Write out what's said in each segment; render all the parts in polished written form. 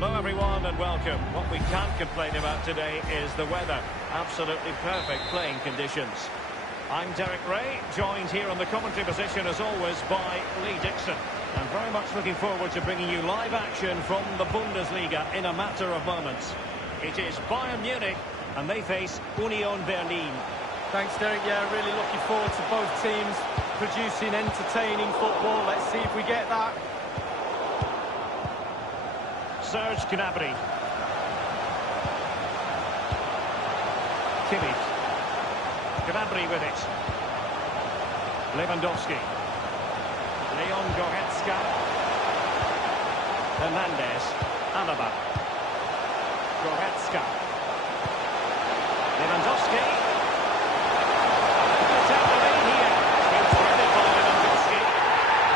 Hello everyone and welcome. What we can't complain about today is the weather. Absolutely perfect playing conditions. I'm Derek Ray, joined here on the commentary position as always by Lee Dixon. I'm very much looking forward to bringing you live action from the Bundesliga in a matter of moments. It is Bayern Munich and they face Union Berlin. Thanks, Derek. Yeah, really looking forward to both teams producing entertaining football. Let's see if we get that. Serge Gnabry. Kimmich. Gnabry with it. Lewandowski. Leon Goretzka. Hernandez. Alaba. Goretzka. Lewandowski. It's out the lead here. It's been threaded by Lewandowski.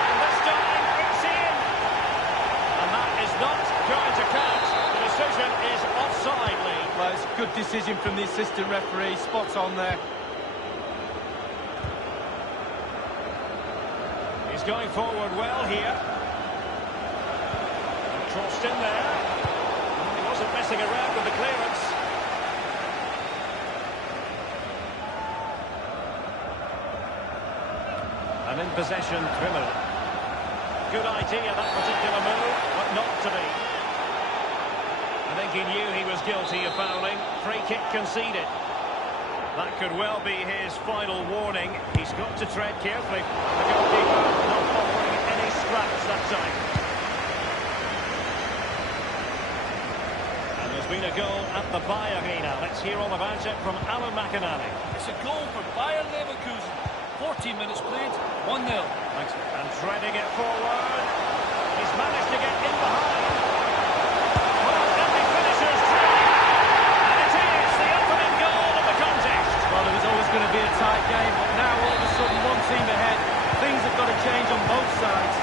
And this time it's in. And that is not going to count. The decision is offside, Lee. Well, it's a good decision from the assistant referee. Spot on there. He's going forward well here. Crossed in there. He wasn't messing around with the clearance. And in possession, Trimmer. Good idea, that particular move, but not to be. I think he knew he was guilty of fouling. Free kick conceded. That could well be his final warning. He's got to tread carefully. The goalkeeper not offering any scraps that time. And there's been a goal at the Bayer Arena. Let's hear all about it from Alan McInally. It's a goal for Bayer Leverkusen. 14 minutes played, 1-0. Thanks. And threading it forward. He's managed to get in behind. Well, and he finishes through. And it is the opening goal of the contest. Well, there was always going to be a tight game, but now all of a sudden one team ahead. Things have got to change on both sides.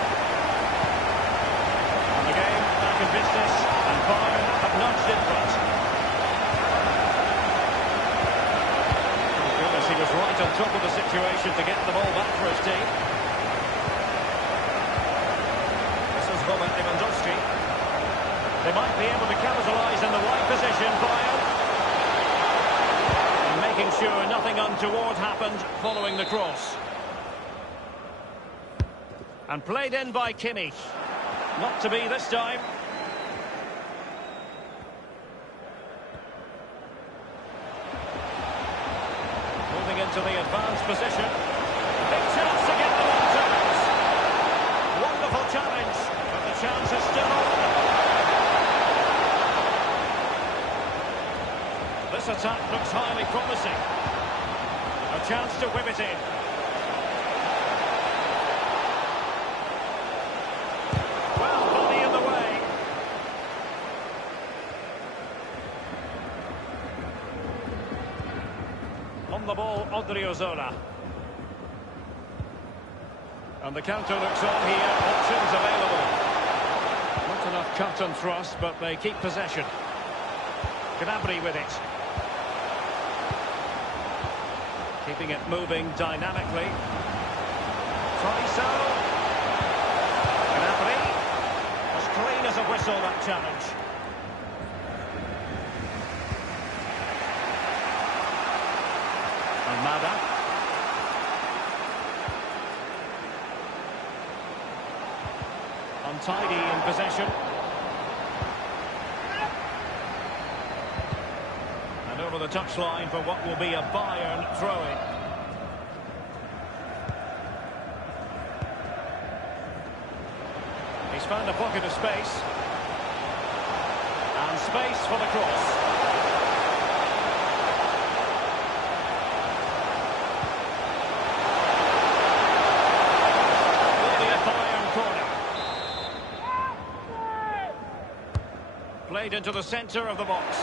And the game back in business, and Bayern have nudged in front. Goodness, he was right on top of the situation to get the ball back for his team. This is Robert Lewandowski. They might be able to capitalise in the right position, Bayern. And making sure nothing untoward happened following the cross. And played in by Kimmich. Not to be this time. Moving into the advanced position. Big chance to get them on terms. Wonderful challenge, but the chance is still on. This attack looks highly promising. A chance to whip it in. Well, body in the way. On the ball, Odriozola. And the counter looks on here. Options available. Not enough cut and thrust, but they keep possession. Gnabry with it. Keeping it moving dynamically. Tolisso. Gnabry. As clean as a whistle, that challenge. Almada. Untidy in possession. And over the touchline for what will be a Bayern throw-in. He's found a pocket of space. And space for the cross. Played into the centre of the box.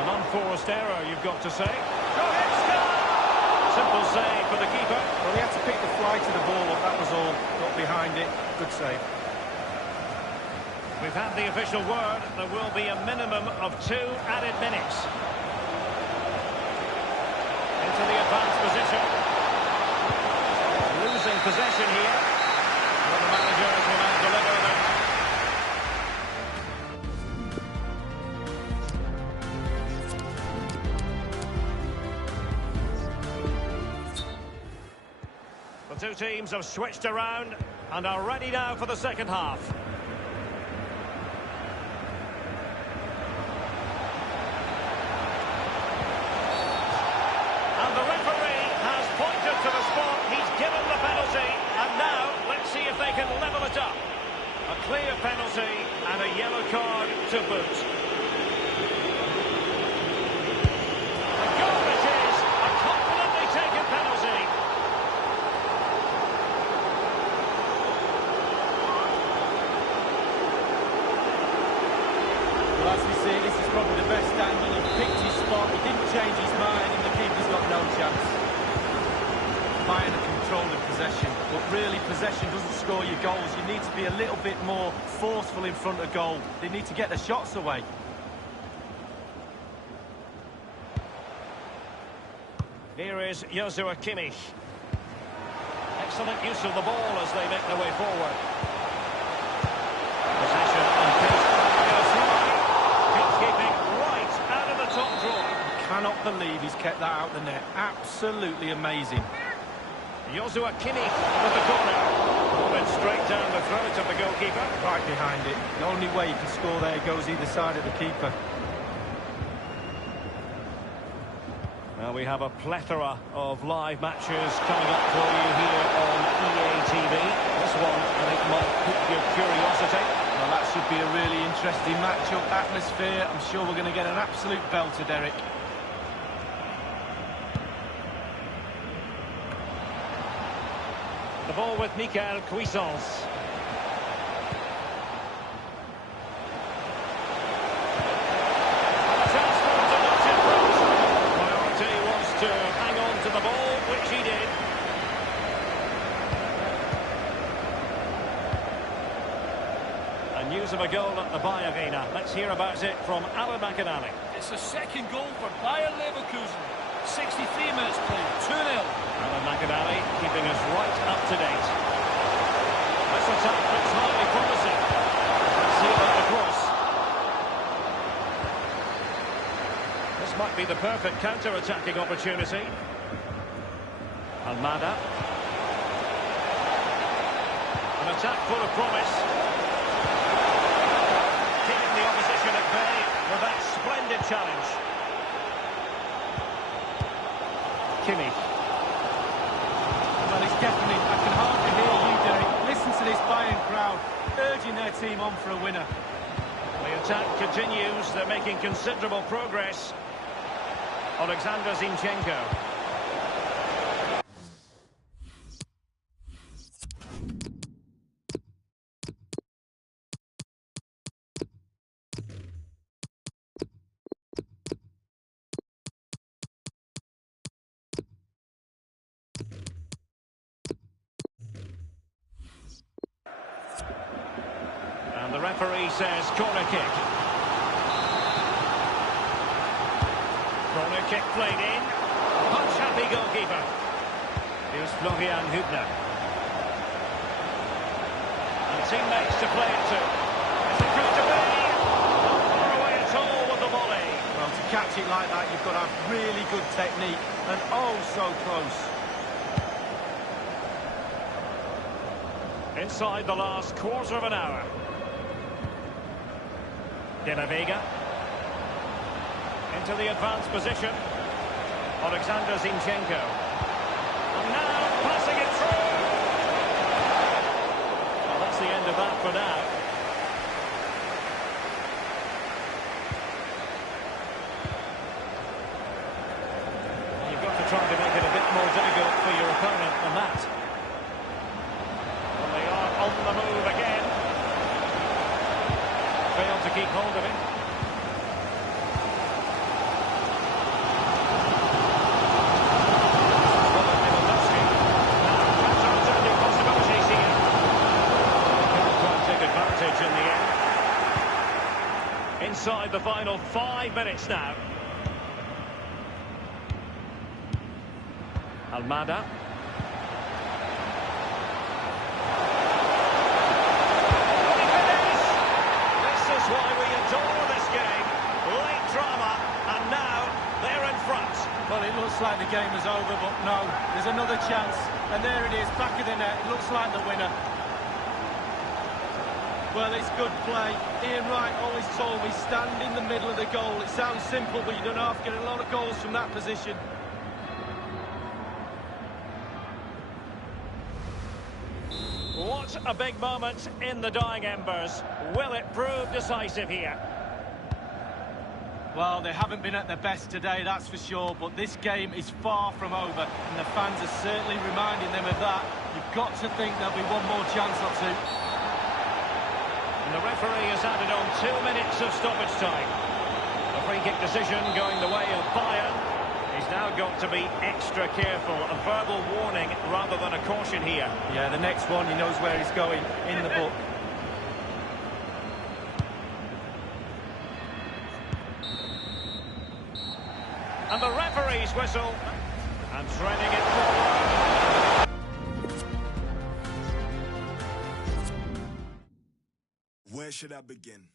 An unforced error, you've got to say. Goretzka! Simple save for the keeper. Well, he had to pick the flight of the ball up, that was all. Got behind it. Good save. We've had the official word. There will be a minimum of 2 added minutes. Into the advanced position. Losing possession here. Well, the manager will now deliver them. two teams have switched around and are ready now for the second half. And the referee has pointed to the spot. He's given the penalty. And now, let's see if they can level it up. A clear penalty and a yellow card to boot. A goal it is. A confidently taken penalty. Well, as we see, this is probably the best angle. He picked his spot, he didn't change his mind, and the keeper's got no chance. Bayern are controlling possession, but really possession doesn't score you goals. You need to be a little bit more forceful in front of goal. They need to get the shots away. Here is Joshua Kimmich. Excellent use of the ball as they make their way forward. Possession and pace. Goes high. Goalkeeping right out of the top drawer. Cannot believe he's kept that out the net. Absolutely amazing. Joshua Kimmich with the corner. Went straight down the throat of the goalkeeper. Right behind it. The only way you can score there goes either side of the keeper. Well, we have a plethora of live matches coming up for you here on EA TV. This one, I think, might pique your curiosity. Well, that should be a really interesting matchup. Atmosphere, I'm sure we're going to get an absolute belter, Derek. The ball with Michael Cuisance. To hang on to the ball, which he did. And news of a goal at the Bayer Arena. Let's hear about it from Alan McInally. It's the second goal for Bayer Leverkusen. 63 minutes played, 2-0. Alan McInally keeping us right up to date. This attack looks highly promising. Let's see about the cross. This might be the perfect counter-attacking opportunity. Almada. An attack full of promise. Keeping the opposition at bay with that splendid challenge. Kimmich. Well, it's deafening. I can hardly hear you, Derek. Listen to this Bayern crowd urging their team on for a winner. The attack continues. They're making considerable progress. Alexander Zinchenko. And the referee says corner kick. Corner kick played in. Punch-happy goalkeeper. Here's Florian Hübner. And teammates to play it to. Is it good to be? Not far away at all with the volley. Well, to catch it like that, you've got to have really good technique. And oh, so close. Inside the last quarter of an hour. De La Vega. Into the advanced position. Alexander Zinchenko. And now passing it through. Well, that's the end of that for now. You've got to try to make it a bit more difficult for your opponent than that. Well, they are on the move again. Failed to keep hold of it. Inside the final 5 minutes now. Almada. This is why we adore this game. Late drama, and now they're in front. Well, it looks like the game is over, but no, there's another chance. And there it is, back of the net. It looks like the winner. Well, it's good play. Ian Wright always told me, stand in the middle of the goal. It sounds simple, but you don't have to get a lot of goals from that position. What a big moment in the dying embers. Will it prove decisive here? Well, they haven't been at their best today, that's for sure, but this game is far from over, and the fans are certainly reminding them of that. You've got to think there'll be one more chance or two. And the referee has added on 2 minutes of stoppage time. A free kick decision going the way of Bayern. He's now got to be extra careful. A verbal warning rather than a caution here. Yeah, the next one, he knows where he's going in the book. And the referee's whistle. And threading it forward. Where should I begin?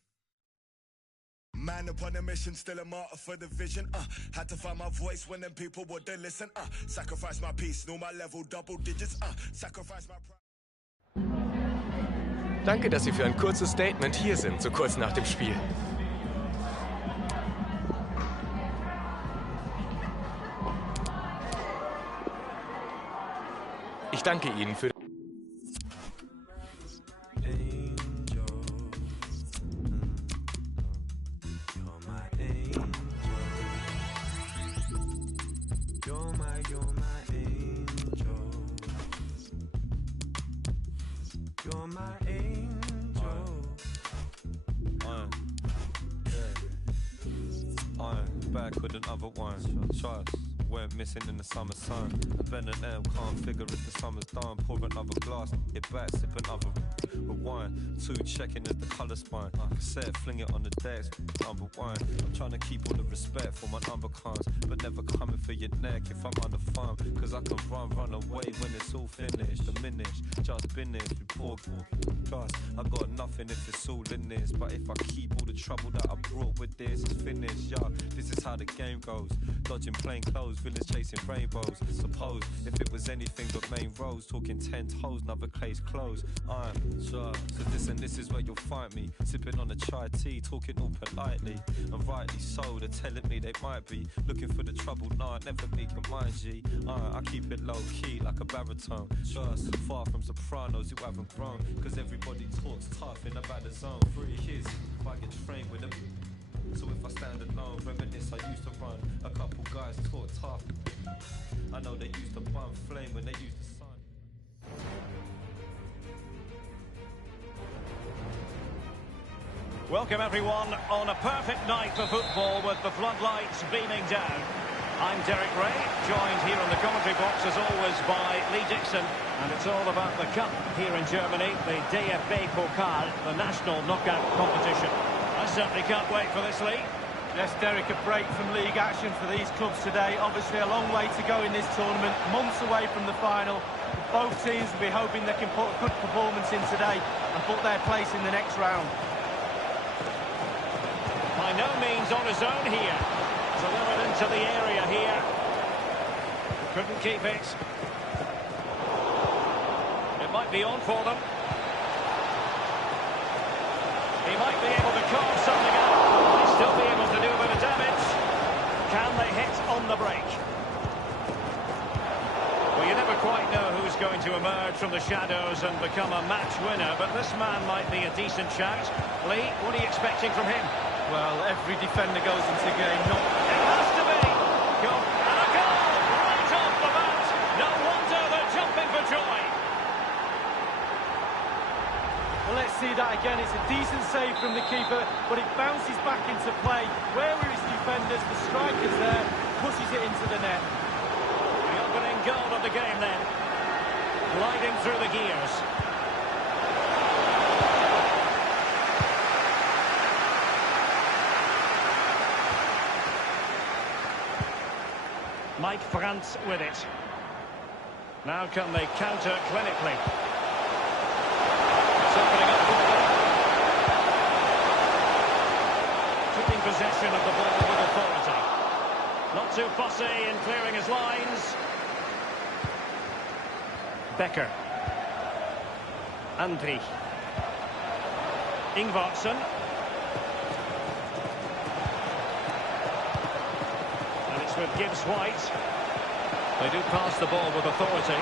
Man upon a mission, still a martyr for the vision. Had to find my voice when them people wouldn't listen. Sacrifice my peace, know my level, double digits. Sacrifice my pride. Danke, dass Sie für ein kurzes Statement hier sind, so kurz nach dem Spiel. Ich danke Ihnen für... You're my angel. I'm back with another one. Trust. Went missing in the summer sun. Ben and M can't figure if the summer's done. Pour another glass, get back, sip another. Rewind, 2 checking as the colour spine. Cassette, fling it on the decks, number 1. I'm trying to keep all the respect for my number cons, but never coming for your neck if I'm on the farm. Cause I can run away when it's all finished. Diminished, just been this, report. Trust, I got nothing if it's all in this. But if I keep all the trouble that I brought with this, it's finished, yeah. This is how the game goes. Dodging plain clothes, villains chasing rainbows. Suppose if it was anything but main roads, talking 10 toes, another case closed. I'm sure. So this is where you'll find me, sipping on a chai tea, talking all politely. And rightly so, they're telling me they might be looking for the trouble. Nah, never me can mind G. I keep it low key like a baritone. Trust, far from sopranos who haven't grown. Cause everybody talks tough in about the zone. 3 kids, if I get trained with them. So if I stand alone, reminisce I used to run. A couple guys talk tough. I know they used to bum flame when they used the sun. Welcome everyone on a perfect night for football with the floodlights beaming down. I'm Derek Ray, joined here in the commentary box as always by Lee Dixon. And it's all about the cup here in Germany, the DFB Pokal, the national knockout competition. I certainly can't wait for this, Lee. Yes, Derek, a break from league action for these clubs today. Obviously a long way to go in this tournament, months away from the final. Both teams will be hoping they can put a good performance in today and put their place in the next round. By no means on his own here. Delivered into the area here. Couldn't keep it. It might be on for them. He might be able to carve something out. Might still be able to do a bit of damage. Can they hit on the break? Well, you never quite know who's going to emerge from the shadows and become a match winner, but this man might be a decent shout. Lee, what are you expecting from him? Well, every defender goes into the game not... It has to be! Go. And a goal! Right off the bat! No wonder they're jumping for joy! Well, let's see that again. It's a decent save from the keeper, but it bounces back into play. Where are his defenders? The striker's there, pushes it into the net. The opening goal of the game then. Gliding through the gears. Mike Brandt with it. Now can they counter clinically? It's opening up for them. Keeping possession of the ball with authority. Not too fussy in clearing his lines. Becker. Andri. Ingvarsson. And it's with Gibbs White. They do pass the ball with authority.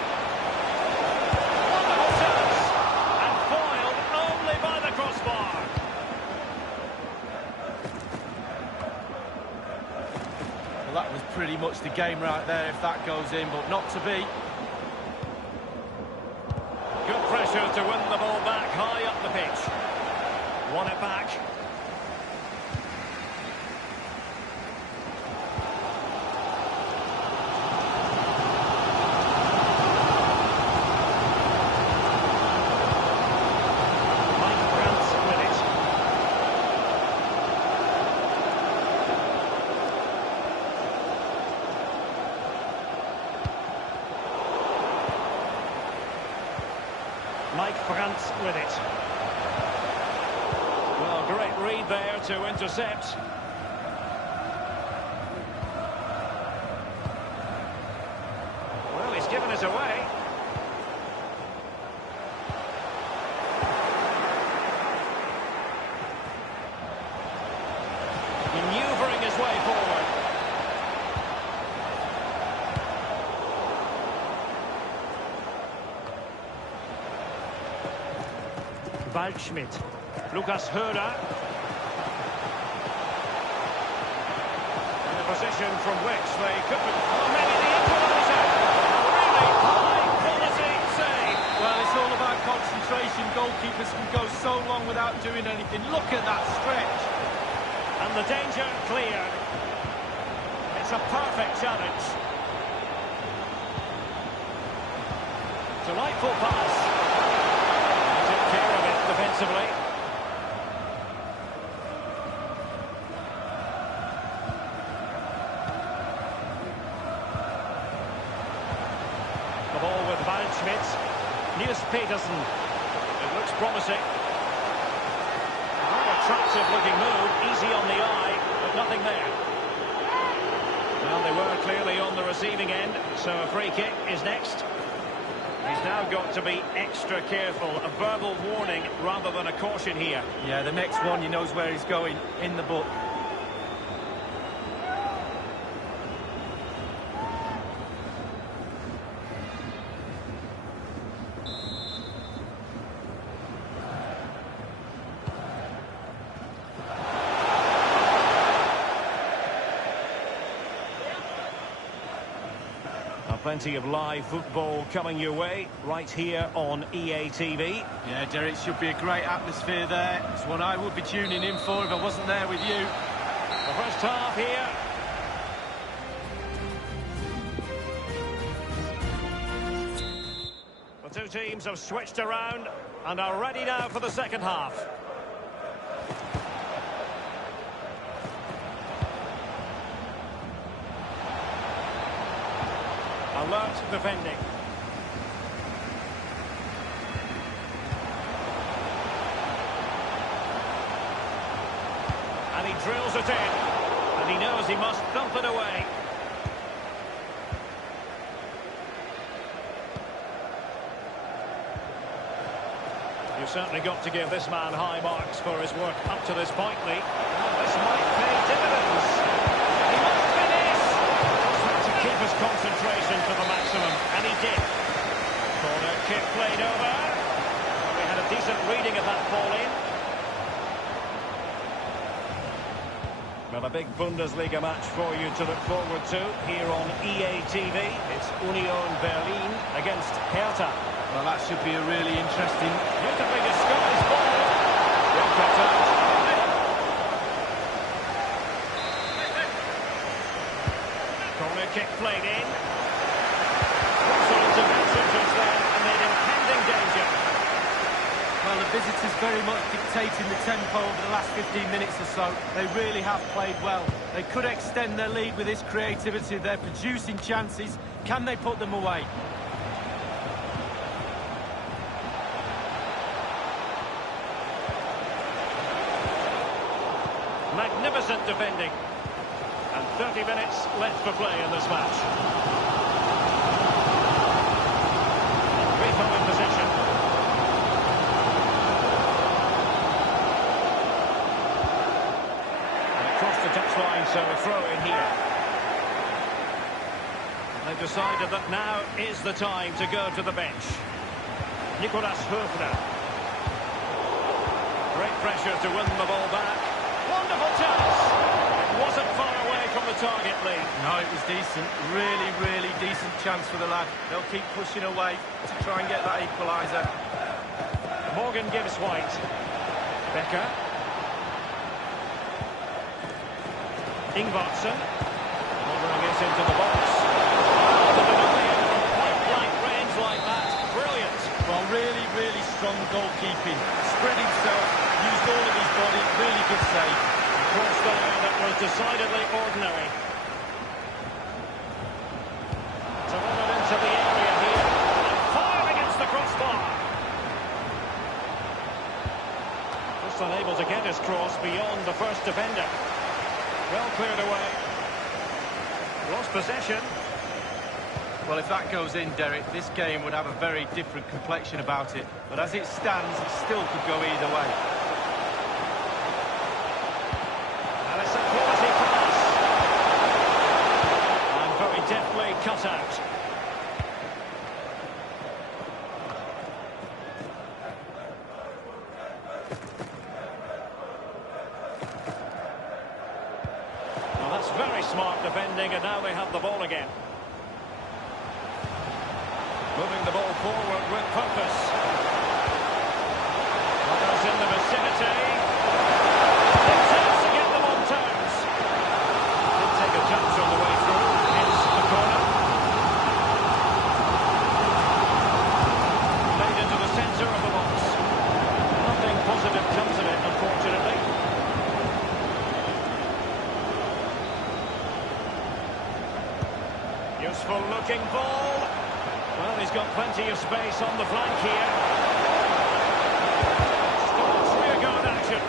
Wonderful chance! And foiled only by the crossbar. Well, that was pretty much the game right there if that goes in, but not to be. Good pressure to win the ball back high up the pitch. Won it back. Mike Brandt with it. Well, great read there to intercept. Well, he's given it away. Manoeuvring his way forward. Waldschmidt, Lukas Höhler. In a position from which they could be... Oh, maybe the equaliser! Really high quality save! Well, it's all about concentration. Goalkeepers can go so long without doing anything. Look at that stretch. And the danger cleared. It's a perfect challenge. Delightful pass. Took care of it defensively. The ball with Waldschmidt. Niels Petersen. It looks promising. A very attractive looking move. Easy on the eye, but nothing there. Well, they were clearly on the receiving end, so a free kick is next. He's now got to be extra careful. A verbal warning rather than a caution here. Yeah, the next one, he knows where he's going, in the book. Plenty of live football coming your way right here on EA TV. Yeah, Derek, should be a great atmosphere there. It's one I would be tuning in for if I wasn't there with you. The first half here. The two teams have switched around and are ready now for the second half. Alert defending. And he drills it in. And he knows he must thump it away. You've certainly got to give this man high marks for his work up to this point, Lee. This might pay dividends. He must finish! To keep his concentration to the maximum, and he did. Corner kick played over. We had a decent reading of that ball in. Well, a big Bundesliga match for you to look forward to here on EA TV. It's Union Berlin against Hertha. Well, that should be a really interesting... Beautifully disguised ball. Well cut out. Corner kick played in. Also intervention just then amid impending danger. Well, the visitors very much dictating the tempo over the last 15 minutes or so. They really have played well. They could extend their lead with this creativity. They're producing chances. Can they put them away? Magnificent defending. And 30 minutes left for play in this match. Rico in possession. And across the touchline, so a throw in here. They've decided that now is the time to go to the bench. Nicolas Höfner. Great pressure to win the ball back. Wonderful chance. It wasn't far away from the target, Lee. No, it was decent. Really, really decent chance for the lad. They'll keep pushing away to try and get that equaliser. Morgan gives White. Becker. Ingvartsen. Ordering it into the box. To deny it from point-blank range like that. Brilliant. Well, really, really strong goalkeeping. Spread himself, used all of his body. Really good save. Cross there that was decidedly ordinary. To run it into the area here. And fire against the crossbar. Just unable to get his cross beyond the first defender. Well cleared away. Lost possession. Well, if that goes in, Derek, this game would have a very different complexion about it. But as it stands, it still could go either way. And it's a quality pass. And very deftly cut out. Well, that's very smart defending, and now they have the ball again. Moving the ball forward with purpose. Others in the vicinity. Attempts to get them on terms. Did take a touch on the way through. Hence the corner. Played into the centre of the box. Nothing positive comes of it, unfortunately. Useful looking ball. Well, he's got plenty of space on the flank here. Starts rearguard action.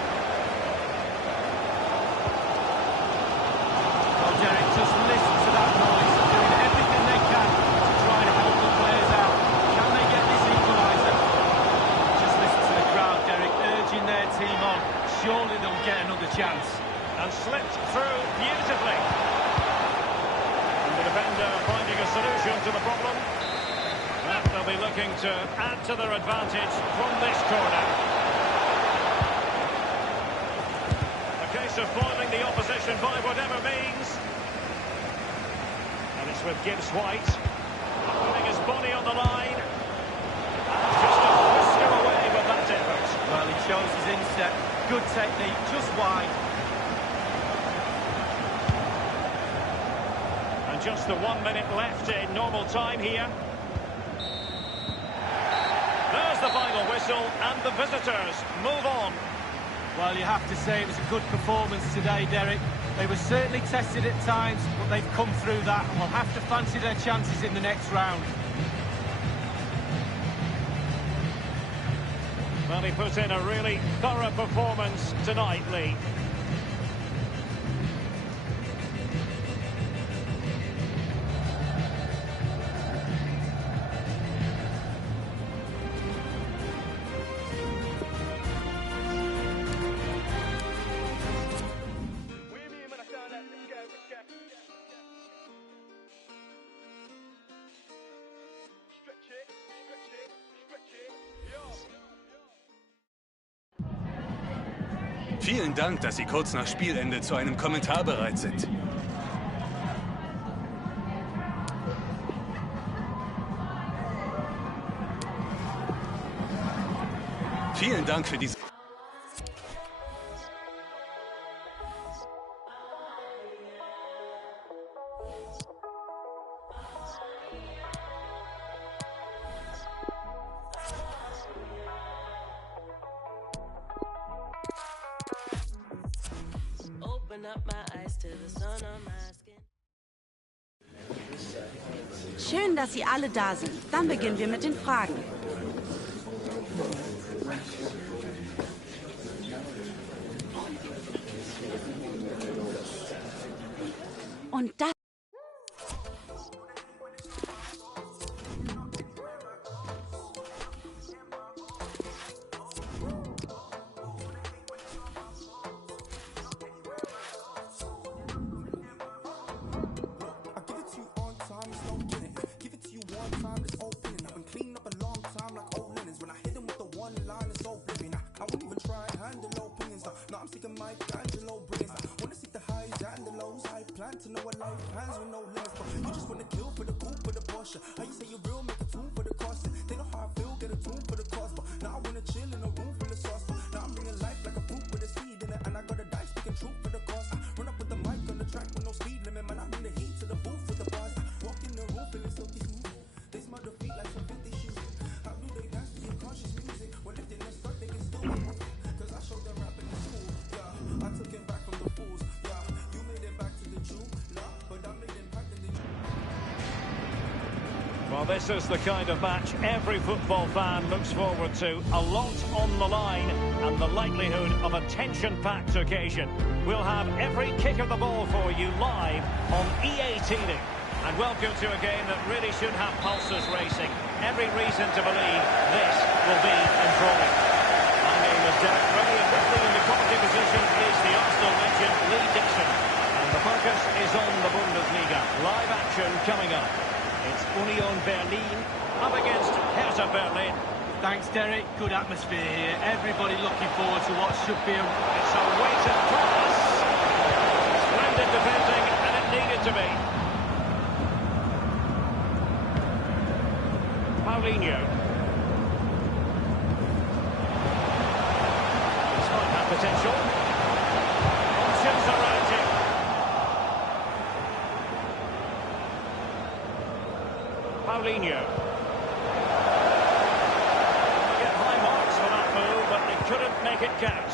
Well, Derek, just listen to that noise. Doing everything they can to try and help the players out. Can they get this equaliser? Just listen to the crowd, Derek, urging their team on. Surely they'll get another chance. And slipped through beautifully. And the defender finding a solution to the problem. Well, they'll be looking to add to their advantage from this corner. A case of foiling the opposition by whatever means. And it's with Gibbs White. Putting his body on the line. And just a whisker away with that effort. Well, he chose his instep. Good technique, just wide. And just the 1 minute left in normal time here. There's the final whistle, and the visitors move on. Well, you have to say it was a good performance today, Derek. They were certainly tested at times, but they've come through that and will have to fancy their chances in the next round. Well, he put in a really thorough performance tonight, Lee. Vielen Dank, dass Sie kurz nach Spielende zu einem Kommentar bereit sind. Vielen Dank für diese... Schön, dass Sie alle da sind. Dann beginnen wir mit den Fragen. Und das... Well, this is the kind of match every football fan looks forward to. A lot on the line and the likelihood of a tension-packed occasion. We'll have every kick of the ball for you live on EA TV. And welcome to a game that really should have pulses racing. Every reason to believe this will be enthralling. My name is Derek Ray, and with me in the commentary position is the Arsenal legend Lee Dixon. And the focus is on the Bundesliga. Live action coming up. It's Union Berlin up against Hertha Berlin. Thanks, Derek. Good atmosphere here. Everybody looking forward to what should be a... It's a weighted pass. Splendid defending, and it needed to be. Paulinho. This might have potential. Options around him. Paulinho. Get high marks for that move, but they couldn't make it count.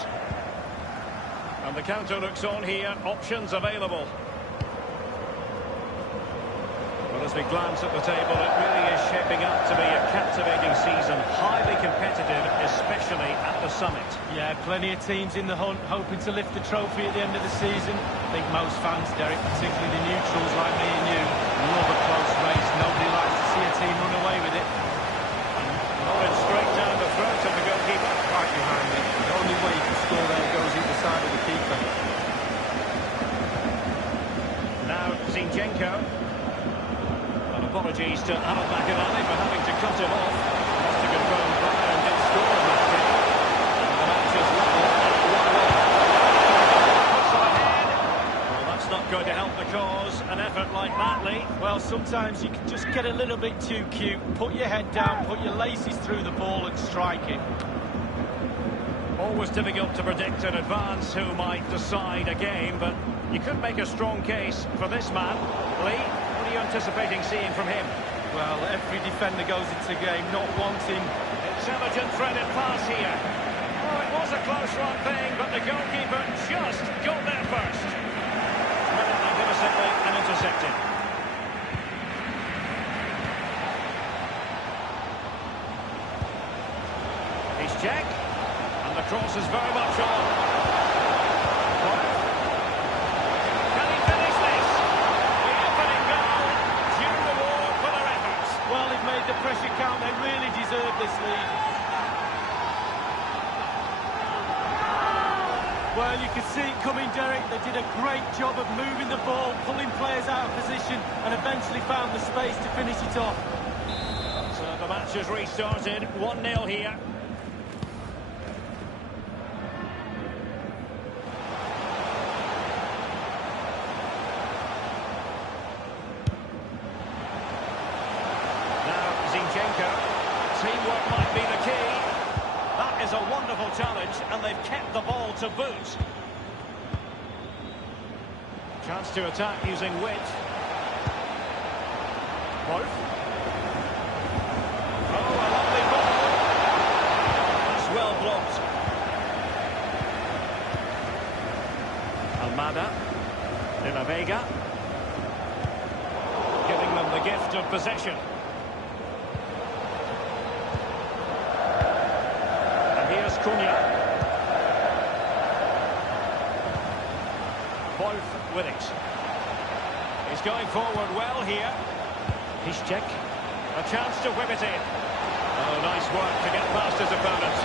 And the counter looks on here. Options available. Well, as we glance at the table, it really is shaping up to be a captivating season. Highly competitive, especially at the summit. Yeah, plenty of teams in the hunt, hoping to lift the trophy at the end of the season. I think most fans, Derek, particularly the neutrals like me and you, love a close race. Nobody likes to see a team run away with it. Rolling straight down the throat of the goalkeeper. Right behind it. The only way you can score there goes either side of the keeper. Now Zinchenko. And apologies to Alan McAnally for having to cut him off. Just to confirm, Bayern did score in that game. And the match is level at 1-1. Puts it ahead. Well, that's not going to help the cause. An effort like that, Lee. Well, sometimes you can just get a little bit too cute. Put your head down, put your laces through the ball and strike it. Always difficult to predict in advance who might decide a game, but you could make a strong case for this man. Lee, what are you anticipating seeing from him? Well, every defender goes into a game not wanting... Intelligent threaded pass here. Oh, it was a close run thing, but the goalkeeper just got there first. Magnificently and intercepted. He's check. And the cross is very much on. Can he finish this? The opening goal, due reward for their efforts. Well, they've made the pressure count. They really deserve this lead. Well, you can see it coming, Derek. They did a great job of moving the ball, pulling players out of position, and eventually found the space to finish it off. So the match has restarted. 1-0 here. Teamwork might be the key. That is a wonderful challenge, and they've kept the ball to boot. Chance to attack using width. Wolf. Oh, a lovely ball. That's well blocked. Almada. De La Vega. Giving them the gift of possession. Cunha. Wolf with it. He's going forward well here. Piszczek. A chance to whip it in. Oh, nice work to get past his opponent.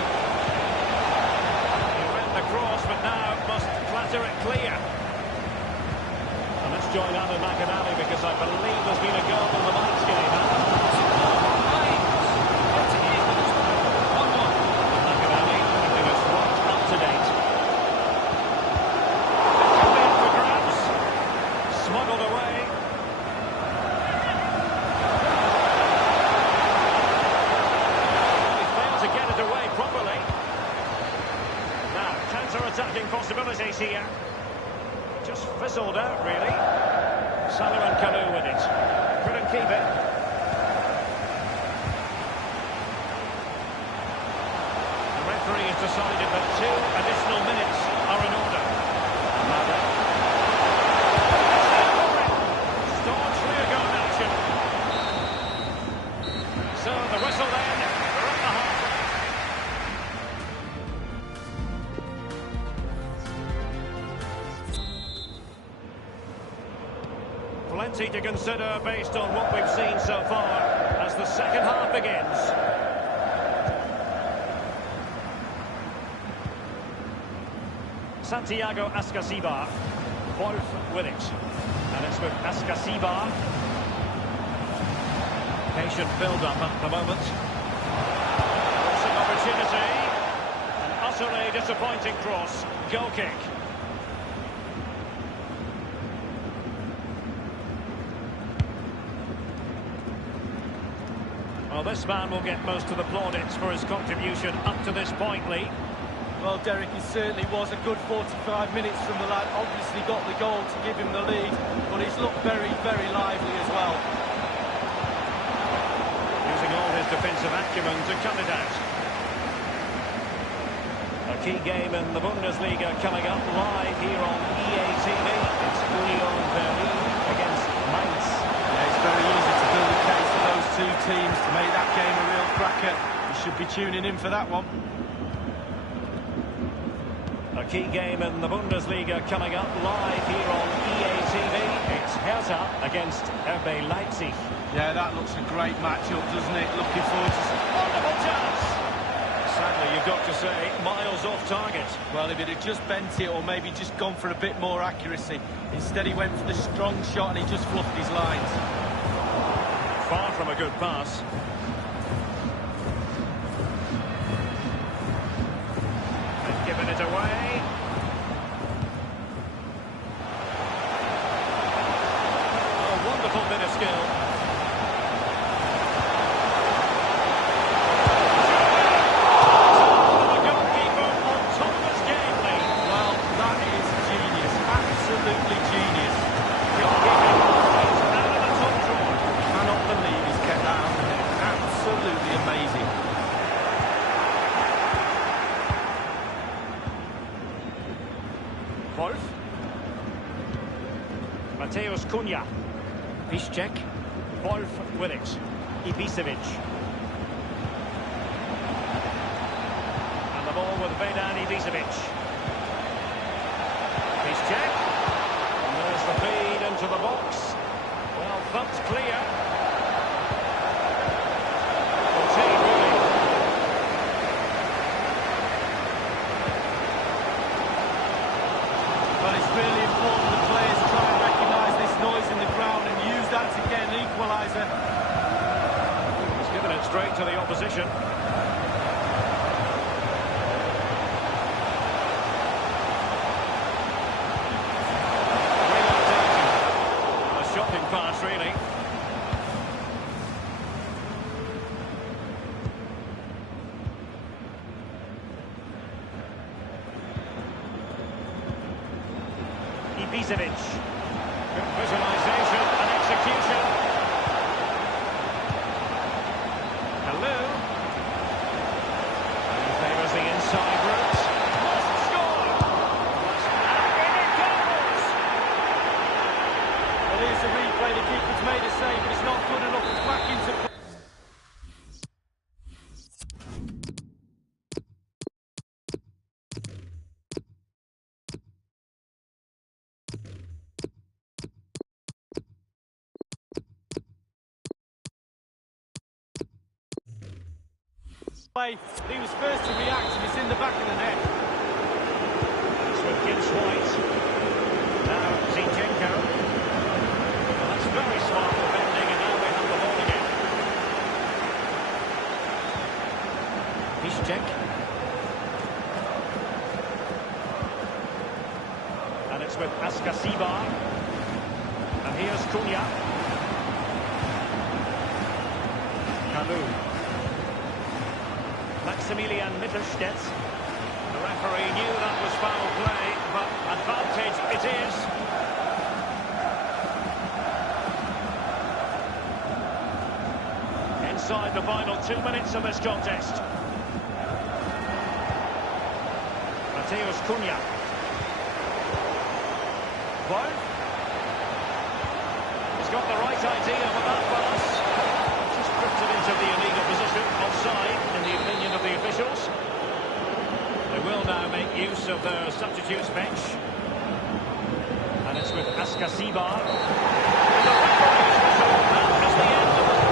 He went the cross, but now must clatter it clear. And let's join Alan McAnally because I believe there's been a goal in the match game. McAnally keeping us right up to date. For grabs. Smuggled away. He failed to get it away properly. Now, counter-attacking possibilities here. Just fizzled out, really. Salah and Kalou with it. Couldn't keep it. The referee has decided that 2 additional minutes are in order. Mada. Staunch rearguard action. So the whistle then. We're at the half. Plenty to consider based on what we've seen so far as the second half begins. Santiago Ascasibar. Wolf with it. And it's with Ascasibar. Patient build-up at the moment. Some opportunity. An utterly disappointing cross. Goal kick. Well, this man will get most of the plaudits for his contribution up to this point, Lee. Well, Derek, it certainly was a good 45 minutes from the lad. Obviously got the goal to give him the lead, but he's looked very, very lively as well. Using all his defensive acumen to cut it out. A key game in the Bundesliga coming up live here on EA TV. It's Union Berlin against Mainz. Yeah, it's very easy to build a case for those two teams to make that game a real cracker. You should be tuning in for that one. A key game in the Bundesliga coming up live here on EA TV. It's Hertha against RB Leipzig. Yeah, that looks a great matchup, doesn't it? Looking forward to some wonderful chance. Sadly, you've got to say, miles off target. Well, if it had just bent it or maybe just gone for a bit more accuracy. Instead, he went for the strong shot and he just fluffed his lines. Far from a good pass. They've given it away. A wonderful bit of skill. The goalkeeper on top of his game, Lee. Well, that is genius. Absolutely genius. Goalkeeping is out of the top drawer. Cannot believe he's kept that out of the net. Absolutely amazing. Wolf. Matheus Cunha. Piszczek. Wolf with it. Ibisevic. And the ball with Vedan Ibisevic. Piszczek. And there's the feed into the box. Well, thumped clear. Contained, really. Well, it's really important the players try and recognise this noise in the ground and use that to get an equaliser. He's given it straight to the opposition. A shocking pass, really. Ibisevic. Good visualisation and execution. Kalou. He favours the inside route. Must score! And in it goes! Well, here's a replay. The keeper's made a save, but it's not good enough. It's back into play. He was first to react and it's in the back of the net. It's with Gibbs White. Now Zinchenko. Well, that's very smart defending, and now we have the ball again. Piszczek. And it's with Askasibar. And here's Cunha. Kalu. Maximilian Mittelstädt. The referee knew that was foul play, but advantage it is. Inside the final 2 minutes of this contest. Matheus Cunha. Well, he's got the right idea with that pass. Just drifted into the illegal position, offside, in the opinion of the officials. They will now make use of their substitutes bench. And it's with Askasibar. And the referee's whistle, that is the end of it.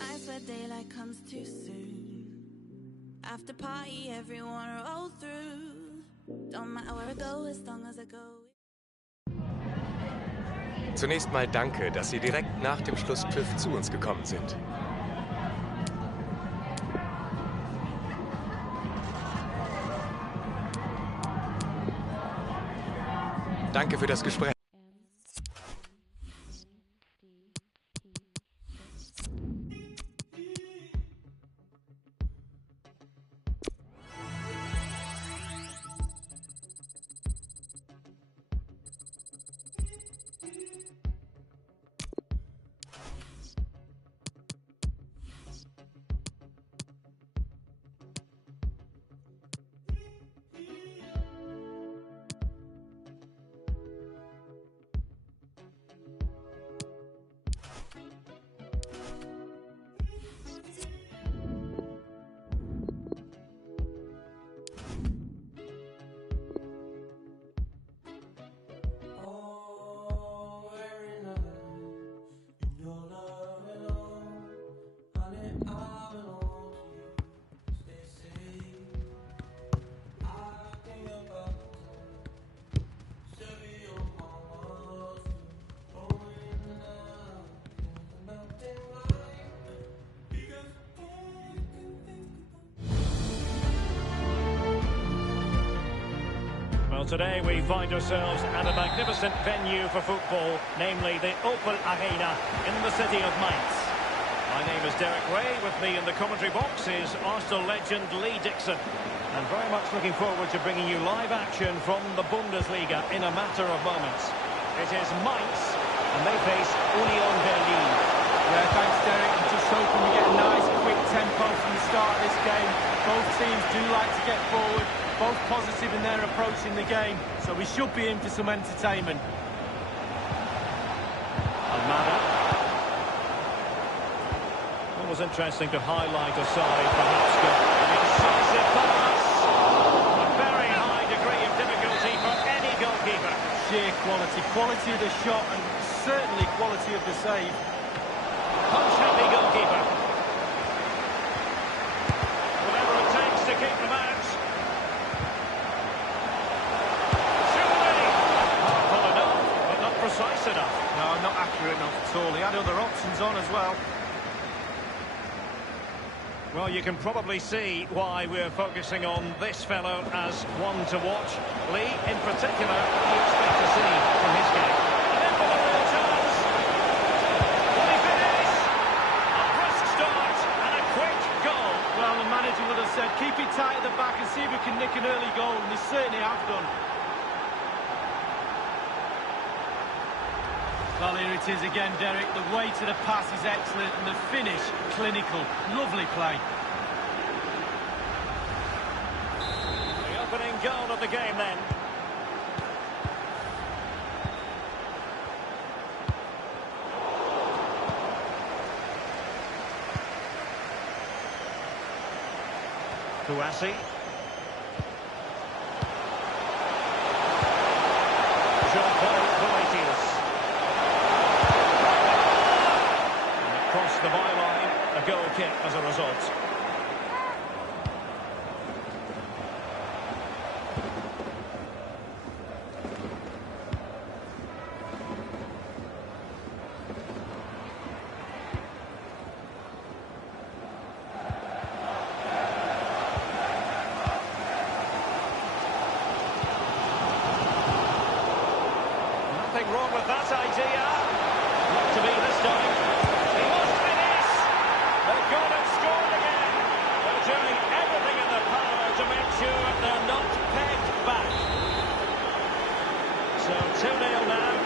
I swear daylight comes too soon. After party, everyone roll through. Don't matter where I go, as long as I go. Zunächst mal danke, dass Sie direkt nach dem Schlusspfiff zu uns gekommen sind. Danke für das Gespräch. Today we find ourselves at a magnificent venue for football, namely the Opel Arena in the city of Mainz. My name is Derek Ray. With me in the commentary box is Arsenal legend Lee Dixon. And very much looking forward to bringing you live action from the Bundesliga in a matter of moments. It is Mainz, and they face Union Berlin. Yeah, thanks, Derek. I'm just hoping we get a nice, quick tempo from the start of this game. Both teams do like to get forward. Both positive in their approach in the game, so we should be in for some entertainment. Almada. It was interesting to highlight a side perhaps got an incisive pass. A very high degree of difficulty for any goalkeeper. Sheer quality of the shot and certainly quality of the save. Punch-happy goalkeeper. Whatever it takes to keep them out. Precise enough. No, not accurate enough at all. He had other options on as well. Well, you can probably see why we're focusing on this fellow as one to watch. Lee, in particular, what do you expect to see from his game? And then for the real chance. Will he finish? A brisk start and a quick goal. Well, the manager would have said, keep it tight at the back and see if we can nick an early goal, and they certainly have done. Well, here it is again, Derek. The way to the pass is excellent and the finish, clinical. Lovely play. The opening goal of the game then. Kouassi. Jean-Paul Boetius. nothing wrong with that idea. Not to be this time. He must finish. They've gone and scored again. They're doing everything in their power to make sure they're not pegged back. So 2-0 now.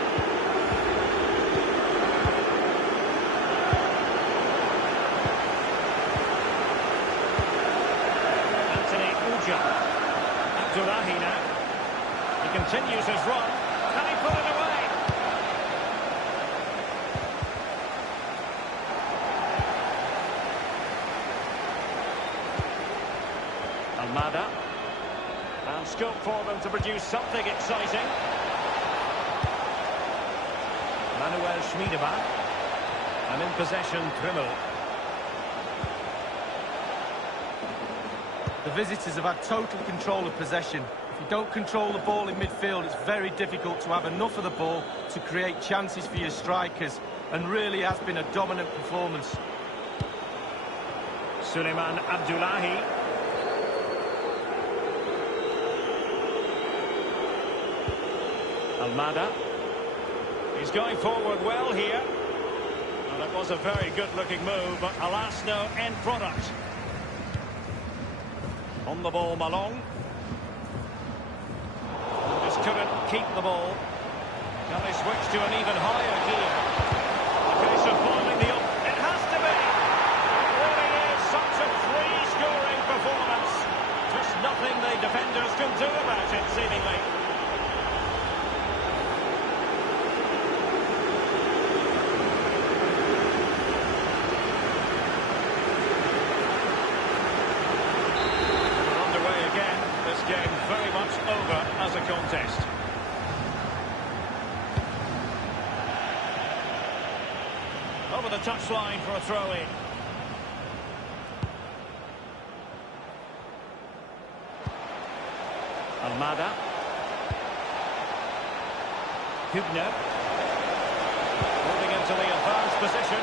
Abdullahi now. He continues his run. Can he put it away? Almada. And scope for them to produce something exciting. Manuel Schmiedebach. And in possession, Trimmel. The visitors have had total control of possession. If you don't control the ball in midfield, it's very difficult to have enough of the ball to create chances for your strikers, and really has been a dominant performance. Suleiman Abdullahi. Almada. He's going forward well here. And it was a very good-looking move, but alas, no end product. On the ball, Malong. Just couldn't keep the ball. Can they switch to an even higher gear? A case of foiling the up. It has to be! It really is such a free-scoring performance. Just nothing the defenders can do about it, seemingly. Game very much over as a contest. Over the touchline for a throw-in. Almada. Hübner. Moving into the advanced position.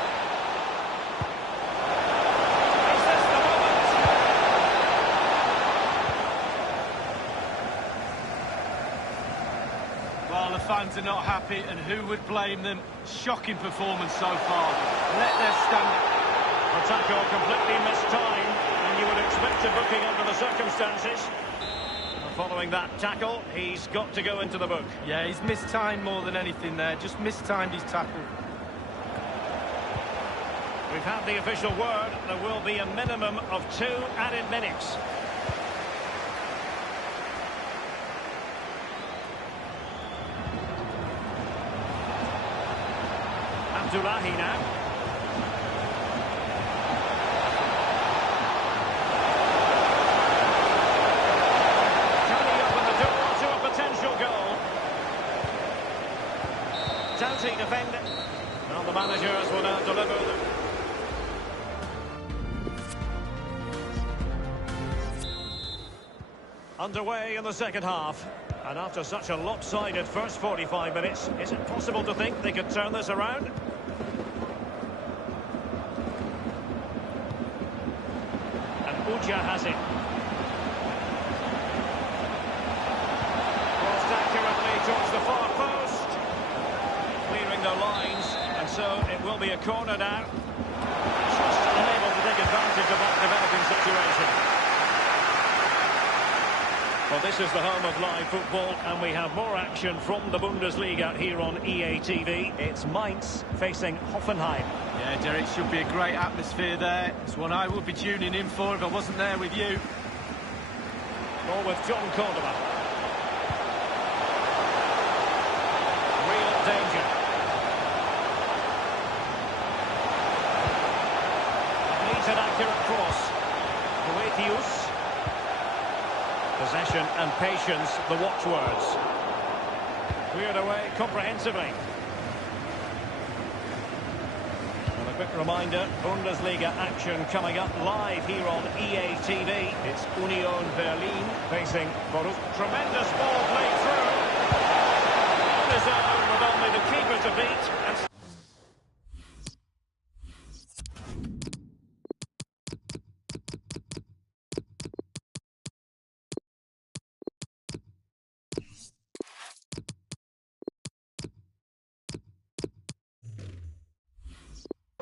Well, the fans are not happy, and who would blame them? Shocking performance so far. Let their standard... The tackle completely mistimed, and you would expect a booking under the circumstances. Following that tackle, he's got to go into the book. Yeah, he's mistimed more than anything there. Just mistimed his tackle. We've had the official word. There will be a minimum of 2 added minutes. Abdullahi now. Can he open the door to a potential goal? Doughty defending. Well, the managers will now deliver them. Underway in the second half. And after such a lopsided first 45 minutes, is it possible to think they could turn this around? And Uja has it. Crossed accurately towards the far post. Clearing their lines, and so it will be a corner now. Just unable to take advantage of that developing situation. Well, this is the home of live football, and we have more action from the Bundesliga here on EA TV. It's Mainz facing Hoffenheim. Yeah, Derek, should be a great atmosphere there. It's one I would be tuning in for if I wasn't there with you. Or with John Cordoba. Real danger. Needs an accurate cross. Boetius. Possession and patience, the watchwords. Cleared away comprehensively. And a quick reminder, Bundesliga action coming up live here on EA TV. It's Union Berlin facing Borussia. Tremendous ball played through. On his own with only the keeper to beat. And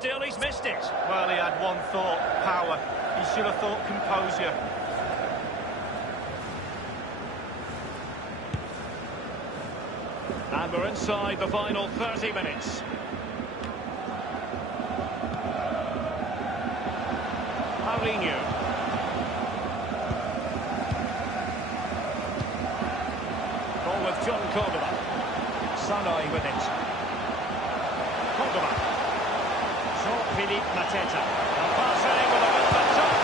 Still, he's missed it. Well, he had one thought, power. He should have thought composure. And we're inside the final 30 minutes. Paulinho. Ball with John Córdoba. Sanoi with it. Córdoba. Jean-Philippe Mateta. And passing with a bit of touch.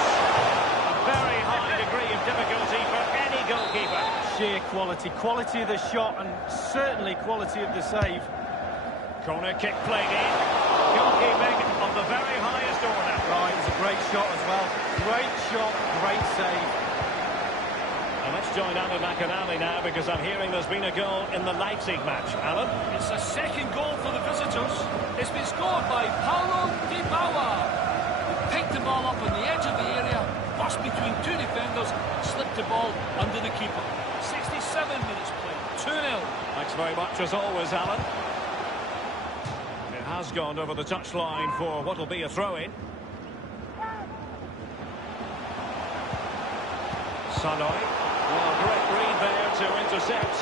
A very high degree of difficulty for any goalkeeper. Sheer quality. Quality of the shot and certainly quality of the save. Corner kick played in. Goalkeeping of the very highest order. Right, it's a great shot as well. Great shot, great save. And let's join Alan McAnally now because I'm hearing there's been a goal in the Leipzig match. Alan? It's a second goal for the visitors. It's been scored by Paulo Dybala. Picked the ball up on the edge of the area, burst between two defenders, slipped the ball under the keeper. 67 minutes played, 2-0. Thanks very much as always, Alan. It has gone over the touchline for what will be a throw-in. Sanoi. Well, great read there to intercept.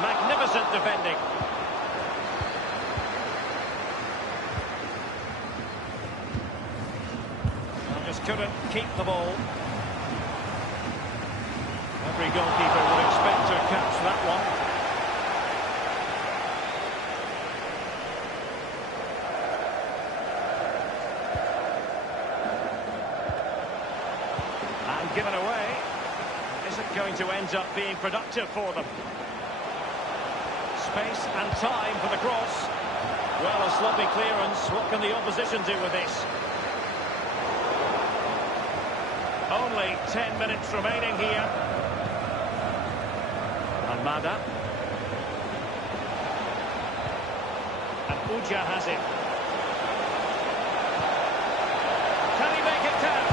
Magnificent defending. Well, just couldn't keep the ball. Every goalkeeper would expect to catch that one. Given away. Is it going to end up being productive for them? Space and time for the cross. Well, a sloppy clearance. What can the opposition do with this? Only 10 minutes remaining here. Almada. And Uja has it. Can he make it count?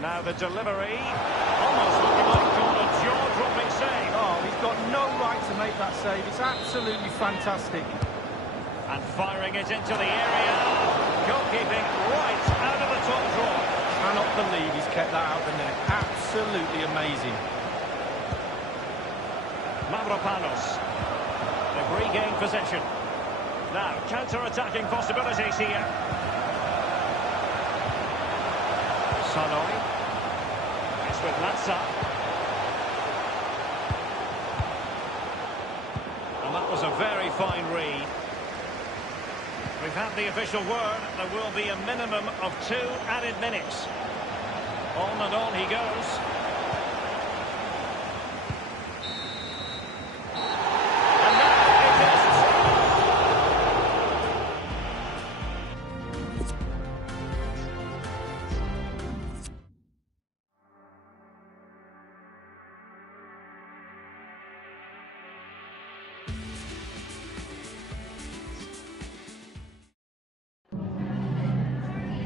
Now the delivery, almost what you might call a jaw-dropping save. Oh, he's got no right to make that save. It's absolutely fantastic. And firing it into the area. Goalkeeping right out of the top drawer. Cannot believe he's kept that out of the net. Absolutely amazing. Mavropanos. They've regained possession. Now, counter-attacking possibilities here. Sanoi. It's with Latza. And that was a very fine read. We've had the official word. There will be a minimum of 2 added minutes. On and on he goes. And now it is.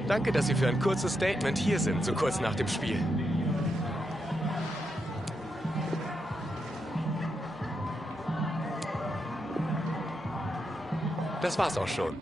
Danke, dass Sie für ein kurzes Statement hier sind, so kurz nach dem Spiel. Das war's auch schon.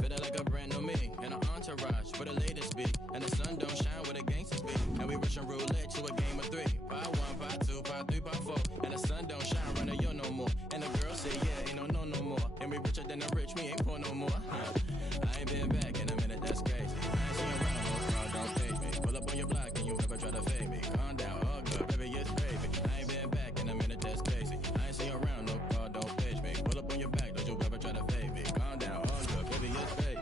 Feeling like a brand new me in an entourage where the latest be, and the sun don't shine where the gangsters be, and we rushing roulette to a game of 3. Pot 1, pot 2, pot 3, pot 4, and the sun don't shine running you no more, and the girl say yeah, ain't no more, and we richer than the rich, we ain't poor no more. I ain't been back in a minute, that's crazy. I ain't seen around, no car, don't stage me. Pull up on your block and you ever try to fade me. Calm down, all good, baby, it's gravy. I ain't been back in a minute, that's crazy. I ain't seen around, no car, don't stage me. Pull up on your back, don't you ever try to fade me. Calm down, all good, baby, it's gravy.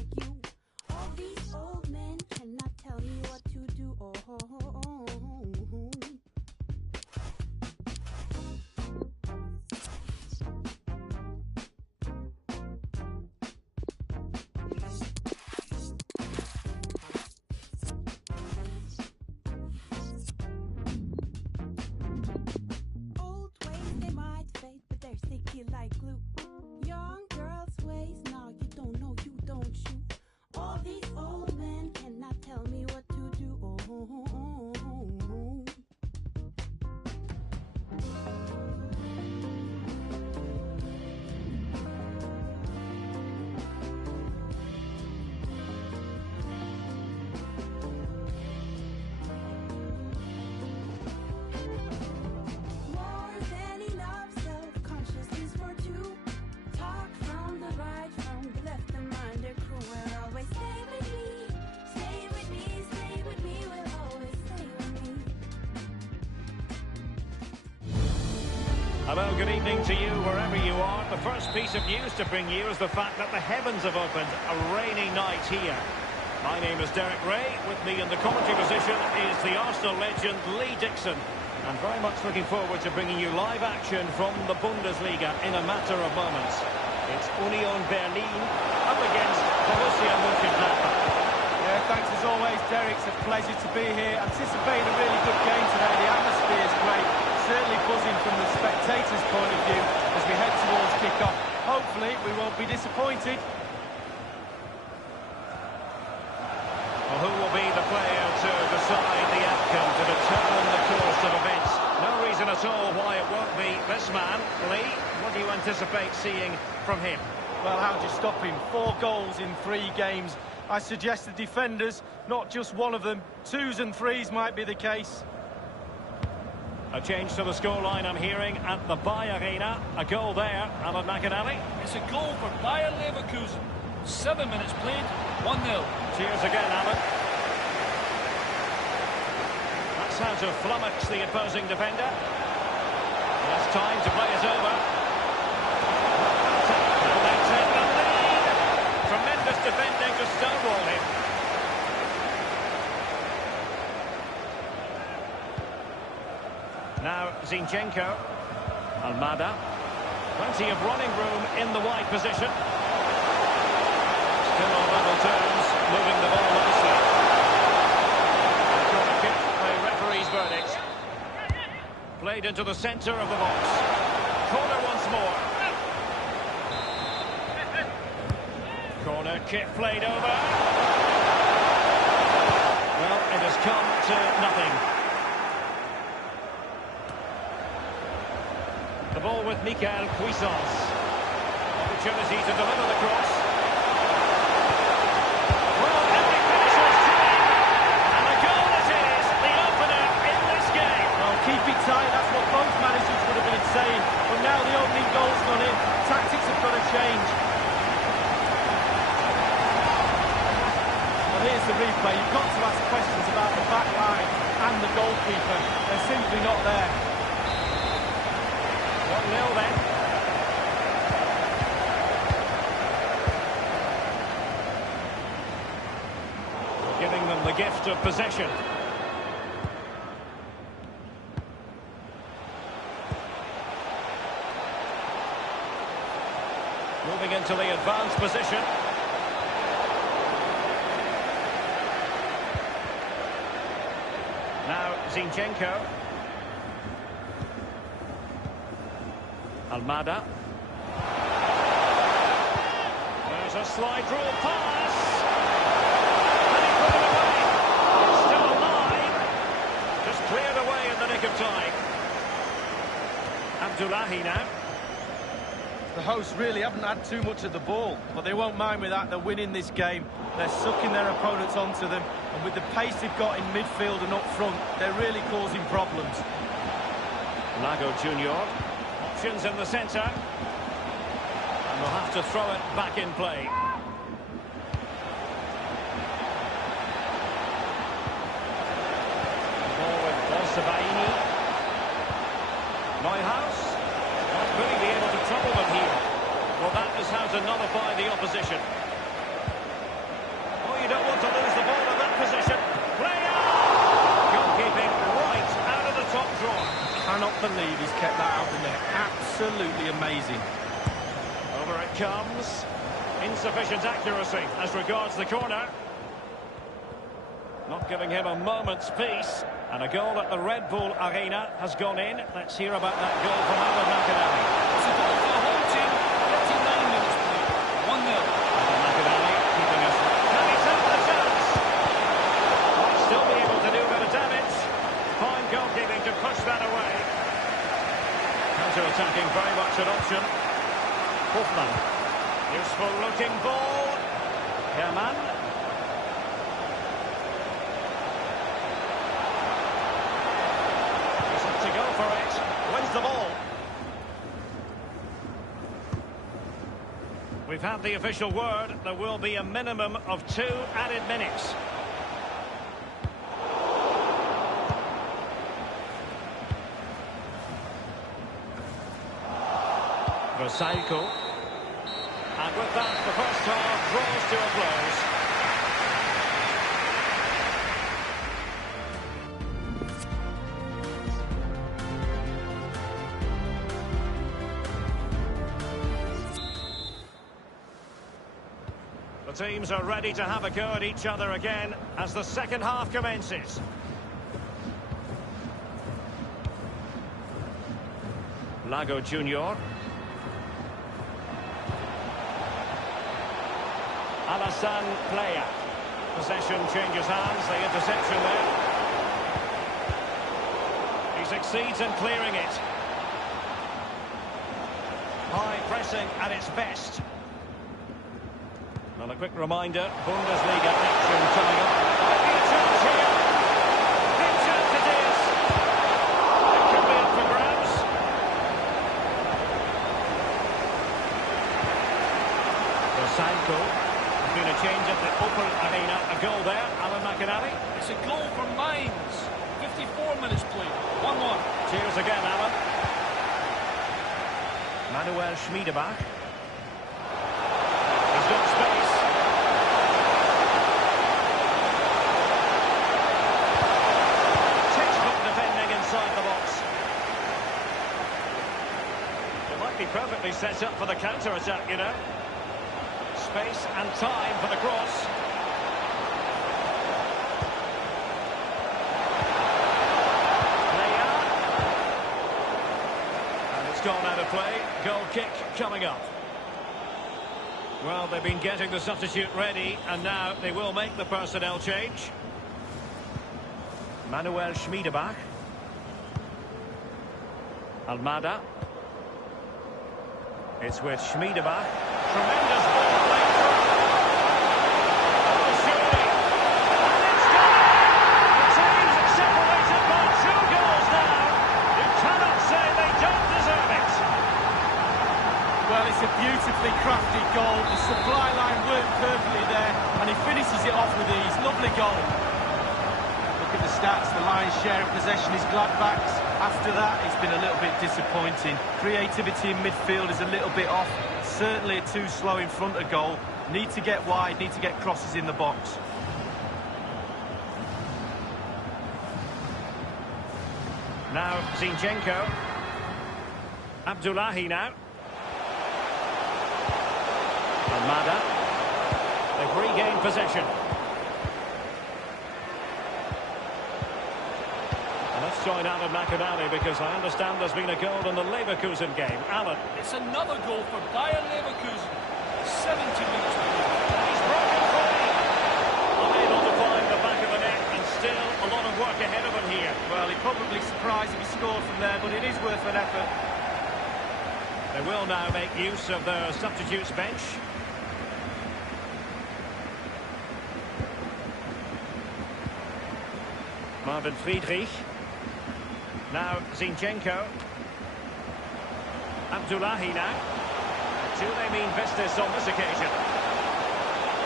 like you. All these old men cannot tell me what to do. Oh, oh, oh, oh. Old ways, they might fade, but they're sticky like glue. Young girls' ways, now you don't know, you don't you. All these old men cannot tell me what to do. Oh, oh, oh, oh, oh. More than enough self-consciousness for two. Talk from the right, from the left, the mind, the crew will always stay with me. Stay with me, stay with me, will always stay with me. Hello, good evening to you wherever you are. The first piece of news to bring you is the fact that the heavens have opened. A rainy night here. My name is Derek Ray. With me in the commentary position is the Arsenal legend Lee Dixon. And very much looking forward to bringing you live action from the Bundesliga in a matter of moments. It's Union Berlin up against Borussia Mönchengladbach. Yeah, thanks as always, Derek. It's a pleasure to be here. Anticipating a really good game today. The atmosphere is great. Certainly buzzing from the spectators' point of view as we head towards kick-off. Hopefully, we won't be disappointed. Well, who will be the player to decide the outcome, to determine the course of events? No reason at all why it won't be this man. Lee, what do you anticipate seeing from him? Well, how do you stop him? 4 goals in 3 games. I suggest the defenders, not just one of them. 2s and 3s might be the case. A change to the scoreline I'm hearing at the Bayer Arena. A goal there, Alan McAnally. It's a goal for Bayer Leverkusen. 7 minutes played, 1-0. Cheers again, Alan. That's how to flummox the opposing defender. There's time to play it over. And they take the lead. Tremendous defending to stonewall him. Now Zinchenko. Almada. Plenty of running room in the wide position. Still on level terms, moving the ball nicely. Corner kick, the referee's verdict. Played into the centre of the box. Corner once more. Corner kick played over. Well, it has come to nothing. The ball with Michael Cuisance. Opportunity to deliver the cross. Well, every finisher's trying. And the goal it is, the opener in this game. Well, keep it tight, that's what both managers would have been saying. But now the opening goal's gone in. Tactics have got to change. Well, here's the replay. You've got to ask questions about the back line and the goalkeeper. They're simply not there. 1-0 then. Giving them the gift of possession. Moving into the advanced position. Now Zinchenko. Almada. There's a slide rule pass. And he put it away. It's still alive. Just cleared away in the nick of time. Abdullahi now. The hosts really haven't had too much of the ball, but they won't mind with that. They're winning this game. They're sucking their opponents onto them, and with the pace they've got in midfield and up front, they're really causing problems. Lago Junior. Options in the centre. And they'll have to throw it back in play. Ball with Bolsabaini. Neuhaus. Not really be able to trouble them here. Well, that is how to nullify the opposition. kept that out of the net. Absolutely amazing. Over it comes. Insufficient accuracy as regards the corner. Not giving him a moment's peace. And a goal at the Red Bull Arena has gone in. Let's hear about that goal from Alan McInally. It's a goal for the home team. 59 minutes played. 1-0. Alan McInally keeping us. Can he take the chance? Might still be able to do a bit of damage. Fine goalkeeping to push that away. Counter-attacking very much an option. Hoffman. Useful looking ball. Herman. To go for it, wins the ball. We've had the official word. There will be a minimum of 2 added minutes. Versailles. And with that, the first half draws to a close. The teams are ready to have a go at each other again as the second half commences. Lago Junior. Alassane Playa. Possession changes hands, the interception there. He succeeds in clearing it. High pressing at its best. Well, a quick reminder, Bundesliga action coming up. Might be a chance here. Big chance it is. It could be up for grabs. Versailles. There's been a change at the Opel Arena. A goal there, Alan McInally. It's a goal for Mainz. 54 minutes played. 1-1. Cheers again, Alan. Manuel Schmiedebach. He's got space. Textbook defending inside the box. It might be perfectly set up for the counter-attack, you know. Space and time for the cross. And it's gone out of play. Goal kick coming up. Well, they've been getting the substitute ready, and now they will make the personnel change. Manuel Schmiedebach. Almada. It's with Schmiedebach. Tremendous ball played through. Oh, surely. And it's gone. The teams separated by 2 goals now. You cannot say they don't deserve it. Well, it's a beautifully crafted goal. The supply line worked perfectly there, and he finishes it off with ease. Lovely goal. Look at the stats. The lion's share of possession is Gladbach's. After that, it's been a little bit disappointing. Creativity in midfield is a little bit off. Certainly too slow in front of goal. Need to get wide, need to get crosses in the box. Now Zinchenko. Abdullahi now. Almada. They've regained possession. And let's join Alan McInally because I understand there's been a goal in the Leverkusen game. Alan. It's another goal for Bayer Leverkusen. 70 minutes. He's broken free. Unable to find the back of the net and still a lot of work ahead of him here. Well, he'd probably surprised if he scored from there, but it is worth an effort. They will now make use of their substitutes bench. Marvin Friedrich. Now Zinchenko. Abdullahi now. Do they mean business on this occasion?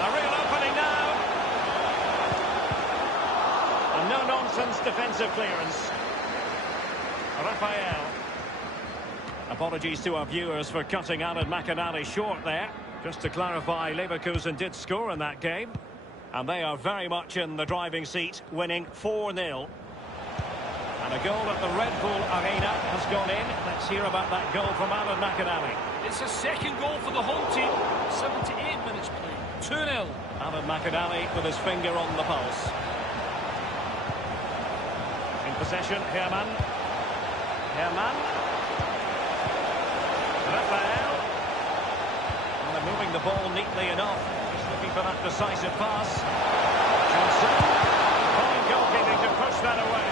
A real opening now. A no-nonsense defensive clearance. Rafael. Apologies to our viewers for cutting Alan McInally short there. Just to clarify, Leverkusen did score in that game. And they are very much in the driving seat, winning 4-0. And A goal at the Red Bull Arena has gone in. Let's hear about that goal from Alan McAnally. It's a second goal for the home team. 78 minutes played. 2-0. Alan McAnally with his finger on the pulse. In possession, Herman. Rafael. Well, they're moving the ball neatly enough. Just looking for that decisive pass. Johnson. Fine goalkeeping to push that away.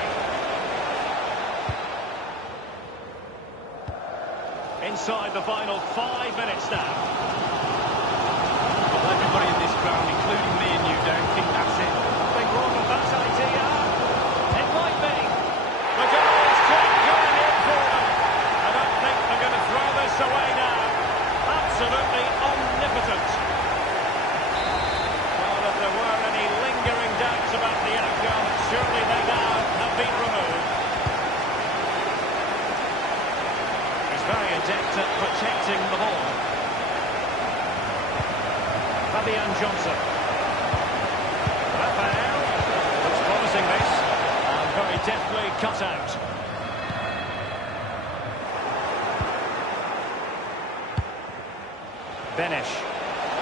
Inside the final 5 minutes now. Well, everybody in this ground, including me and you, don't think that's it. Big wrong of that idea. It might be. The goal is kept going in for them. I don't think they're going to throw this away now. Absolutely omnipotent. Well, if there were any lingering doubts about the outcome, surely they now have been removed. He's very adept at protecting the ball. Fabian Johnson. Rafael. Looks promising this. And very deftly cut out. Benish.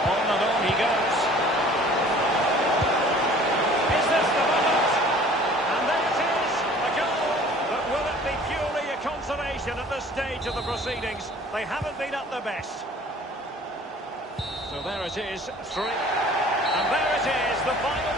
On he goes. Is this the moment? And there it is. A goal. But will it be purely a consolation at this stage of the proceedings? They haven't been at their best. So there it is, 3. And there it is, the final.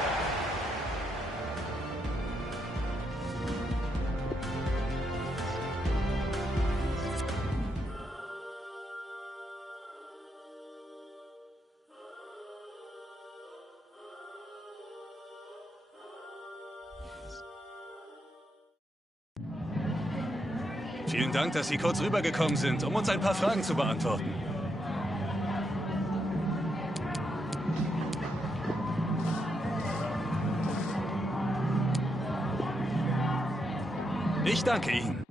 Vielen Dank, dass Sie kurz rübergekommen sind, um uns ein paar Fragen zu beantworten. Ich danke Ihnen.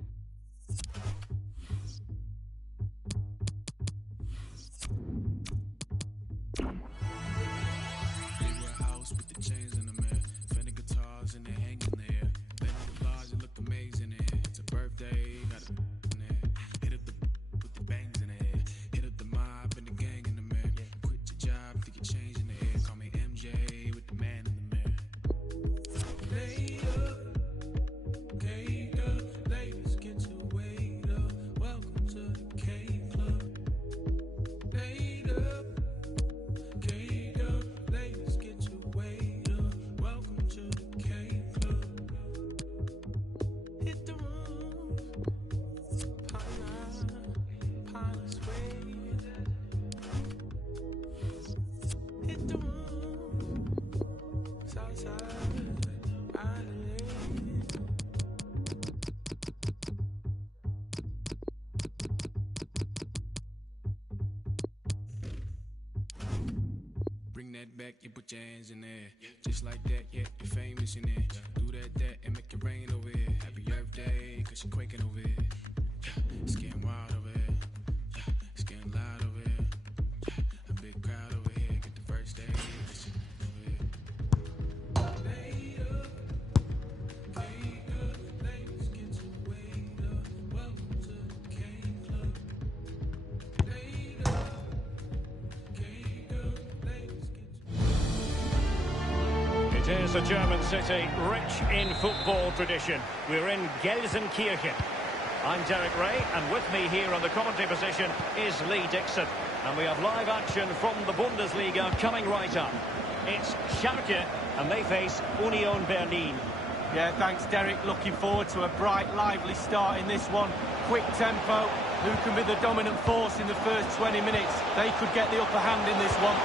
Back, you put your hands in there, just like that, yeah, you're famous in there. Do that, and make it rain over here. Happy Earth Day, cause you're quaking over here. It's getting wild over here. It's getting loud over here. A big crowd over here. Get the first day. It is a German city rich in football tradition. We're in Gelsenkirchen. I'm Derek Ray, and with me here on the commentary position is Lee Dixon. And we have live action from the Bundesliga coming right up. It's Schalke, and they face Union Berlin. Yeah, thanks, Derek. Looking forward to a bright, lively start in this one. Quick tempo. Who can be the dominant force in the first 20 minutes? They could get the upper hand in this one.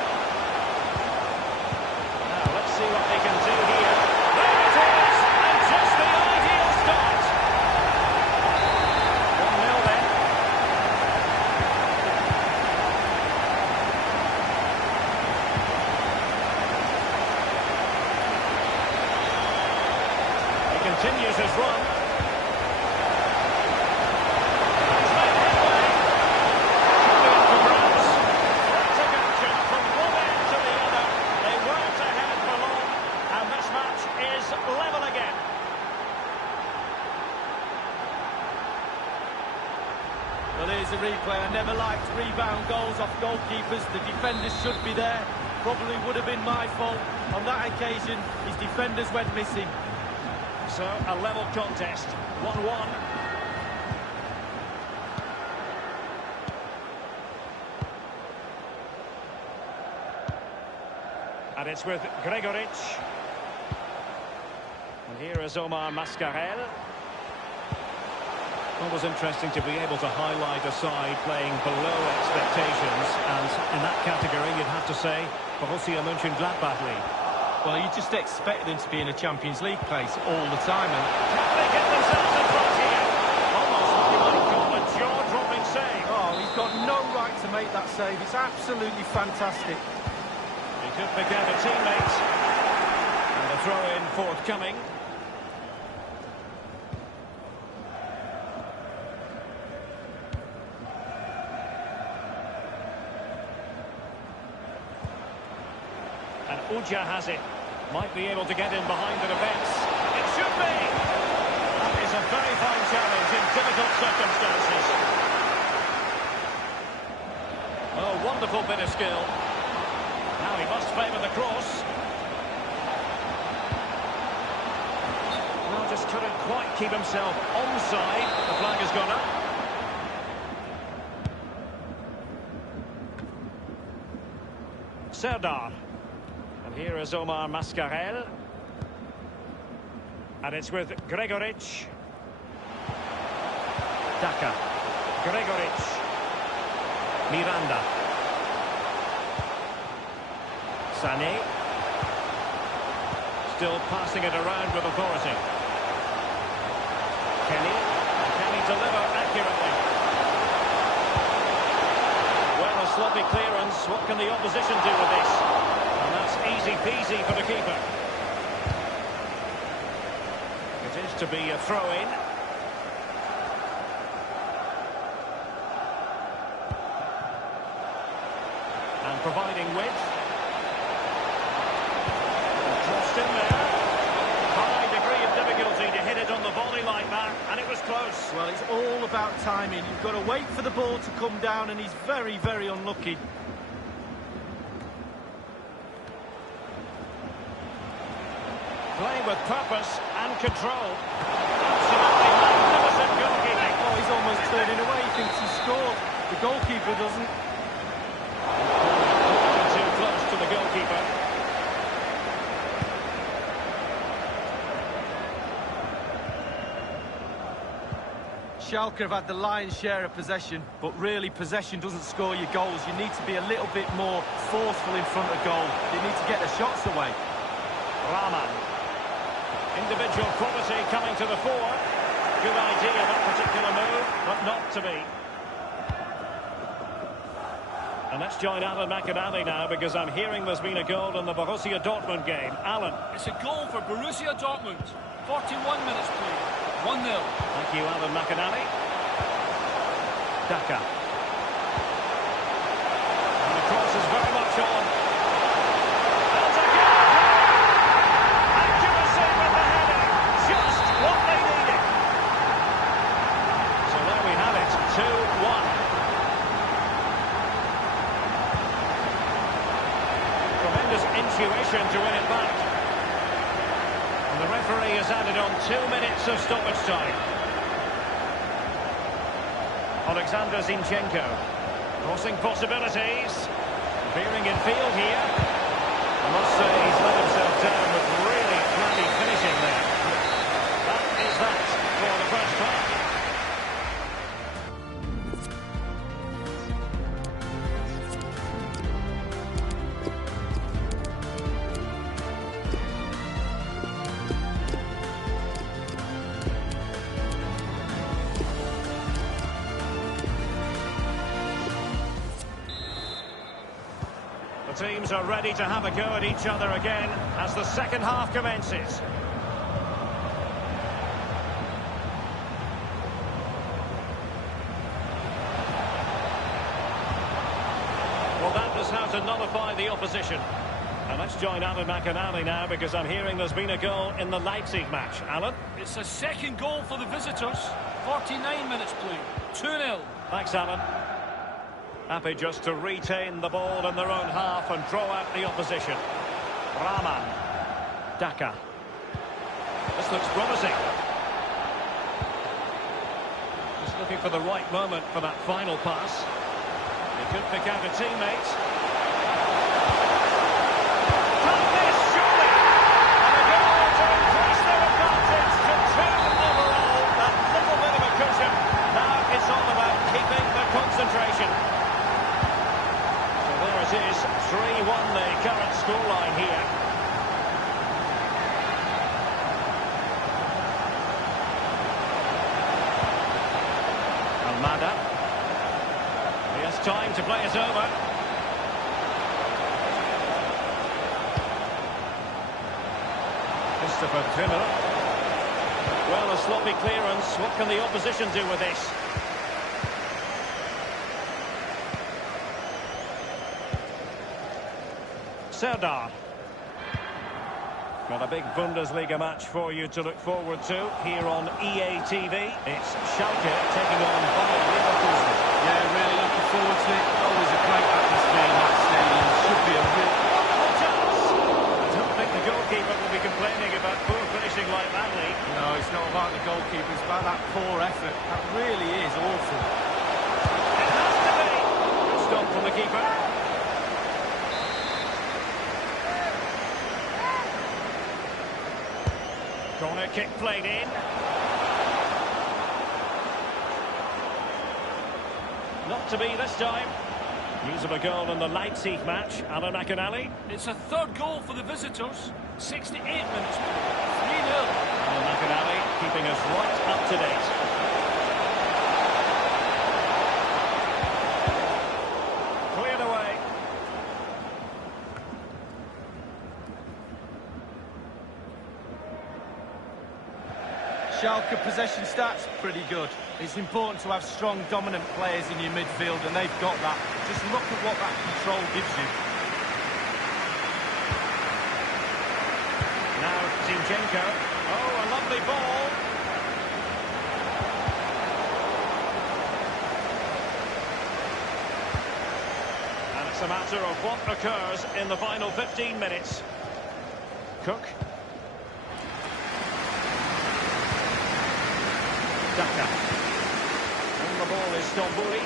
See what they can do here. There it is! And just the ideal start! 1-0 then. He continues his run. He's made headway. Could be up for grabs. Frantic action from one end to the other. They weren't ahead. And this match is level again. goals off goalkeepers. The defenders should be there. Probably would have been my fault. On that occasion, his defenders went missing. So, a level contest, 1-1. And it's with Gregoric. And here is Omar Mascarell. Always interesting to be able to highlight a side playing below expectations. And in that category, you'd have to say, Borussia Mönchengladbach league. Well, you just expect them to be in a Champions League place all the time. And can they get themselves in front here? Almost what you might call a jaw-dropping save. Oh, he's got no right to make that save. It's absolutely fantastic. He could pick out a teammate. And a throw-in forthcoming. And Uja has it. Might be able to get in behind the defence. It should be! That is a very fine challenge in difficult circumstances. Oh, wonderful bit of skill. Now he must favour the cross. Well, just couldn't quite keep himself onside. The flag has gone up. Serdar. And here is Omar Mascarell. And it's with Gregoric. Daka. Gregoric. Miranda. Sané. Still passing it around with authority. Kenny. Can he deliver accurately? Well, a sloppy clearance. What can the opposition do with this? And that's easy peasy for the keeper. It is to be a throw-in. And providing width. Crossed in there. High degree of difficulty to hit it on the volley like that, and it was close. Well, it's all about timing. You've got to wait for the ball to come down, and he's very, very unlucky. Playing with purpose and control. Absolutely magnificent goalkeeping. Oh, he's almost turning away. He thinks he scored. The goalkeeper doesn't. Too close to the goalkeeper. Schalke have had the lion's share of possession, but really possession doesn't score your goals. You need to be a little bit more forceful in front of goal. You need to get the shots away. Rahman. Individual quality coming to the fore. Good idea, that particular move, but not to be. And let's join Alan McAnally now, because I'm hearing there's been a goal in the Borussia Dortmund game. Alan. It's a goal for Borussia Dortmund. 41 minutes played. 1-0. Thank you, Alan McAnally. Daka. And the cross is very much on. That's a goal! Accuracy with the header. Just what they needed. So there we have it. 2-1. Tremendous intuition to win it back. And the referee has added on 2 minutes of stoppage time. Alexander Zinchenko. Crossing possibilities. Appearing in field here. I must say he's let himself down with really crappy finishing there. That is that for the first half. Teams are ready to have a go at each other again as the second half commences. Well, that is how to nullify the opposition. And let's join Alan McAnally now, because I'm hearing there's been a goal in the Leipzig match. Alan? It's a second goal for the visitors. 49 minutes played. 2-0. Thanks, Alan. Happy just to retain the ball in their own half and draw out the opposition. Rahman. Daka. This looks promising. Just looking for the right moment for that final pass. He could pick out a teammate. Can this surely? And a goal to increase their advantage to 2 overall. That little bit of a cushion. Now it's all about keeping the concentration. So there it is, 3-1 the current scoreline here. Almada. He has time to play it over. Christopher Trimmer. Well, a sloppy clearance. What can the opposition do with this? Serdar. Got a big Bundesliga match for you to look forward to here on EA TV. It's Schalke taking on Bayer Leverkusen. Yeah, really looking forward to it. Always a great atmosphere in that stadium. Should be a real wonderful chance. I don't think the goalkeeper will be complaining about poor finishing like Manley. No, it's not about the goalkeeper. It's about that poor effort. That really is awful. It has to be. Good stop from the keeper. Corner kick played in. Not to be this time. News of a goal in the Leipzig match. Alan McAnally. It's a third goal for the visitors. 68 minutes. 3-0. Alan McAnally keeping us right up to date. Cleared away. Schalke possession stats, pretty good. It's important to have strong, dominant players in your midfield, and they've got that. Just look at what that control gives you. Now, Zinchenko. Oh, a lovely ball. And it's a matter of what occurs in the final 15 minutes. Cook. Daka. And the ball is Stromboli.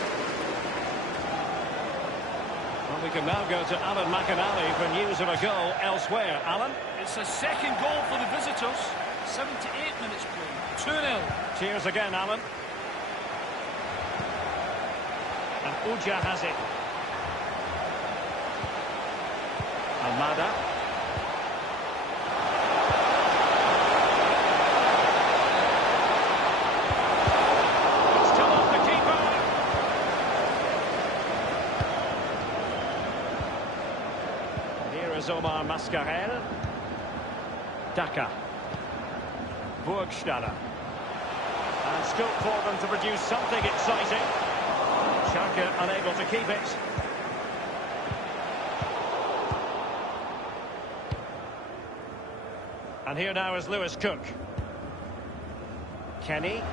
Well, we can now go to Alan McAnally for news of a goal elsewhere. Alan? It's a second goal for the visitors. 78 minutes played. 2-0. Cheers again, Alan. And Uja has it. Almada. Omar Mascarel. Daka. Burgstaller. And scope for them to produce something exciting. Schalke unable to keep it. And here now is Lewis Cook. Kenny.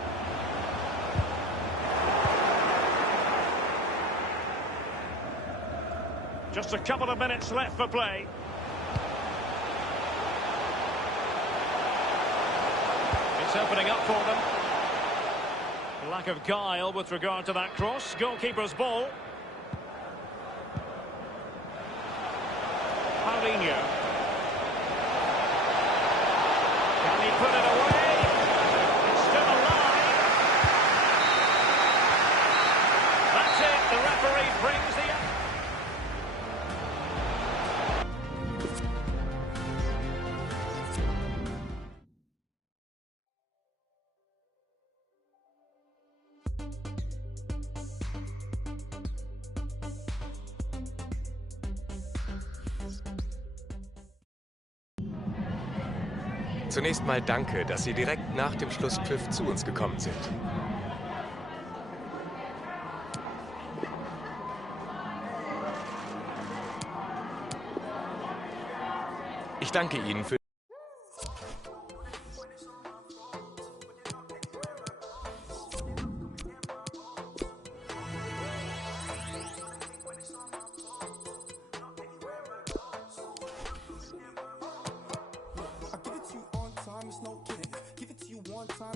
Just a couple of minutes left for play. It's opening up for them. Lack of guile with regard to that cross. Goalkeeper's ball. Paulinho. Can he put it away? It's still alive. That's it. The referee brings the... Zunächst mal danke, dass Sie direkt nach dem Schlusspfiff zu uns gekommen sind. Ich danke Ihnen für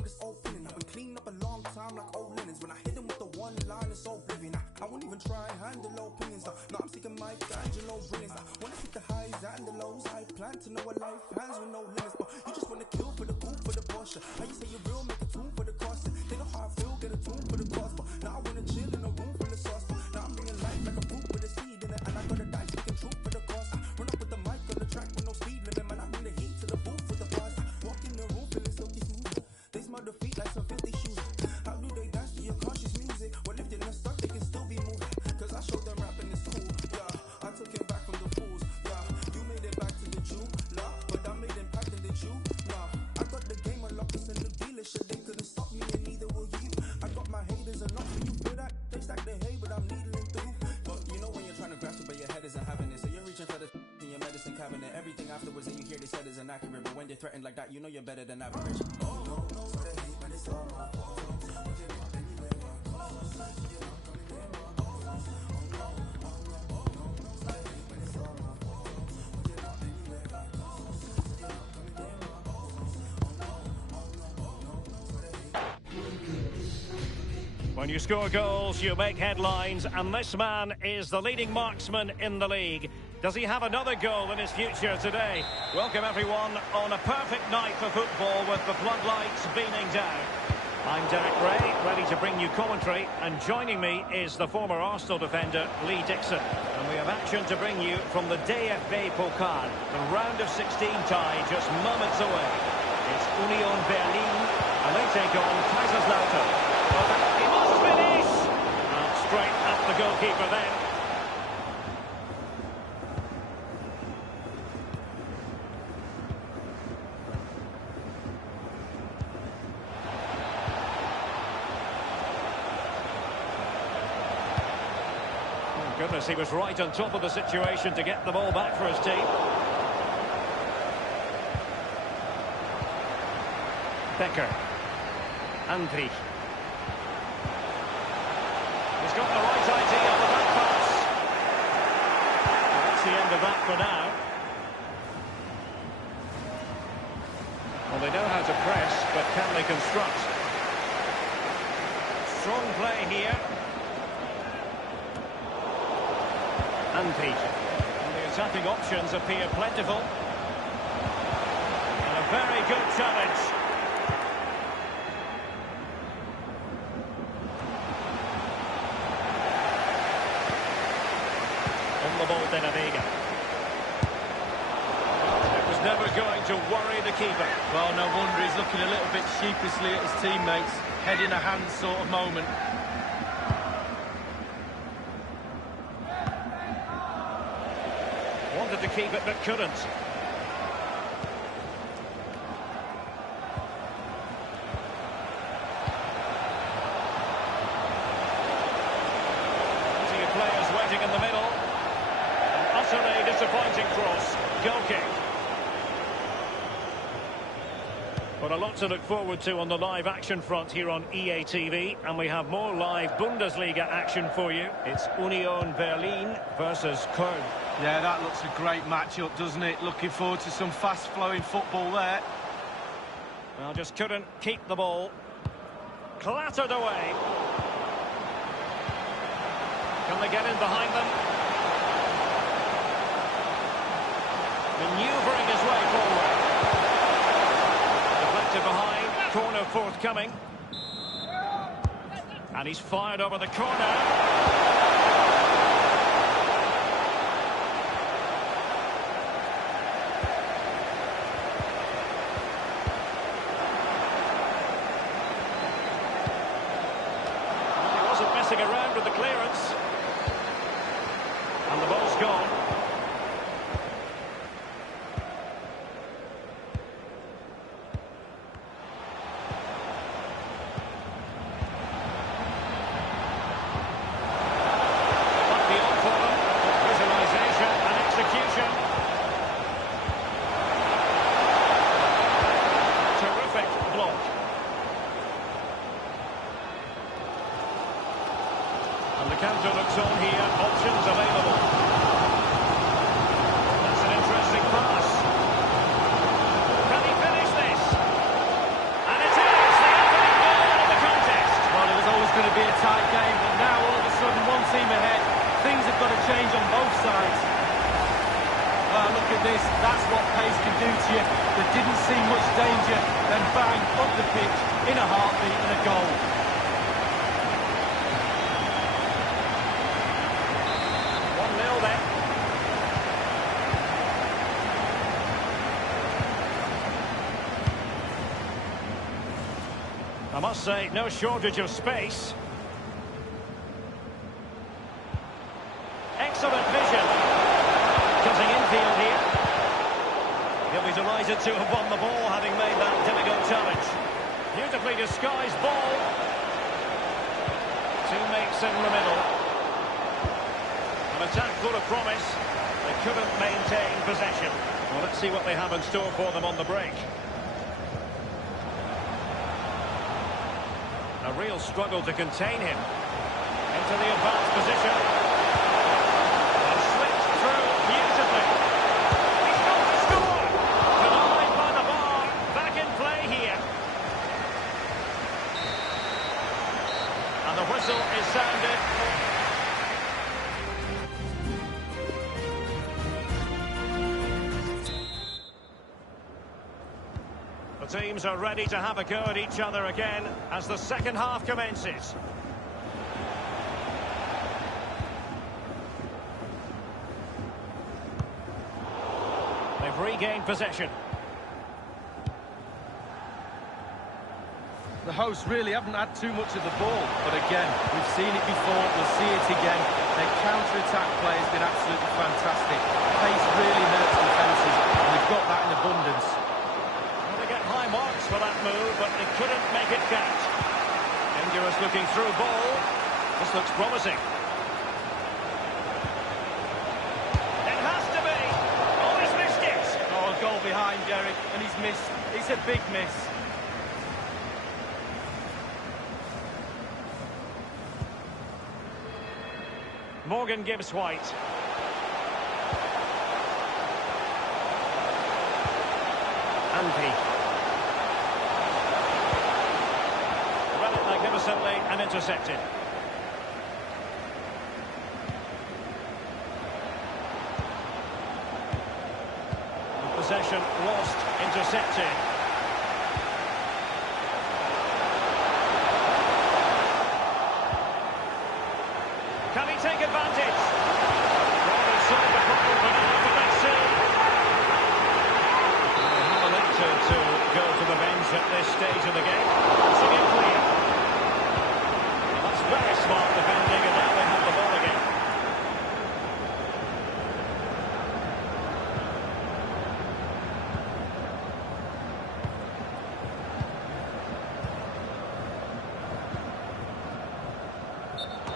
I'm just opening. I've been cleaning up a long time like old linens. When I hit him with the one line, it's so oblivion. I won't even try and handle opinions. Now I'm seeking my Angelo brilliance. I wanna seek the highs and the lows. I plan to know a life hands with no limits. But you just wanna kill for the coup, for the Porsche. How you say you're real, make a tune for the cost. They know how I feel, get a tune for the cost. But now I wanna chill in a room full of sauce. But now I'm bringing life like a fruit with a seed in it. And I got a dice, speaking truth for the cost. I run up with the mic on the track with no speed limit. Man, I bring the heat to the booth with the bars. Walk in the room feeling silky smooth. They smell the feet like some filthy shoes. How do they dance to your conscious music? Well, if they're not stuck, they can still be moved. Cause I showed them rapping is cool, yeah. I took him back from the fools, yeah. You made it back to the Jew, nah. But I made impact in the Jew, nah. I got the game unlocked, it's a new dealership. They couldn't stop me and neither will you. I got my haters unlocked, so you feel that? They stack the hay, but I'm needling through. But you know when you're trying to grasp it, but your head isn't having it. So you're reaching for the in your medicine cabinet. Everything afterwards that you hear they said is inaccurate. But when they're threatened like that, you know you're better than average. Oh, no, no, so they hate, but it's all my fault. When you score goals, you make headlines, and this man is the leading marksman in the league. Does he have another goal in his future today? Welcome everyone on a perfect night for football with the floodlights beaming down. I'm Derek Ray, ready to bring you commentary, and joining me is the former Arsenal defender Lee Dixon. And we have action to bring you from the DFB Pokal, the round of 16 tie just moments away. It's Union Berlin, and they take on Kaiserslautern. He must finish! And straight at the goalkeeper then. Oh goodness, he was right on top of the situation to get the ball back for his team. Becker. Andrich. He's got the right idea on the back pass. That's the end of that for now. Well, they know how to press, but can they construct? Strong play here. Andrich. And the attacking options appear plentiful. And a very good challenge. The ball, Denavega. It was never going to worry the keeper. Well, no wonder he's looking a little bit sheepishly at his teammates. Head in a hand sort of moment. Wanted to keep it, but couldn't. Plenty of players waiting in the middle. Utterly disappointing cross. Goal kick. But a lot to look forward to on the live action front here on EA TV, and we have more live Bundesliga action for you. It's Union Berlin versus Köln. Yeah, that looks a great matchup, doesn't it? Looking forward to some fast-flowing football there. Well, just couldn't keep the ball. Clattered away. Can they get in behind them? Manoeuvring his way forward. Deflected behind, corner forthcoming. And he's fired over the corner. He wasn't messing around with the clearance. And the ball's gone. And the counter looks on here, options available. sides. Look at this, that's what pace can do to you. There didn't seem much danger, then bang, up the pitch, in a heartbeat and a goal. I must say, no shortage of space. Excellent vision. Cutting infield here. He'll be delighted to have won the ball, having made that difficult challenge. Beautifully disguised ball. Teammates in the middle. An attack full of promise. They couldn't maintain possession. Well, let's see what they have in store for them on the break. A real struggle to contain him. Into the advanced position. And slipped through beautifully. He's got to score! Denied by the bar. Back in play here. And the whistle is sounded. The teams are ready to have a go at each other again as the second half commences. They've regained possession. The hosts really haven't had too much of the ball, but again, we've seen it before, we'll see it again. Their counter-attack play has been absolutely fantastic. Pace really hurts defences, and we've got that in abundance. High marks for that move, but they couldn't make it count. Dangerous looking through ball. This looks promising. It has to be. Oh, he's missed it. Oh, a goal behind Derek, and he's missed. It's a big miss. Morgan gives White. Andy. Magnificently and intercepted. Possession lost, intercepted. Can he take advantage? Rather solved the problem for now, but let's see. Have elected to go to the bench at this stage of the game. Passing it clear. Very smart defending, and now they have the ball again.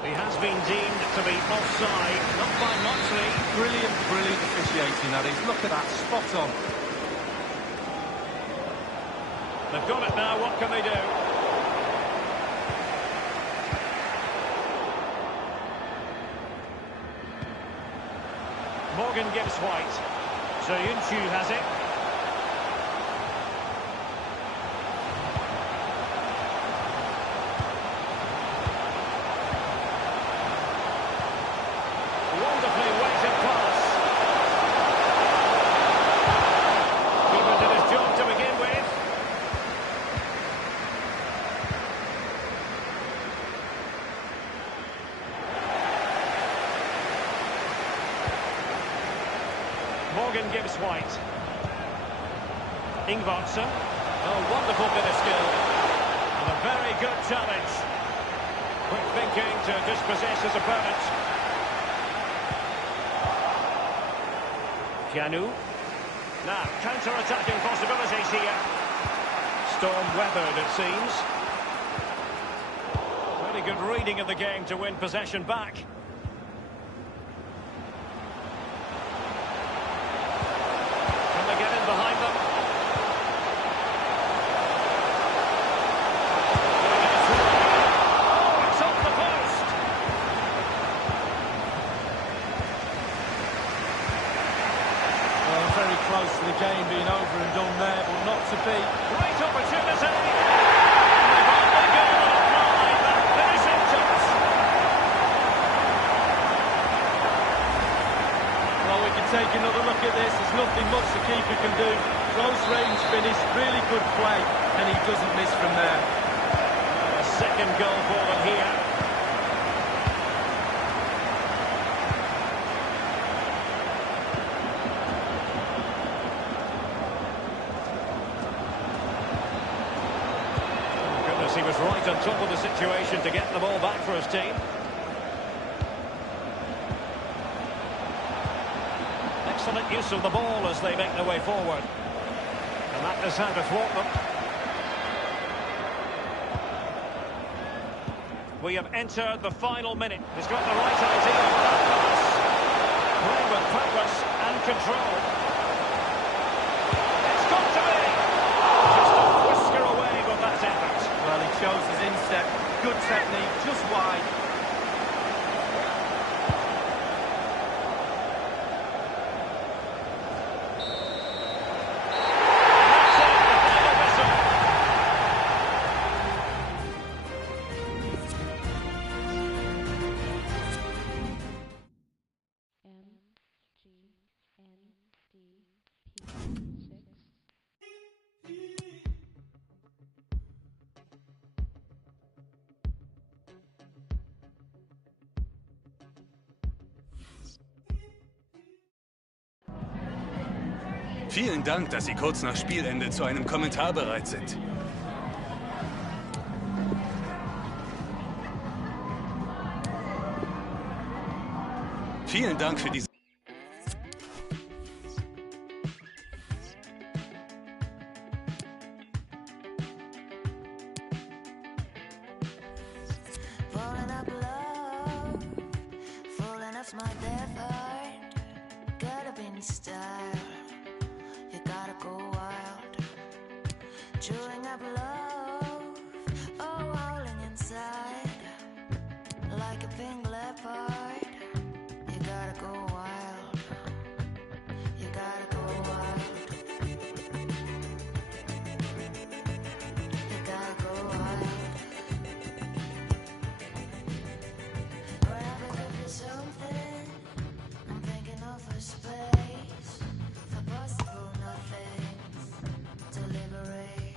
He has been deemed to be offside, not by much, Lee. Brilliant officiating, that is. Look at that, spot on. They've got it now, what can they do? Morgan gives White. Soyuncu has it. Wonderfully weighted pass. Keeper did his job to begin with. Morgan gives White. Ingvartsen. Oh, wonderful bit of skill. And a very good challenge. Quick thinking to dispossess his opponent. Janu. Now, counter-attacking possibilities here. Storm weathered, it seems. Really good reading of the game to win possession back. Behind them. Oh, it's off the post. Well, very close to the game being over and done there, but not to be. Great opportunity. They've only got to apply that finishing touch. if you take another look at this, there's nothing much the keeper can do. Close range finish, really good play, and he doesn't miss from there. A second goal for them here. Goodness, he was right on top of the situation to get the ball back for his team. Excellent use of the ball as they make their way forward. And that is how to thwart them. We have entered the final minute. He's got the right idea for that pass. Playing with purpose and control. It's got to be! Just a whisker away with that effort. Well, he chose his instep. Good technique, just wide. Vielen Dank, dass Sie kurz nach Spielende zu einem Kommentar bereit sind. Vielen Dank für diese... Falling up low, falling off my death heart. Got up in style, you gotta go wild. Chewing up love, oh, howling inside. Like a pink leopard, you gotta go wild. You gotta go wild. You gotta go wild. Wherever could be something, I'm thinking of a space for possible nothings to liberate.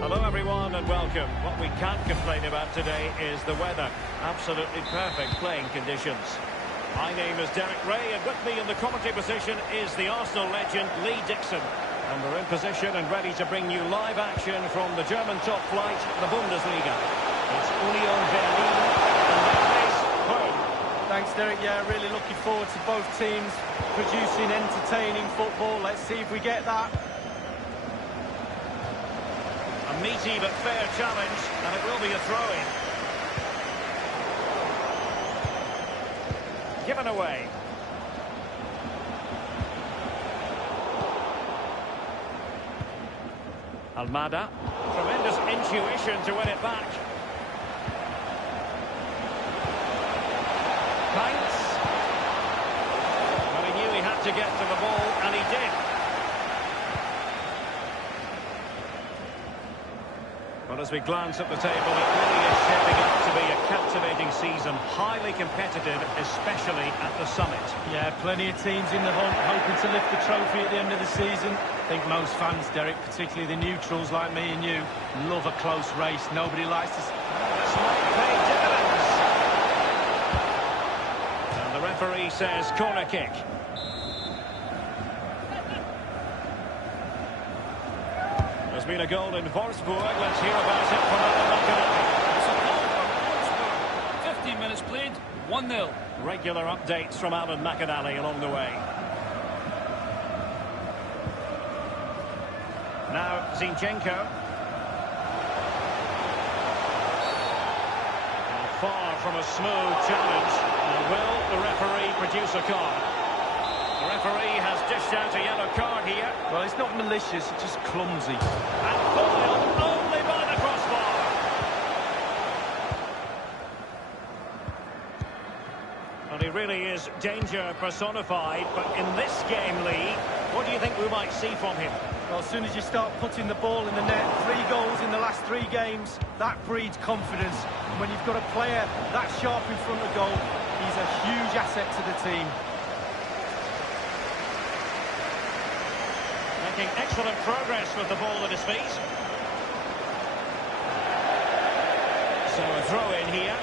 Hello everyone and welcome. What we can't complain about today is the weather. Absolutely perfect playing conditions. My name is Derek Ray and with me in the commentary position is the Arsenal legend Lee Dixon. And we're in position and ready to bring you live action from the German top flight, the Bundesliga. It's Union Berlin and their place home. Thanks, Derek. Yeah, really looking forward to both teams producing entertaining football. Let's see if we get that. A meaty but fair challenge, and it will be a throw-in. Given away. Almada. Tremendous intuition to win it back. Heinz. Well, he knew he had to get to the ball, and he did. Well, as we glance at the table, it really is shaping up to be a captivating season, highly competitive, especially at the summit. Yeah, plenty of teams in the hunt, hoping to lift the trophy at the end of the season. I think most fans, Derek, particularly the neutrals like me and you, love a close race. Nobody likes to... This might pay dividends. And the referee says corner kick. There's been a goal in Wolfsburg. Let's hear about it from Alan McAnally. It's a goal for Wolfsburg. 15 minutes played, 1-0. Regular updates from Alan McAnally along the way. Now Zinchenko. And far from a smooth challenge. And will the referee produce a card? The referee has dished out a yellow card here. Well, it's not malicious, it's just clumsy. And foiled only by the crossbar. Well, he really is danger personified, but in this game, Lee, what do you think we might see from him? Well, as soon as you start putting the ball in the net, 3 goals in the last 3 games, that breeds confidence. And when you've got a player that sharp in front of goal, he's a huge asset to the team. Making excellent progress with the ball at his feet. So a throw in here.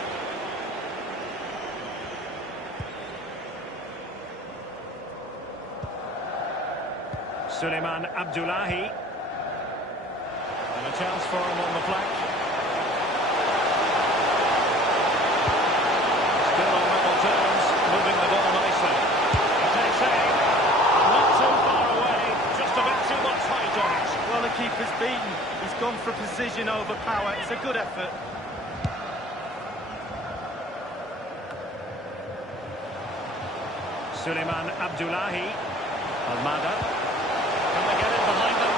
Suleiman Abdullahi. And a chance for him on the flank. Still on level terms, moving the ball nicely. A take save. Not too far away, just a bit too much height on it. Well, the keeper's beaten. He's gone for precision over power. It's a good effort. Suleiman Abdullahi. Almada. Can they get in behind them?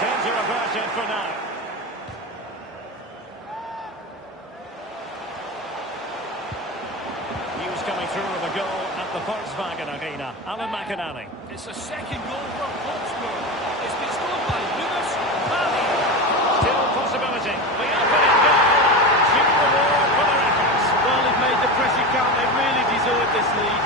Danger averted for now. News coming through of a goal at the Volkswagen Arena. Alan McInally. It's a second goal for Wolfsburg. It's been scored by Lucas Mali. Still possibility. The opening goal. Huge reward for their efforts. Well, they've made the pressure count. They really deserve this lead.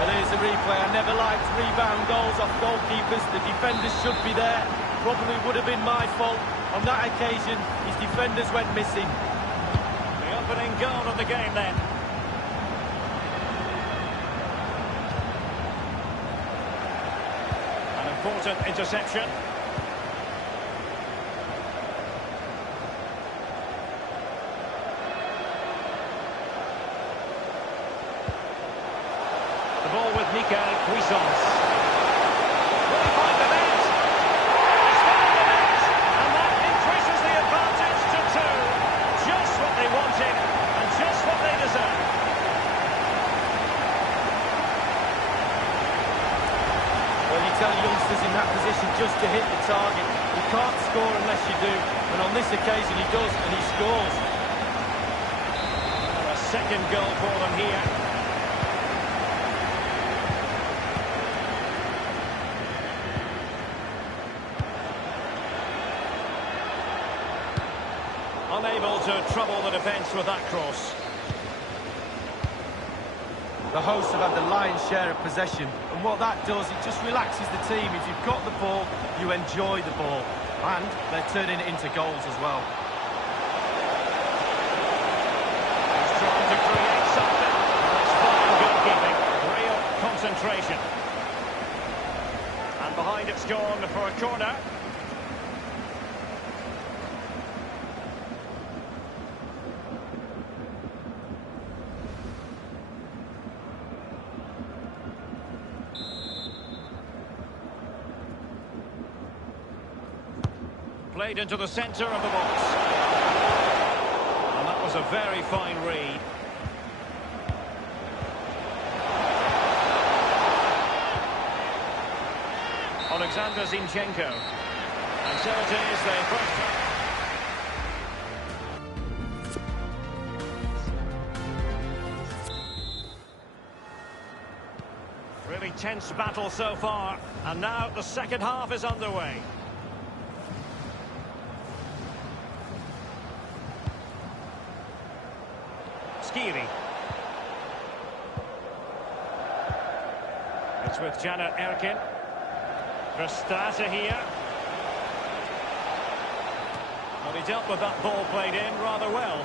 Well, here's the replay. I never liked rebound goals off goalkeepers. The defenders should be there. Probably would have been my fault. On that occasion, his defenders went missing. The opening goal of the game then. An important interception. The ball with Michael Cuisance. Will he find the net? He's found the net! And that increases the advantage to 2. Just what they wanted and just what they deserve. Well, you tell youngsters in that position just to hit the target. You can't score unless you do. And on this occasion he does, and he scores. And a second goal for them here. Unable to trouble the defence with that cross. The hosts have had the lion's share of possession, and what that does, it just relaxes the team. If you've got the ball, you enjoy the ball, and they're turning it into goals as well. He's trying to create something. That's fine goalkeeping. Real concentration. And behind it's gone for a corner. Played into the centre of the box. And that was a very fine read. Alexander Zinchenko. And so it is, they first... Really tense battle so far. And now the second half is underway. Skiri. It's with Janet Erkin. Verstaete here. Well, he dealt with that ball played in rather well.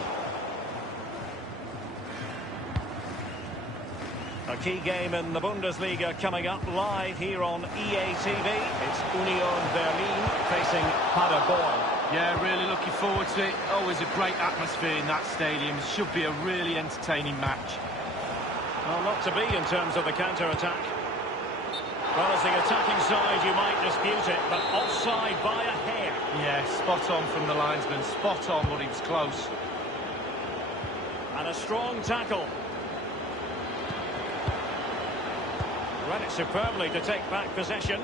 A key game in the Bundesliga coming up live here on EA TV. It's Union Berlin facing Paderborn. Yeah, really looking forward to it. Always a great atmosphere in that stadium. Should be a really entertaining match. Well, not to be in terms of the counter-attack. Well, as the attacking side, you might dispute it, but offside by a hair. Yeah, spot on from the linesman. Spot on, but he was close. And a strong tackle. Ran it superbly to take back possession.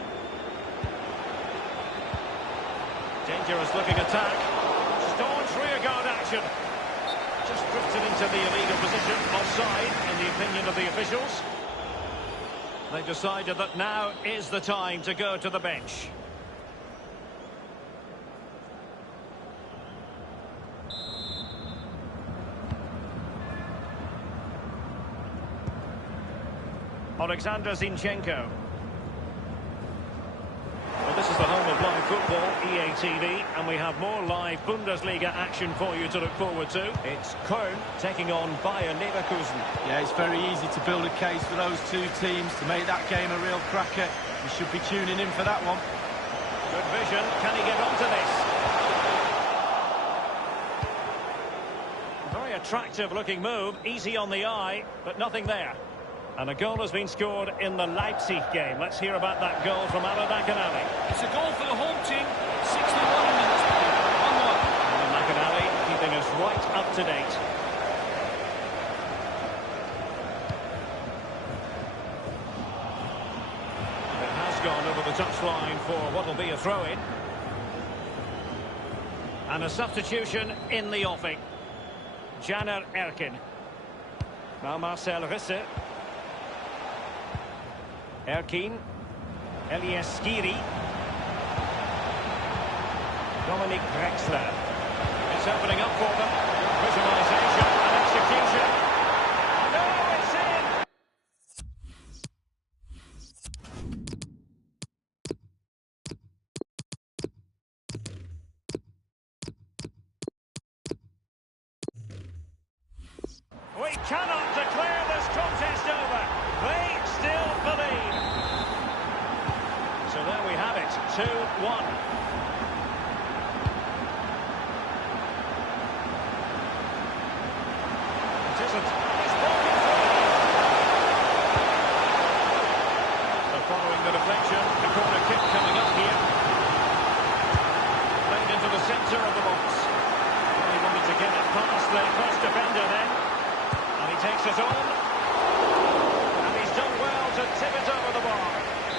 Dangerous looking attack. Staunch rearguard action. Just drifted into the illegal position. Offside, in the opinion of the officials. They've decided that now is the time to go to the bench. Alexander Zinchenko. Well, this is the home of live football, EA TV, and we have more live Bundesliga action for you to look forward to. It's Köln taking on Bayer Leverkusen. Yeah, it's very easy to build a case for those two teams to make that game a real cracker. You should be tuning in for that one. Good vision. Can he get onto this? Very attractive looking move, easy on the eye, but nothing there. And a goal has been scored in the Leipzig game. Let's hear about that goal from Alan McAnally. It's a goal for the home team. 61 minutes played. 1-1. Alan McAnally keeping us right up to date. It has gone over the touchline for what will be a throw-in. And a substitution in the offing. Caner Erkin. Now Marcel Risse. Erkin, Elias Skiri, Dominic Drexler. It's opening up for them. Visualization and execution. No, it's in! We cannot declare this contest over. They still believe. So there we have it, 2-1. It isn't. It's broken through. So following the deflection, the corner kick coming up here. Played into the centre of the box. Really wanted to get it past the first defender then. And he takes it on. And he's done well to tip it over the bar.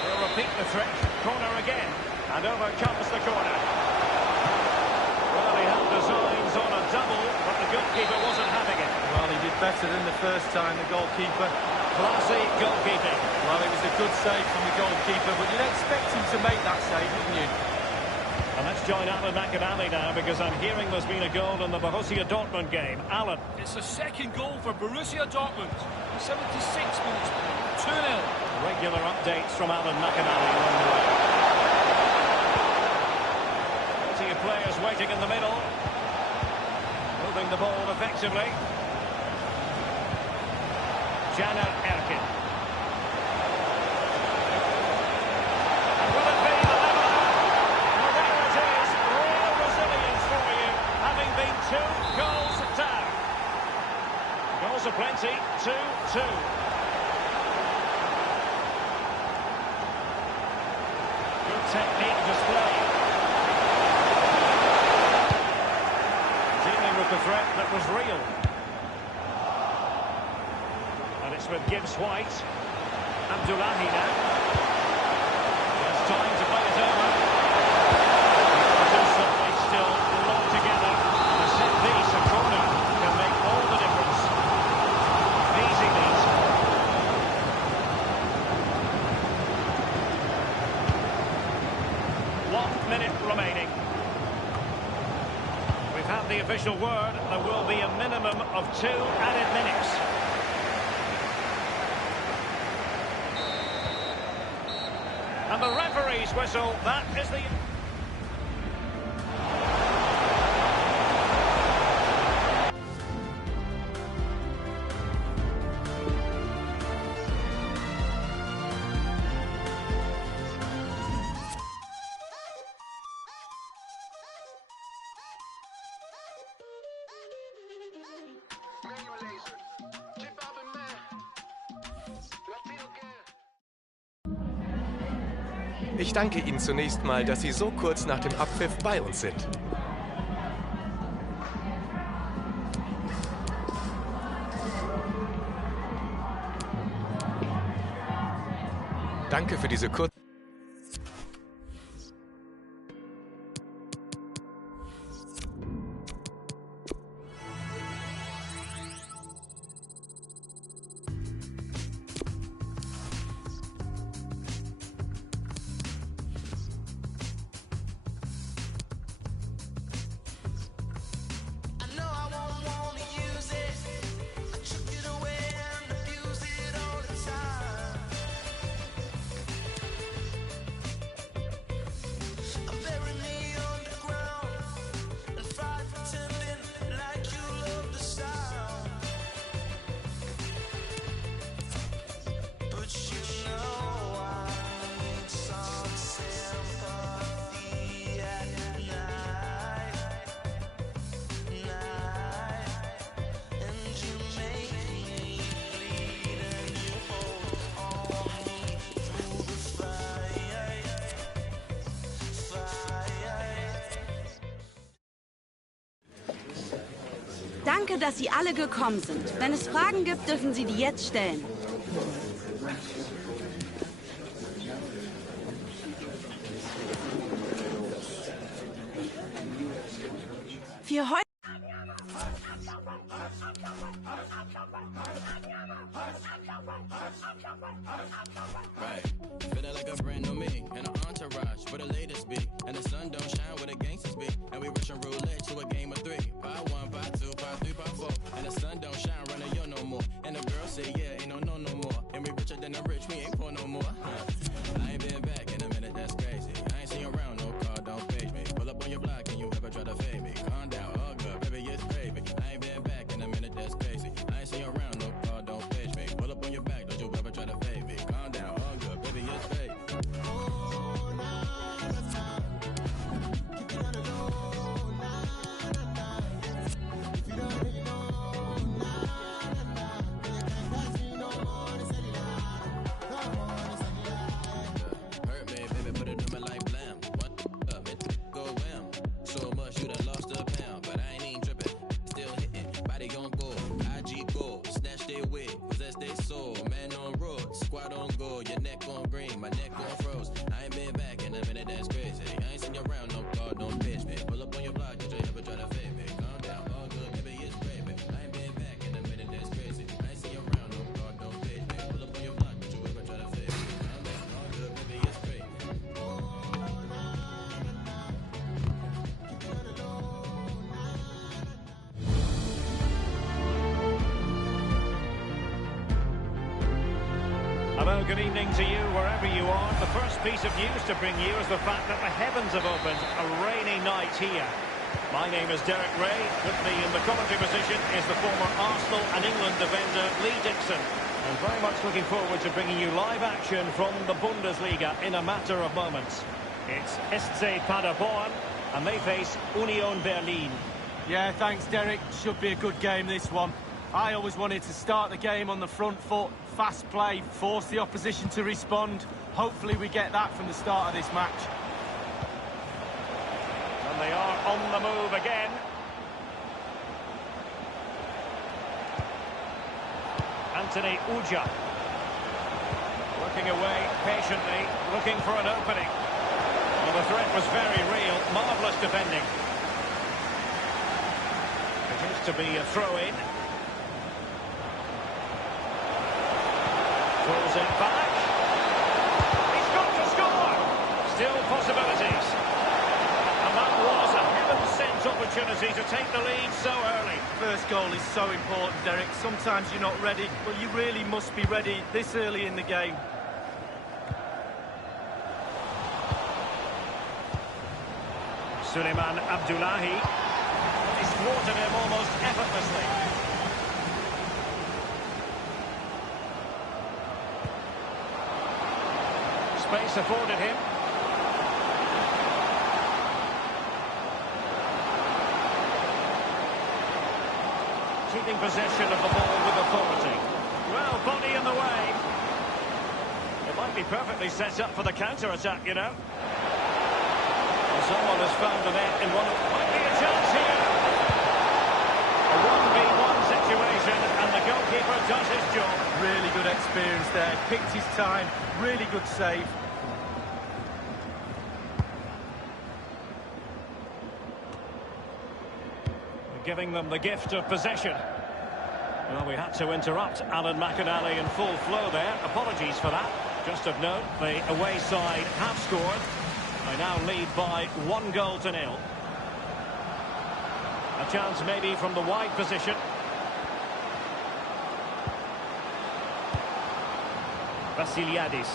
We'll repeat the trick. Corner again. And over comes the corner. Well, he had designs on a double, but the goalkeeper wasn't having it. Well, he did better than the first time, the goalkeeper. Classy goalkeeping. Well, it was a good save from the goalkeeper, but you'd expect him to make that save, wouldn't you? And let's join Alan McAnally now, because I'm hearing there's been a goal in the Borussia Dortmund game. Alan. It's the second goal for Borussia Dortmund. 76 minutes played. 2-0. Regular updates from Alan McAnally along the way. Plenty of players waiting in the middle. Moving the ball effectively. Caner Erkin. And will it be the leveller? Well, there it is. Real resilience for you, having been 2 goals down. Goals are plenty. 2-2. Good technique displayed. Dealing with the threat that was real. And it's with Gibbs White. Abdullahi now. There's time to play it over. It's still locked together. A set piece, a corner, can make all the difference. Easy lead. Minute remaining. We've had the official word. There will be a minimum of 2 added minutes. And the referee's whistle. That is the... Ich danke Ihnen zunächst mal, dass Sie so kurz nach dem Abpfiff bei uns sind. Danke für diese kurze... Danke, dass Sie alle gekommen sind. Wenn es Fragen gibt, dürfen Sie die jetzt stellen. Für heute... Right. Feeling like a brand new me and an entourage where the latest be. And the sun don't shine where the gangsters be. And we rushing roulette to a game of 3. Pot 1, pot 2, pot 3, pot 4. And the sun don't shine running yo no more. And the girls say yeah, ain't no more. And we richer than the rich, we ain't poor no more. I ain't been back in a minute, that's crazy. I ain't seen you around, no car, don't page me. Pull up on your block and you ever try to fade me. Calm down, all good, baby, it's gravy. I ain't been back in a minute, that's crazy. I ain't seen you around, no car, don't page me. Pull up on your back, don't you ever try to fade me. Calm down, all good, baby, it's gravy. Hello, good evening to you wherever you are. The first piece of news to bring you is the fact that the heavens have opened. A rainy night here. My name is Derek Ray. With me in the commentary position is the former Arsenal and England defender Lee Dixon. And very much looking forward to bringing you live action from the Bundesliga in a matter of moments. It's SC Paderborn and they face Union Berlin. Yeah, thanks, Derek. Should be a good game, this one. I always wanted to start the game on the front foot, fast play, force the opposition to respond. Hopefully we get that from the start of this match. And they are on the move again. Anthony Uja. Working away patiently, looking for an opening. Well, the threat was very real, marvellous defending. It is to be a throw-in. Pulls it back. He's got to score! Still possibilities. And that was a heaven-sent opportunity to take the lead so early. First goal is so important, Derek. Sometimes you're not ready, but you really must be ready this early in the game. Suleiman Abdullahi. He's thwarted him almost effortlessly. Space afforded him. Keeping possession of the ball with authority. Well, body in the way. It might be perfectly set up for the counter-attack, you know. Well, someone has found the net in one of... Might be a chance here. A 1v1 situation, and the goalkeeper does his job. Really good experience there. Picked his time. Really good save. Giving them the gift of possession. Well, we had to interrupt Alan McInally in full flow there. Apologies for that. Just of note, the away side have scored. They now lead by 1-0. A chance maybe from the wide position. Vasiliadis.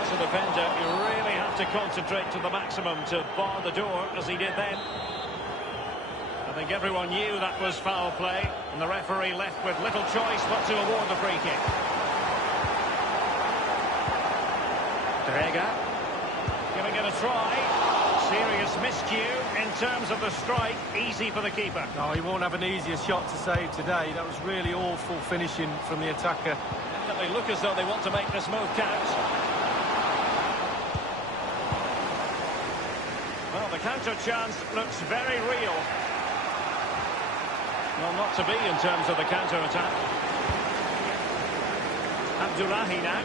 As a defender, you really have to concentrate to the maximum to bar the door, as he did then. I think everyone knew that was foul play, and the referee left with little choice but to award the free kick. Dreger, giving it a try. Serious miscue in terms of the strike. Easy for the keeper. No, he won't have an easier shot to save today. That was really awful finishing from the attacker. Definitely look as though they want to make this move count. Well, the counter chance looks very real. Well, not to be in terms of the counter-attack. Abdullahi now.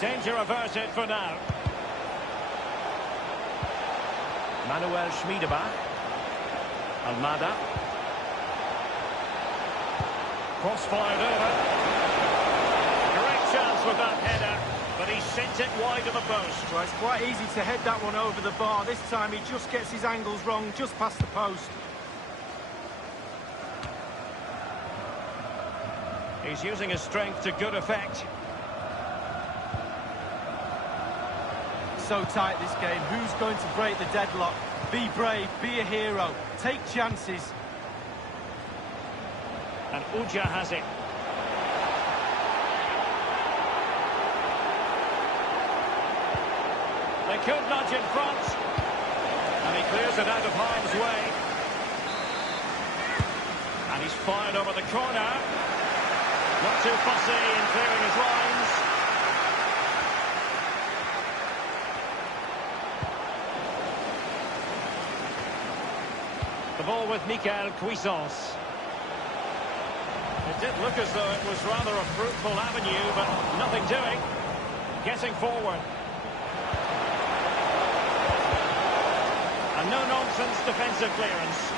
Danger averted for now. Manuel Schmiedebach. Almada. Cross-fired over. Great chance with that header, but he sent it wide of the post. Well, it's quite easy to head that one over the bar. This time he just gets his angles wrong, just past the post. He's using his strength to good effect. So tight this game. Who's going to break the deadlock? Be brave, be a hero, take chances. And Uja has it. They could nudge in front. And he clears it out of harm's way. And he's fired over the corner. Not too fussy in clearing his lines. The ball with Michael Cuisance. It did look as though it was rather a fruitful avenue, but nothing doing. Getting forward. A no-nonsense defensive clearance.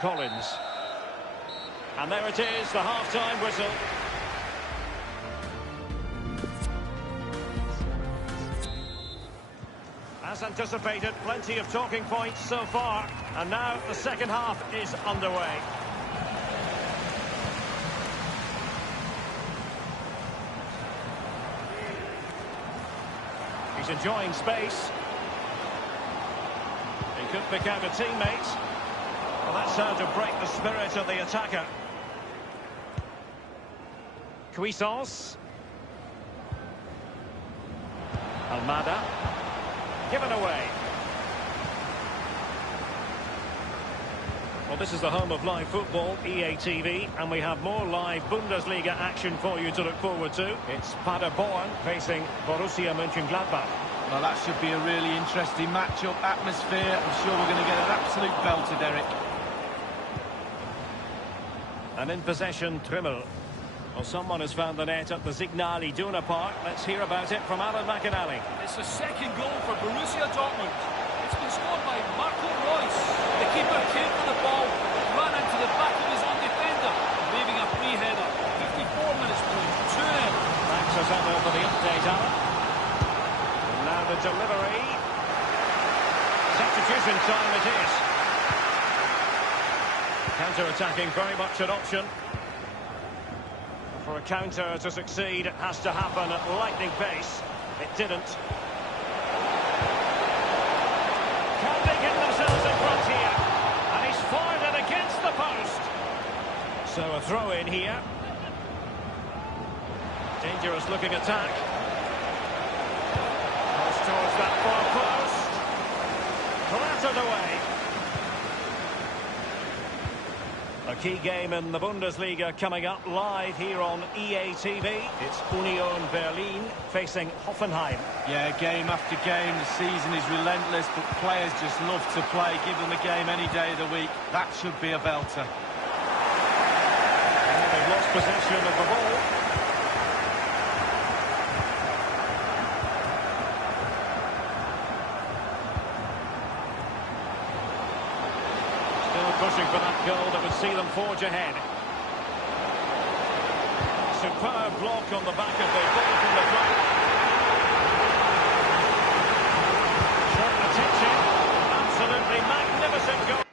Collins. And there it is, the half-time whistle. As anticipated, plenty of talking points so far. And now the second half is underway. He's enjoying space. He could pick out a teammate. Well, that's how to break the spirit of the attacker. Cuisance. Almada. Given away. Well, this is the home of live football, EA TV, and we have more live Bundesliga action for you to look forward to. It's Paderborn facing Borussia Mönchengladbach. Well, that should be a really interesting match-up atmosphere. I'm sure we're going to get an absolute belter, Derek. And in possession, Trimmel. Well, someone has found the net at the Signal Iduna Park. Let's hear about it from Alan McInally. It's the second goal for Borussia Dortmund. It's been scored by Marco Reus. The keeper came for the ball, ran into the back of his own defender, leaving a free header. 54 minutes played, 2-0. Thanks us over for the update, Alan. And now the delivery. Substitution time it is. Counter-attacking, very much an option. For a counter to succeed, it has to happen at lightning pace. It didn't. Can they get themselves in front here? And he's fired it against the post. So a throw in here. Dangerous looking attack. Goes towards that far post. Clattered away. A key game in the Bundesliga coming up live here on EA TV. It's Union Berlin facing Hoffenheim. Yeah, game after game, the season is relentless, but players just love to play. Give them a game any day of the week. That should be a belter. And they've lost possession of the ball. Pushing for that goal that would see them forge ahead. Superb block on the back of the ball from the front. Short attention. Absolutely magnificent goal.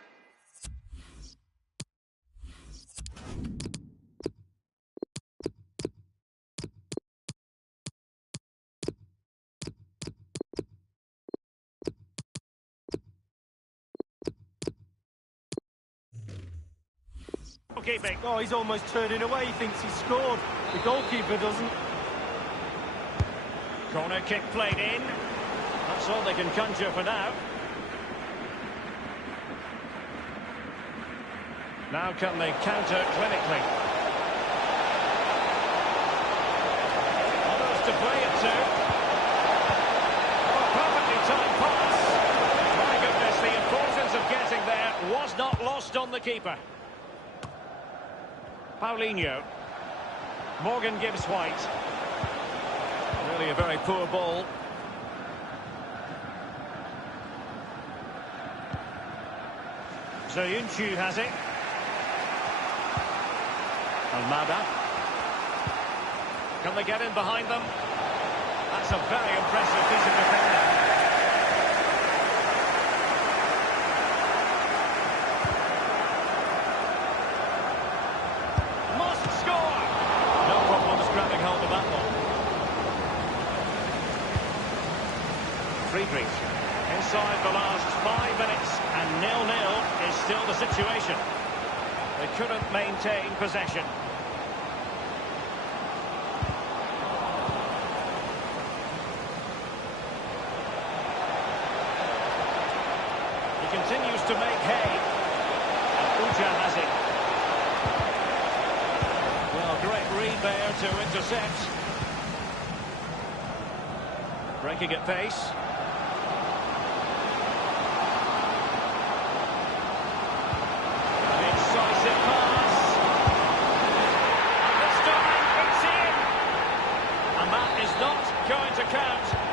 Keeping. Oh, he's almost turning away. He thinks he's scored. The goalkeeper doesn't. Corner kick played in. That's all they can conjure for now. Now can they counter clinically? Others to play it to. Oh, a perfectly timed pass. My goodness, the importance of getting there was not lost on the keeper. Paulinho. Morgan gives White. Really a very poor ball. Zayuncu has it. Almada. Can they get in behind them? That's a very impressive piece of defending. Must score! No problems grabbing hold of that one. Friedrich. Inside the last 5 minutes, and 0-0 is still the situation. They couldn't maintain possession. He continues to make hay. And Uja has it. Well, great read there to intercept. Breaking at pace.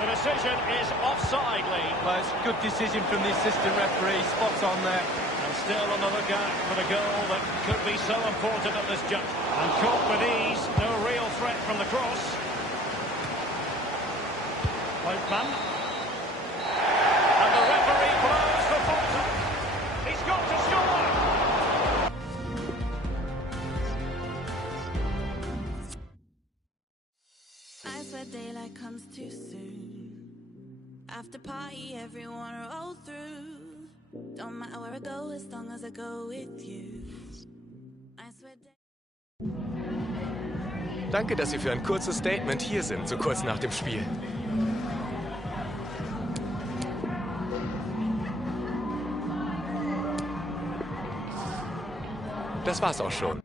The decision is offside, Lee. Well, it's a good decision from the assistant referee, spot on there. And still on the lookout for the goal that could be so important at this juncture. And caught with ease, no real threat from the cross. Houtman. And the referee blows for full time. He's got to score! I swear daylight comes too soon. After party, everyone roll through. Don't matter where I go, as long as I go with you. I swear Danke, dass Sie für ein kurzes Statement hier sind, so kurz nach dem Spiel. Das war's auch schon.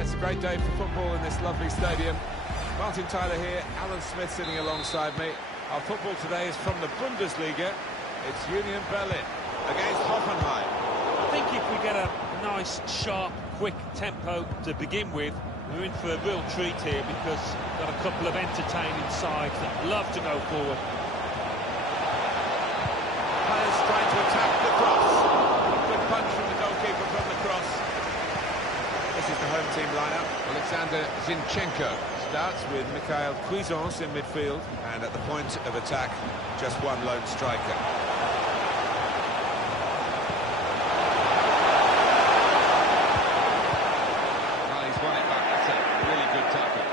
It's a great day for football in this lovely stadium. Martin Tyler here, Alan Smith sitting alongside me. Our football today is from the Bundesliga. It's Union Berlin against Hoffenheim. I think if we get a nice, sharp, quick tempo to begin with, we're in for a real treat here because we've got a couple of entertaining sides that love to go forward. Players trying to attack the cross. Good punch from the goalkeeper from the cross. This is the home team lineup. Alexander Zinchenko starts with Mikhail Cuisance in midfield, and at the point of attack, just one lone striker. Well, he's won it back. That's a really good tackle.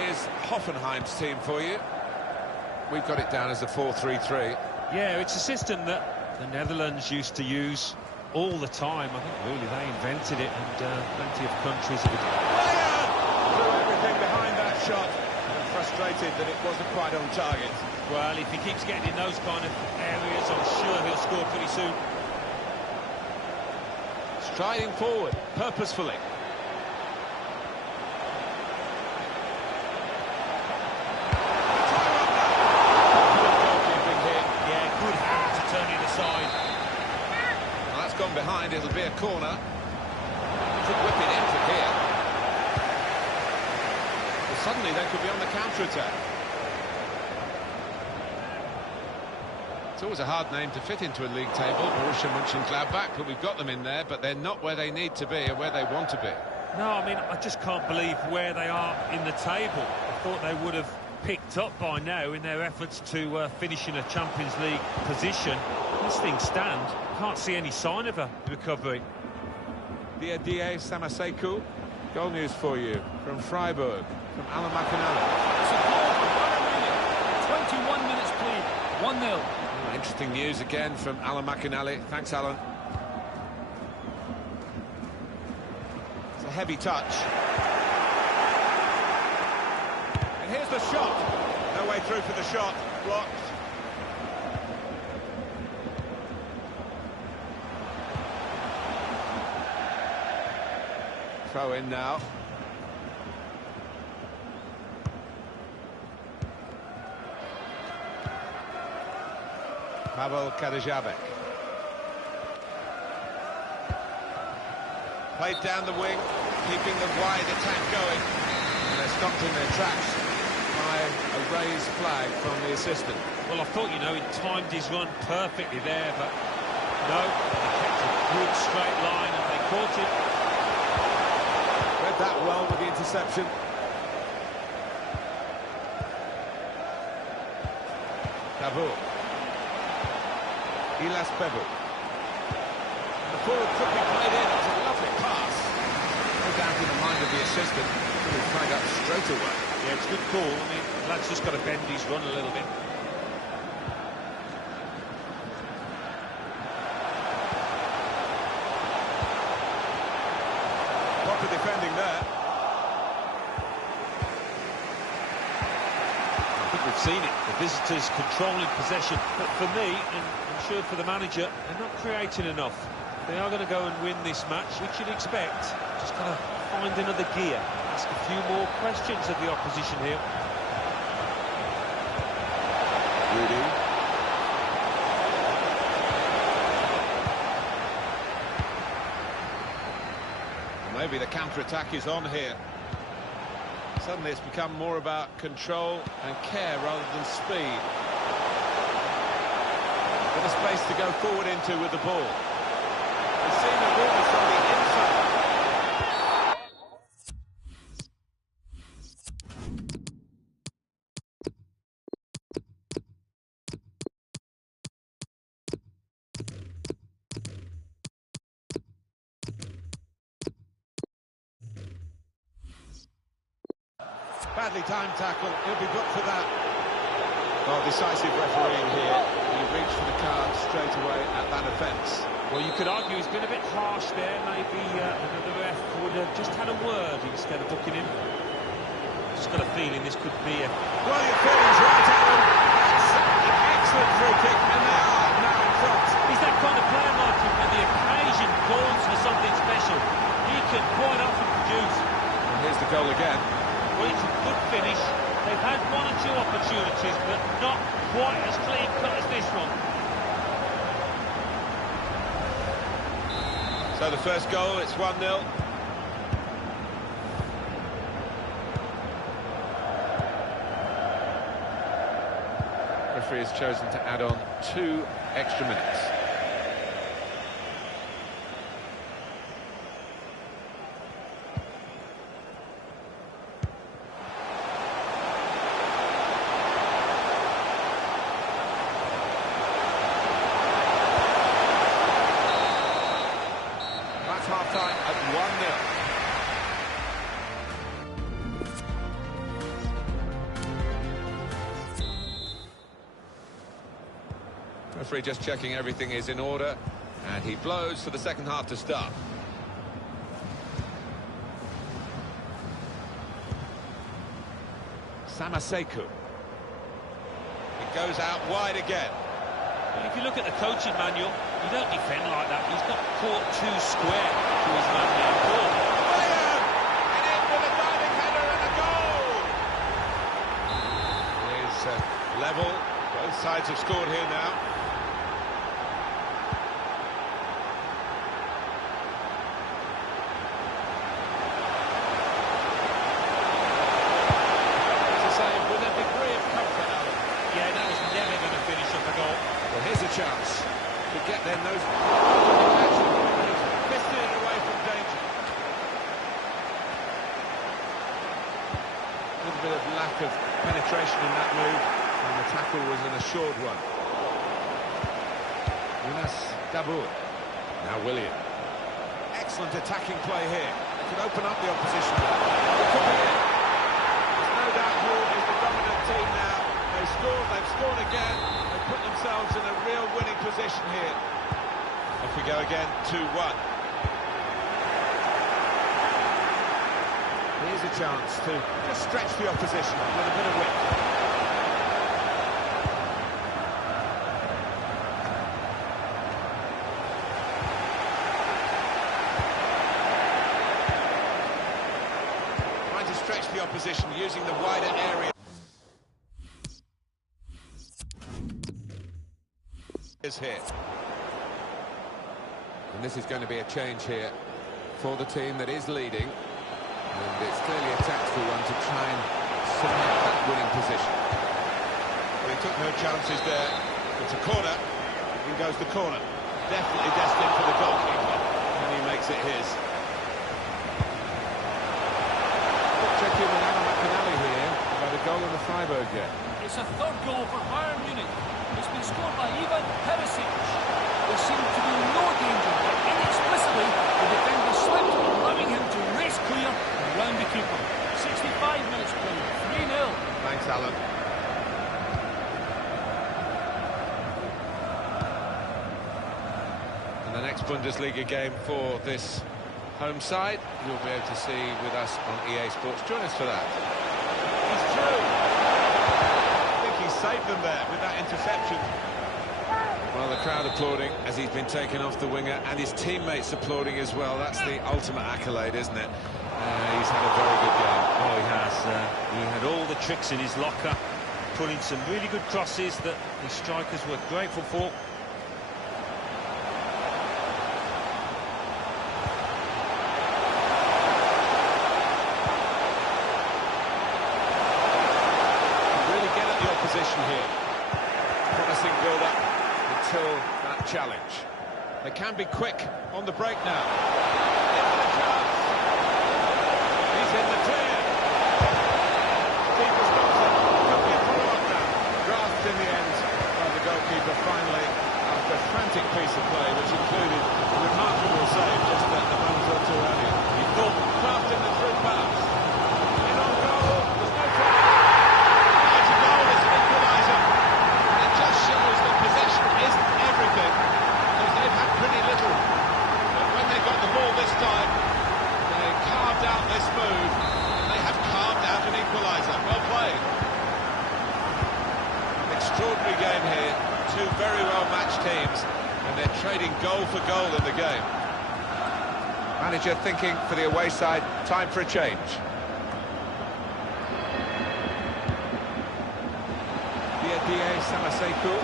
Here's Hoffenheim's team for you. We've got it down as a 4-3-3. Yeah, it's a system that the Netherlands used to use all the time. I think really they invented it, and plenty of countries have Threw everything behind that shot, and frustrated that it wasn't quite on target. Well, if he keeps getting in those kind of areas, I'm sure he'll score pretty soon. Striding forward, purposefully. it'll be a corner. Could whip it in from here. Well, suddenly they could be on the counter-attack. It's always a hard name to fit into a league table, Borussia Mönchengladbach, but we've got them in there, but they're not where they need to be or where they want to be. No, I mean, I just can't believe where they are in the table. I thought they would have picked up by now in their efforts to finish in a Champions League position. As things stand, can't see any sign of a recovery. Diadier Samaseku, goal news for you from Freiburg, from Alan McInally. It's a goal for Bayern Munich. 21 minutes played, 1-0. Interesting news again from Alan McInally. Thanks, Alan. It's a heavy touch. And here's the shot. No way through for the shot. Blocked. Throw in now. Pavel Kadejabek. Played down the wing, keeping the wide attack going. And they're stopped in their tracks by a raised flag from the assistant. Well, I thought, you know, he timed his run perfectly there, but no, he kept a good straight line and they caught him. Read that well with the interception. Cavour. Ilas Bebu. The forward could be played in. It's a lovely pass. No doubt in the mind of the assistant. Could be flagged up straight away. Yeah, it's a good call. I mean, the lad's just got to bend his run a little bit. Proper defending there. I think we've seen it. The visitors controlling possession. But for me, and I'm sure for the manager, they're not creating enough. They are going to go and win this match, which you'd expect. Just got to find another gear. Ask a few more questions of the opposition here. Rudy. Maybe the counter-attack is on here. Suddenly it's become more about control and care rather than speed. With a space to go forward into with the ball. We've seen the movement from the inside. Badly timed tackle, he'll be booked for that. Well, decisive refereeing here. He reached for the card straight away at that offence. Well, you could argue he's been a bit harsh there. Maybe another ref would have just had a word instead of booking him. Just got a feeling this could be a... Well, your feeling's right, Alan. That's an excellent free kick, and they are now in front. He's that kind of player, Martin, when the occasion calls for something special. He can quite often produce. And here's the goal again. Well, it's a good finish. They've had one or two opportunities, but not quite as clean-cut as this one. So the first goal, it's 1-0. Referee has chosen to add on 2 extra minutes. Half-time at 1-0. Referee just checking everything is in order, and he blows for the second half to start. Samaseku. It goes out wide again. Well, if you look at the coaching manual, you don't defend like that. He's not caught too square to his man there. William! And in with a diving header and a goal! It is level. Both sides have scored here now. lack of penetration in that move, and the tackle was an assured one. Jonas Dabour. Now William. Excellent attacking play here. They could open up the opposition. It could be it. There's no doubt who is the dominant team now. They've scored again. They've put themselves in a real winning position here. Off we go again, 2-1. Here's a chance to just stretch the opposition with a bit of width. Trying to stretch the opposition using the wider area. Is here. And this is going to be a change here for the team that is leading. And it's clearly a tactical one to try and cement that winning position. Well, he took no chances there. It's a corner. In goes the corner. Definitely destined for the goalkeeper. And he makes it his. Checking with Anna McAnally here about a goal in the Freiburg game. It's a third goal for Bayern Munich. It's been scored by Ivan Perisic. There seemed to be no danger, but inexplicably the defender slipped, allowing him to race clear around the keeper. 65 minutes played, 3-0. Thanks, Alan. And the next Bundesliga game for this home side, you'll be able to see with us on EA Sports. Join us for that. He's through. I think he saved them there with that interception. Well, the crowd applauding as he's been taken off the winger, and his teammates applauding as well. That's the ultimate accolade, isn't it? He's had a very good game. Oh, he has. He had all the tricks in his locker, put in some really good crosses that the strikers were grateful for. Really get at the opposition here. Promising build-up until that challenge. They can be quick on the break now. He's in the clear. Keeper stops it. Could be a follow-up now. Grasped in the end by the goalkeeper finally after a frantic piece of play which included a remarkable save just a moment or two earlier. He thought crafting the through pass. In on goal. There's no trouble. It's a goal. It's an equaliser. It just shows that possession isn't everything, because they've had pretty little. But when they got the ball this time, they carved out this move, and they have carved out an equaliser. Well played. An extraordinary game here. Two very well-matched teams, and they're trading goal for goal in the game. Manager thinking for the away side, time for a change. Didier Samasekou.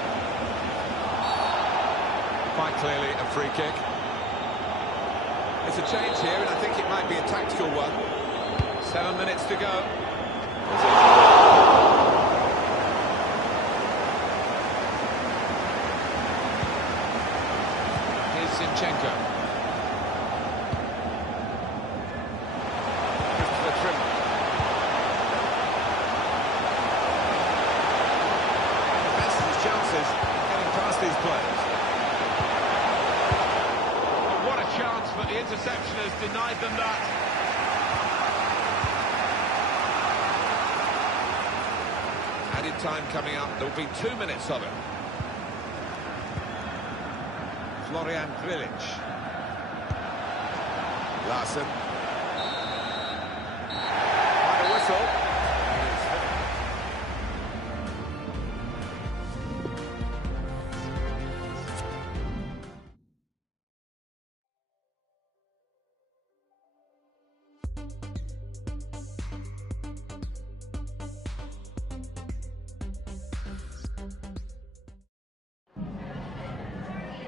Quite clearly a free kick. It's a change here, and I think it might be a tactical one. 7 minutes to go. Here's Zinchenko. Christopher Trimmer. Defenses his chances getting past these players. Chance, but the interception has denied them that. Added time coming up. There will be 2 minutes of it. Florian Grilic. Larsen. And a whistle.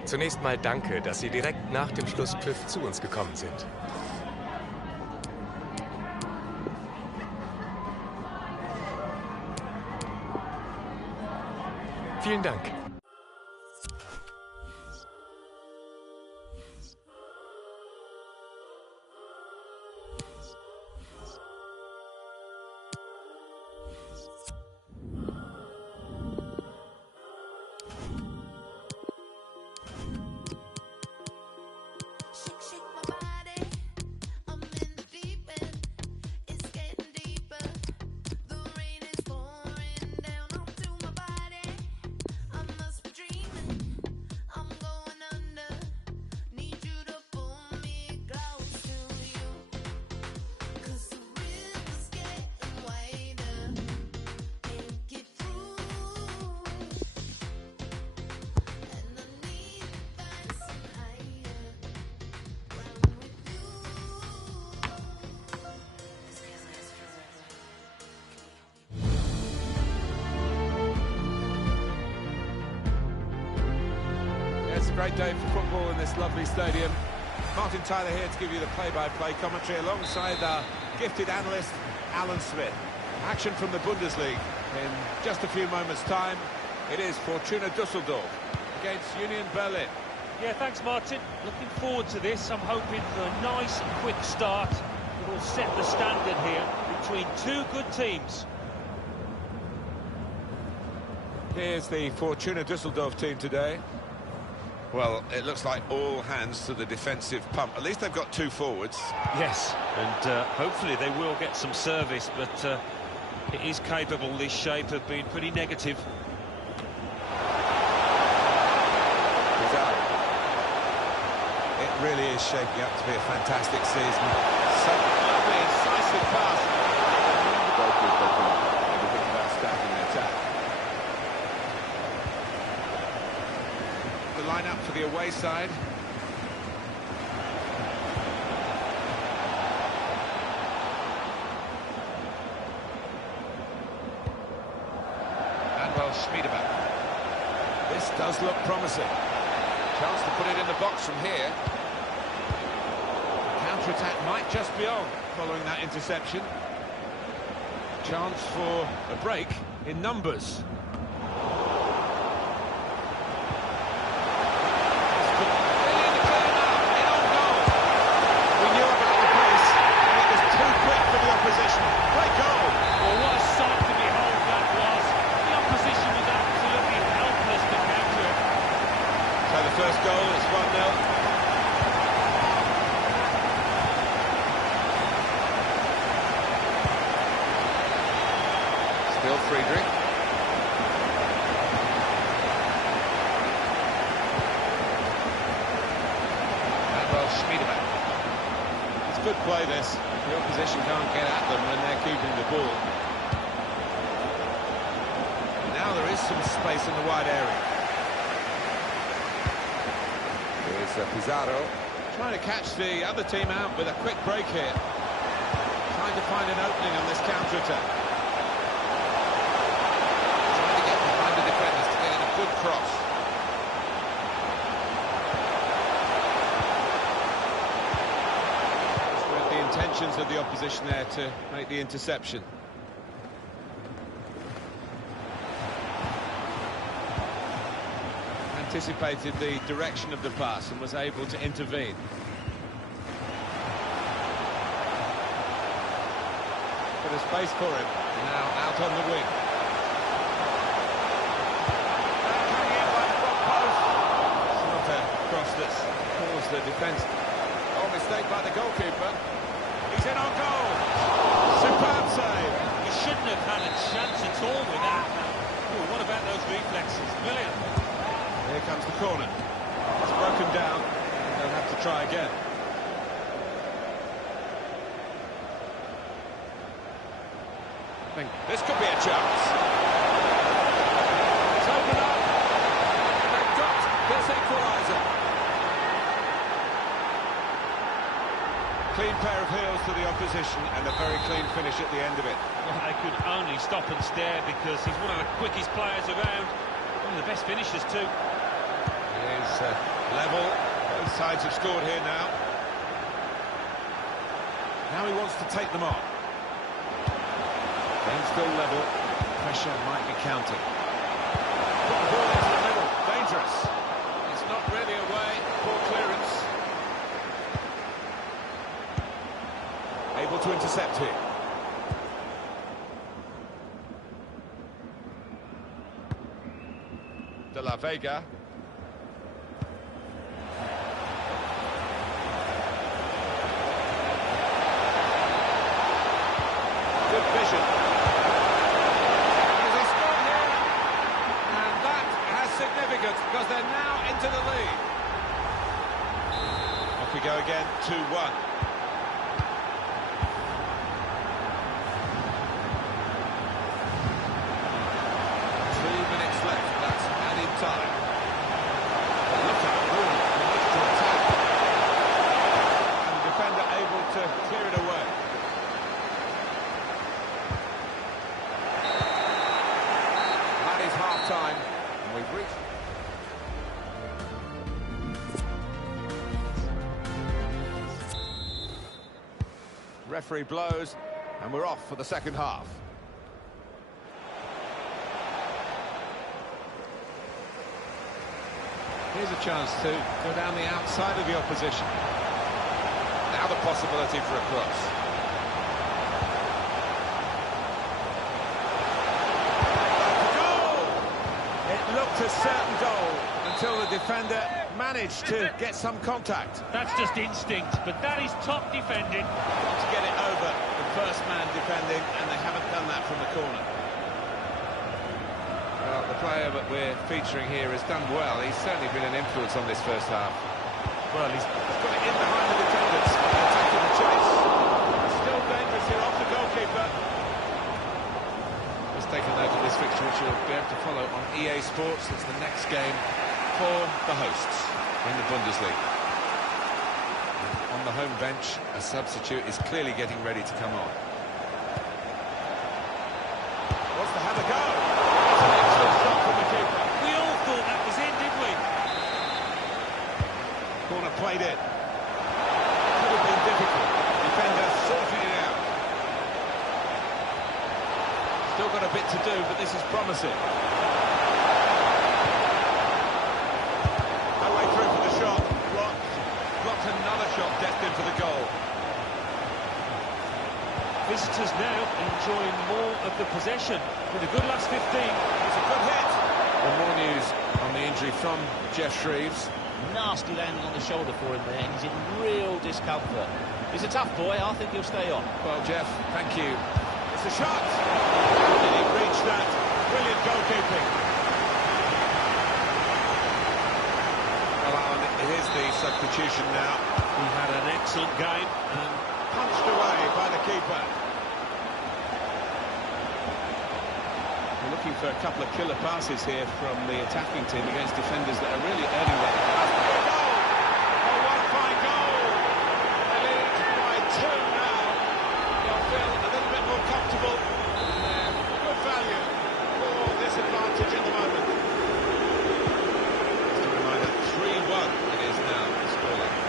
Zunächst mal danke, dass Sie direkt nach dem Schlusspfiff zu uns gekommen sind. Vielen Dank. great day for football in this lovely stadium. Martin Tyler here to give you the play-by-play commentary alongside our gifted analyst, Alan Smith. Action from the Bundesliga in just a few moments' time. It is Fortuna Düsseldorf against Union Berlin. Yeah, thanks, Martin. Looking forward to this. I'm hoping for a nice, quick start that will set the standard here between two good teams. Here's the Fortuna Düsseldorf team today. Well, it looks like all hands to the defensive pump. At least they've got two forwards. Yes, and hopefully they will get some service, but it is capable, this shape, of being pretty negative. It really is shaping up to be a fantastic season. So lovely, incisive pass. The goalkeeper can think about starting the attack. The line-up for the away side. Manuel Schmiedebach. This does look promising. Chance to put it in the box from here. Counter-attack might just be on following that interception. Chance for a break in numbers. We knew about the pace, and it was too quick for the opposition. Great goal! Well, what a sight to behold that was. The opposition was absolutely helpless to counter it. So the first goal is 1-0. Still Friedrich. Manuel Schmiedebach. It's good play, this. The opposition can't get at them when they're keeping the ball. Now there is some space in the wide area. Here's Pizarro. Trying to catch the other team out with a quick break here. Trying to find an opening on this counter-attack. Good cross. Just read the intentions of the opposition there to make the interception. Anticipated the direction of the pass and was able to intervene. Bit of space for him. Now out on the wing. That's caused the defence. Oh, mistake by the goalkeeper. He's in on goal. Superb save. You shouldn't have had a chance at all with that. Ooh, what about those reflexes? Brilliant. Here comes the corner. It's broken down. They'll have to try again. I think this could be a chance. It's open up. They've got this equaliser. Clean pair of heels to the opposition and a very clean finish at the end of it. Well, they could only stop and stare because he's one of the quickest players around. One of the best finishers too. It is level. Both sides have scored here now. Now he wants to take them on. Then still level. Pressure might be counting. Put the ball into the middle. Dangerous. It's not really away. Poor clearance. Able to intercept here. De La Vega. Good vision. Has he scored here? And that has significance because they're now into the lead. Off we go again, 2-1. 2 minutes left, that's added time. Look at the ball, to attack. And the defender able to clear it away. That is half-time, and we've reached... referee blows, and we're off for the second half. Here's a chance to go down the outside of the opposition. Now the possibility for a cross. Goal! It looked a certain goal until the defender managed to get some contact. That's just instinct, but that is top defending. Got to get it over the first man defending, and they haven't done that from the corner. Well, the player that we're featuring here has done well. He's certainly been an influence on this first half. Well, he's got it in behind the defenders, attacking the chase. Still dangerous here off the goalkeeper. Let's take a note of this fixture, which you'll be able to follow on EA Sports. It's the next game for the hosts in the Bundesliga. On the home bench, a substitute is clearly getting ready to come on. Wants to have a go. That's an excellent shot from the keeper. We all thought that was in, didn't we? Corner played in. Could have been difficult. Defender sorting it out. Still got a bit to do, but this is promising. No way through for the shot. Blocked another shot destined for the goal. Visitors now enjoying more of the possession with a good last 15. It's a good hit. Well, more news on the injury from Jeff Shreves. Nasty landing on the shoulder for him there. He's in real discomfort. He's a tough boy. I think he'll stay on. Well, Jeff, thank you. It's a shot. Did he reach that? Brilliant goalkeeping. Well, Alan, here's the substitution now. He had an excellent game and punched away by the keeper. We're looking for a couple of killer passes here from the attacking team against defenders that are really earning their... That's a goal! Oh, what a fine goal! They lead by 2 now. They'll feel a little bit more comfortable. Good value for this advantage at the moment. Just a reminder, 3-1 it is now, the scoreline.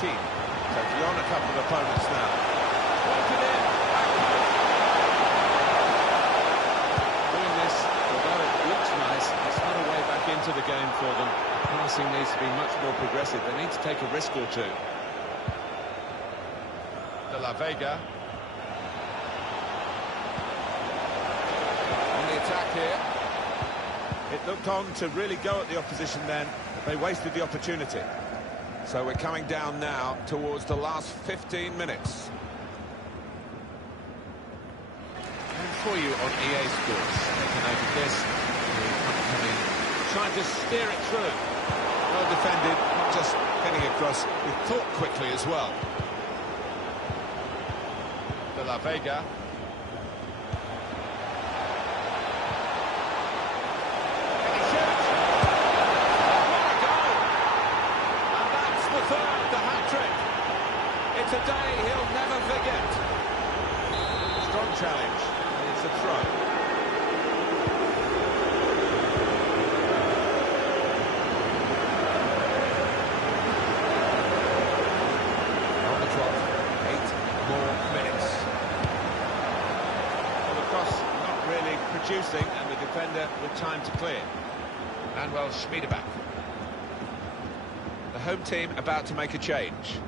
Taking on a couple of opponents now. Working in. Doing this, although it looks nice, it's not a way back into the game for them. Passing needs to be much more progressive. They need to take a risk or two. De La Vega. On the attack here. It looked on to really go at the opposition then, but they wasted the opportunity. So we're coming down now towards the last 15 minutes. And for you on EA Sports, take a note of this. Trying to steer it through. Well defended, not just getting across, with thought quickly as well. De La Vega. It's a day he'll never forget. Strong challenge, and it's a throw. On the clock, 8 more minutes. Well, the cross not really producing, and the defender with time to clear. Manuel Schmiedeback. The home team about to make a change.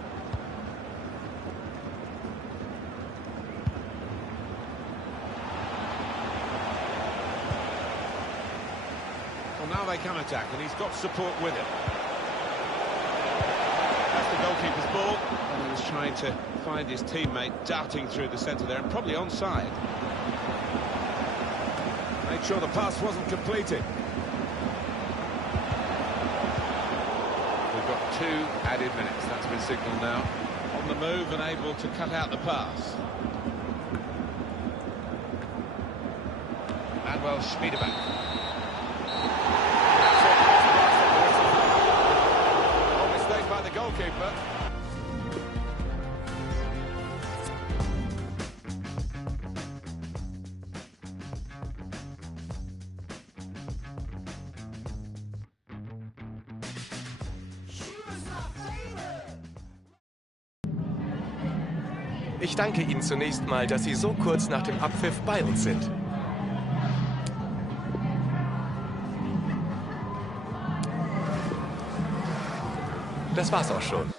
Well, now they can attack, and he's got support with him. That's the goalkeeper's ball, and he was trying to find his teammate darting through the centre there, and probably onside. Made sure the pass wasn't completed. We've got 2 added minutes, that's been signalled now. On the move and able to cut out the pass. Manuel Schmiedeback. Mistake by the goalkeeper. Ich danke Ihnen zunächst mal, dass Sie so kurz nach dem Abpfiff bei uns sind. Das war's auch schon.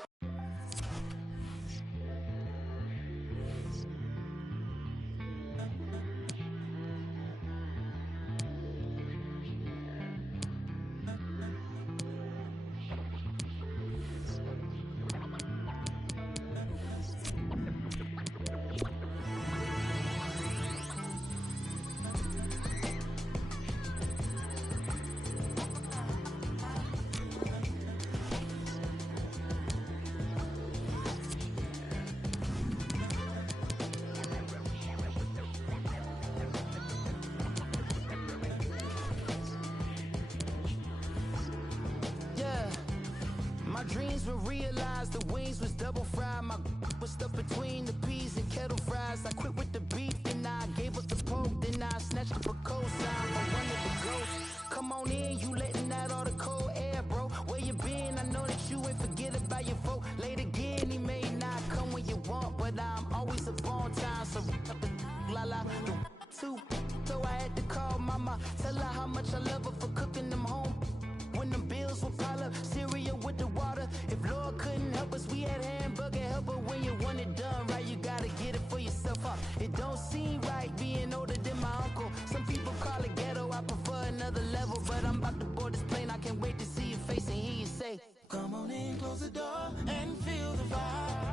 My dreams were realized, the wings was double fried. My was stuck between the peas and kettle fries. I quit with the beef, then I gave up the pork. Then I snatched up a cosign for one of the ghosts. Come on in, you letting out all the cold air, bro. Where you been? I know that you ain't forget about your folk. Late again, he may not come when you want, but I'm always up on time. So up the la la, the too. So I had to call mama, tell her how much I love her for cooking them home. When them bills will pile up, cereal with the water. If Lord couldn't help us, we had hamburger helper. When you want it done right, you gotta get it for yourself. It don't seem right being older than my uncle. Some people call it ghetto, I prefer another level. But I'm about to board this plane, I can't wait to see your face and hear you say, come on in, close the door and feel the vibe.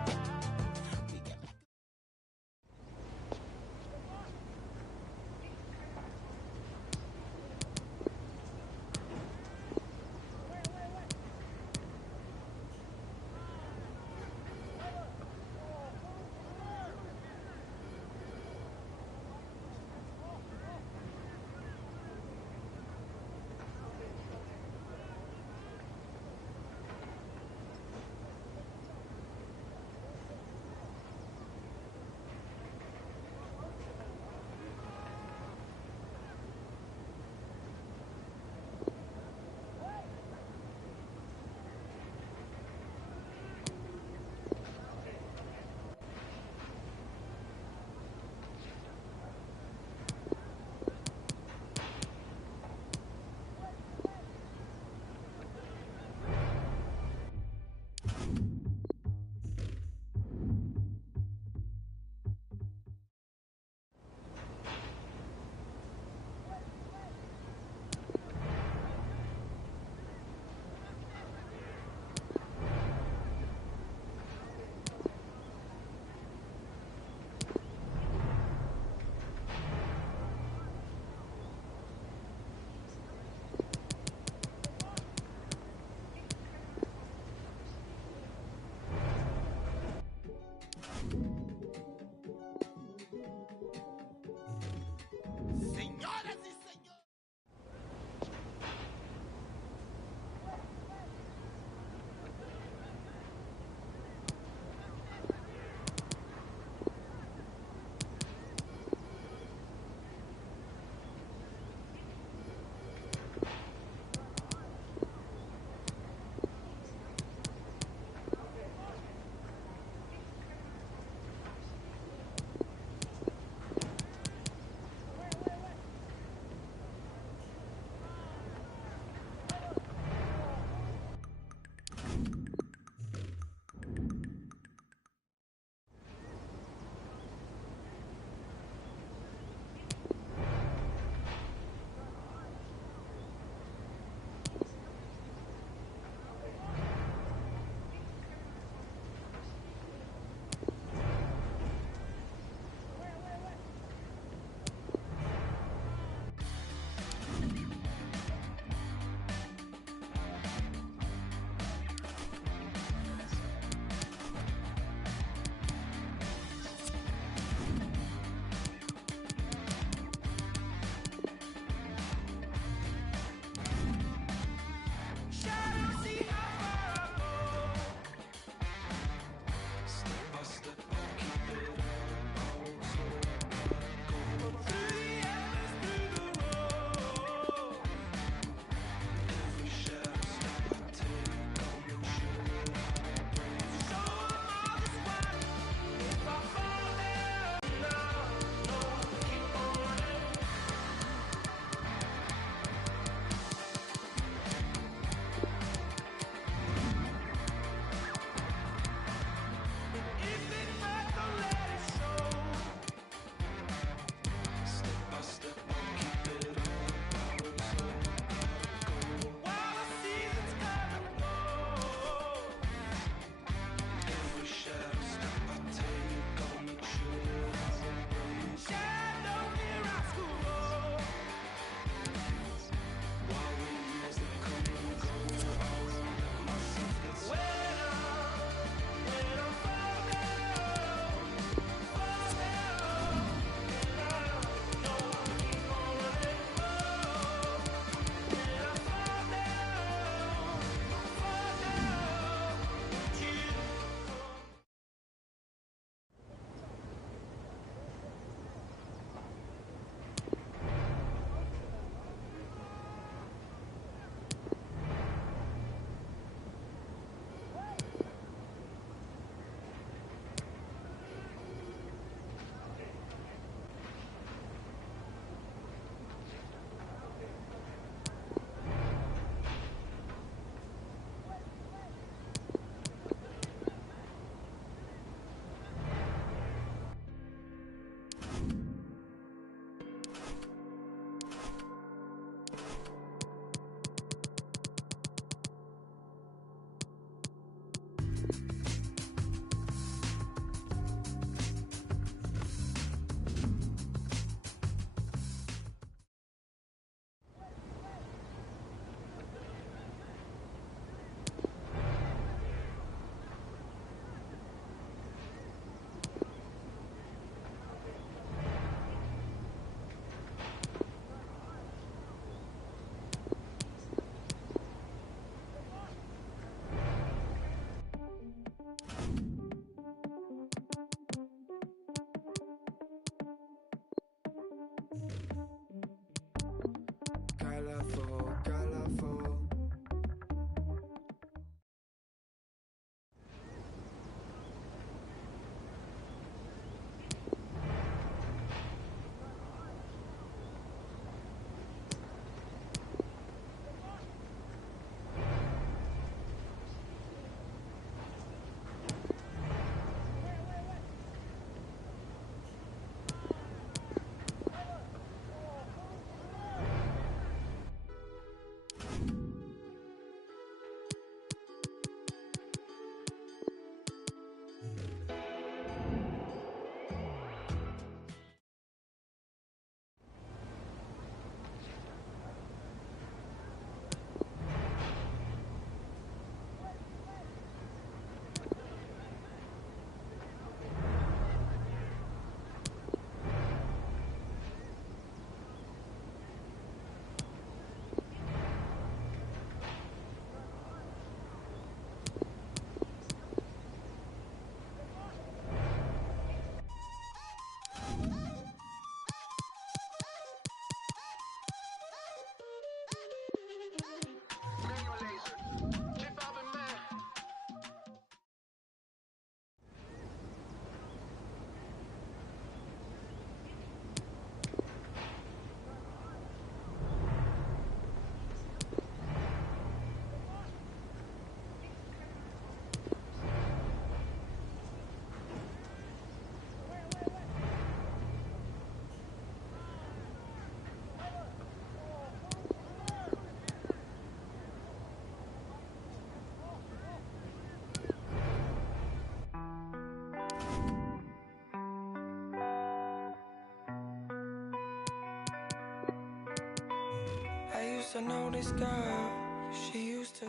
I know this girl, she used to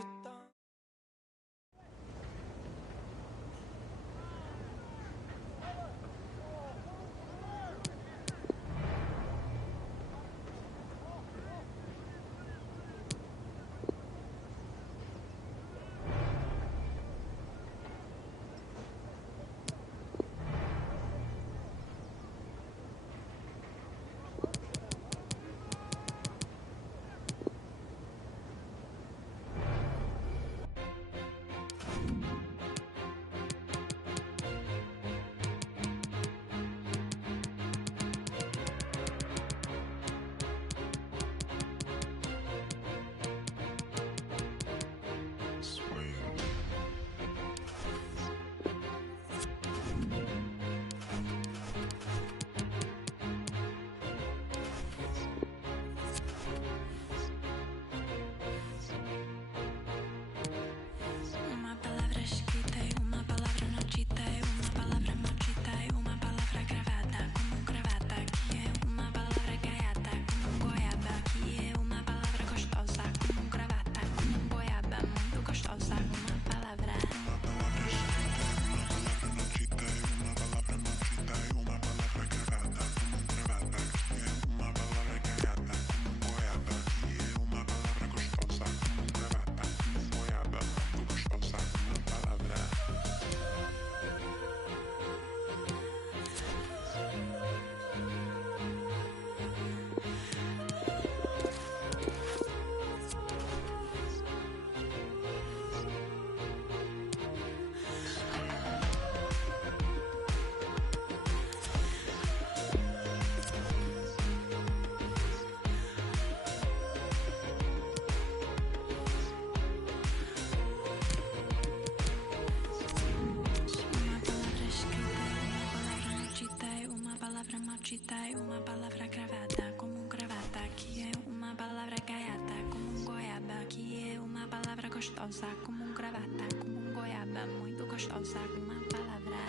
é uma palavra cravada como gravata, que é uma palavra gaiata como goiaba, que é uma palavra gostosa como gravata, como goiaba, muito gostosa, uma palavra.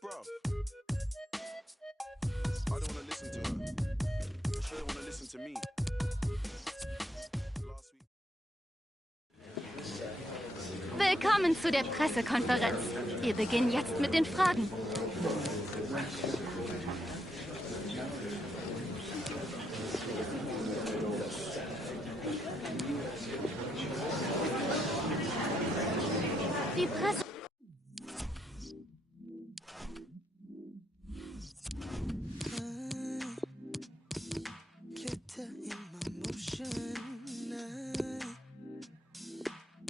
Bro, I don't wanna listen to her. She don't wanna listen to me. Willkommen zu der Pressekonferenz. Wir beginnen jetzt mit den Fragen. Die Presse...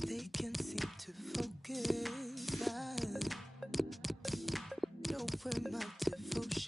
They can't seem to focus. I know where my devotion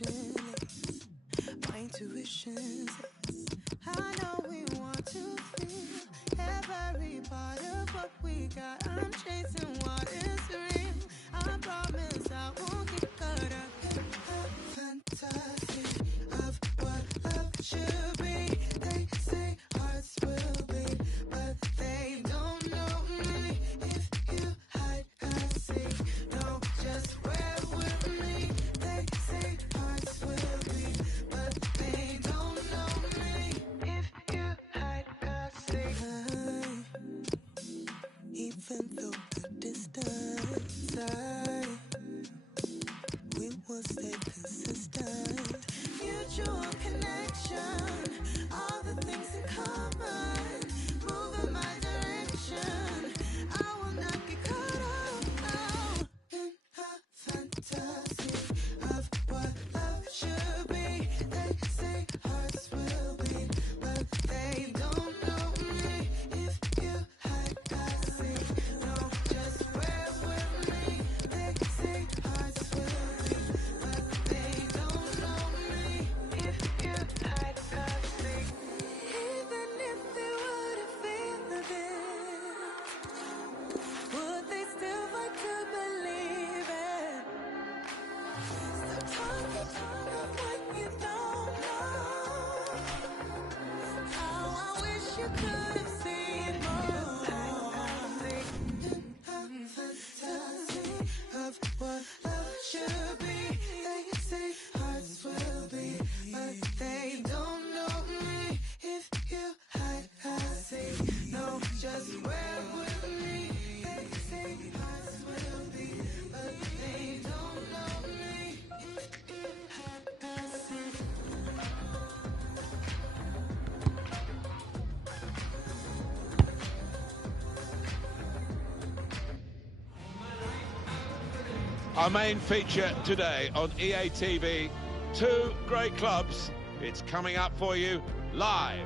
Our main feature today on EA TV, two great clubs. It's coming up for you live.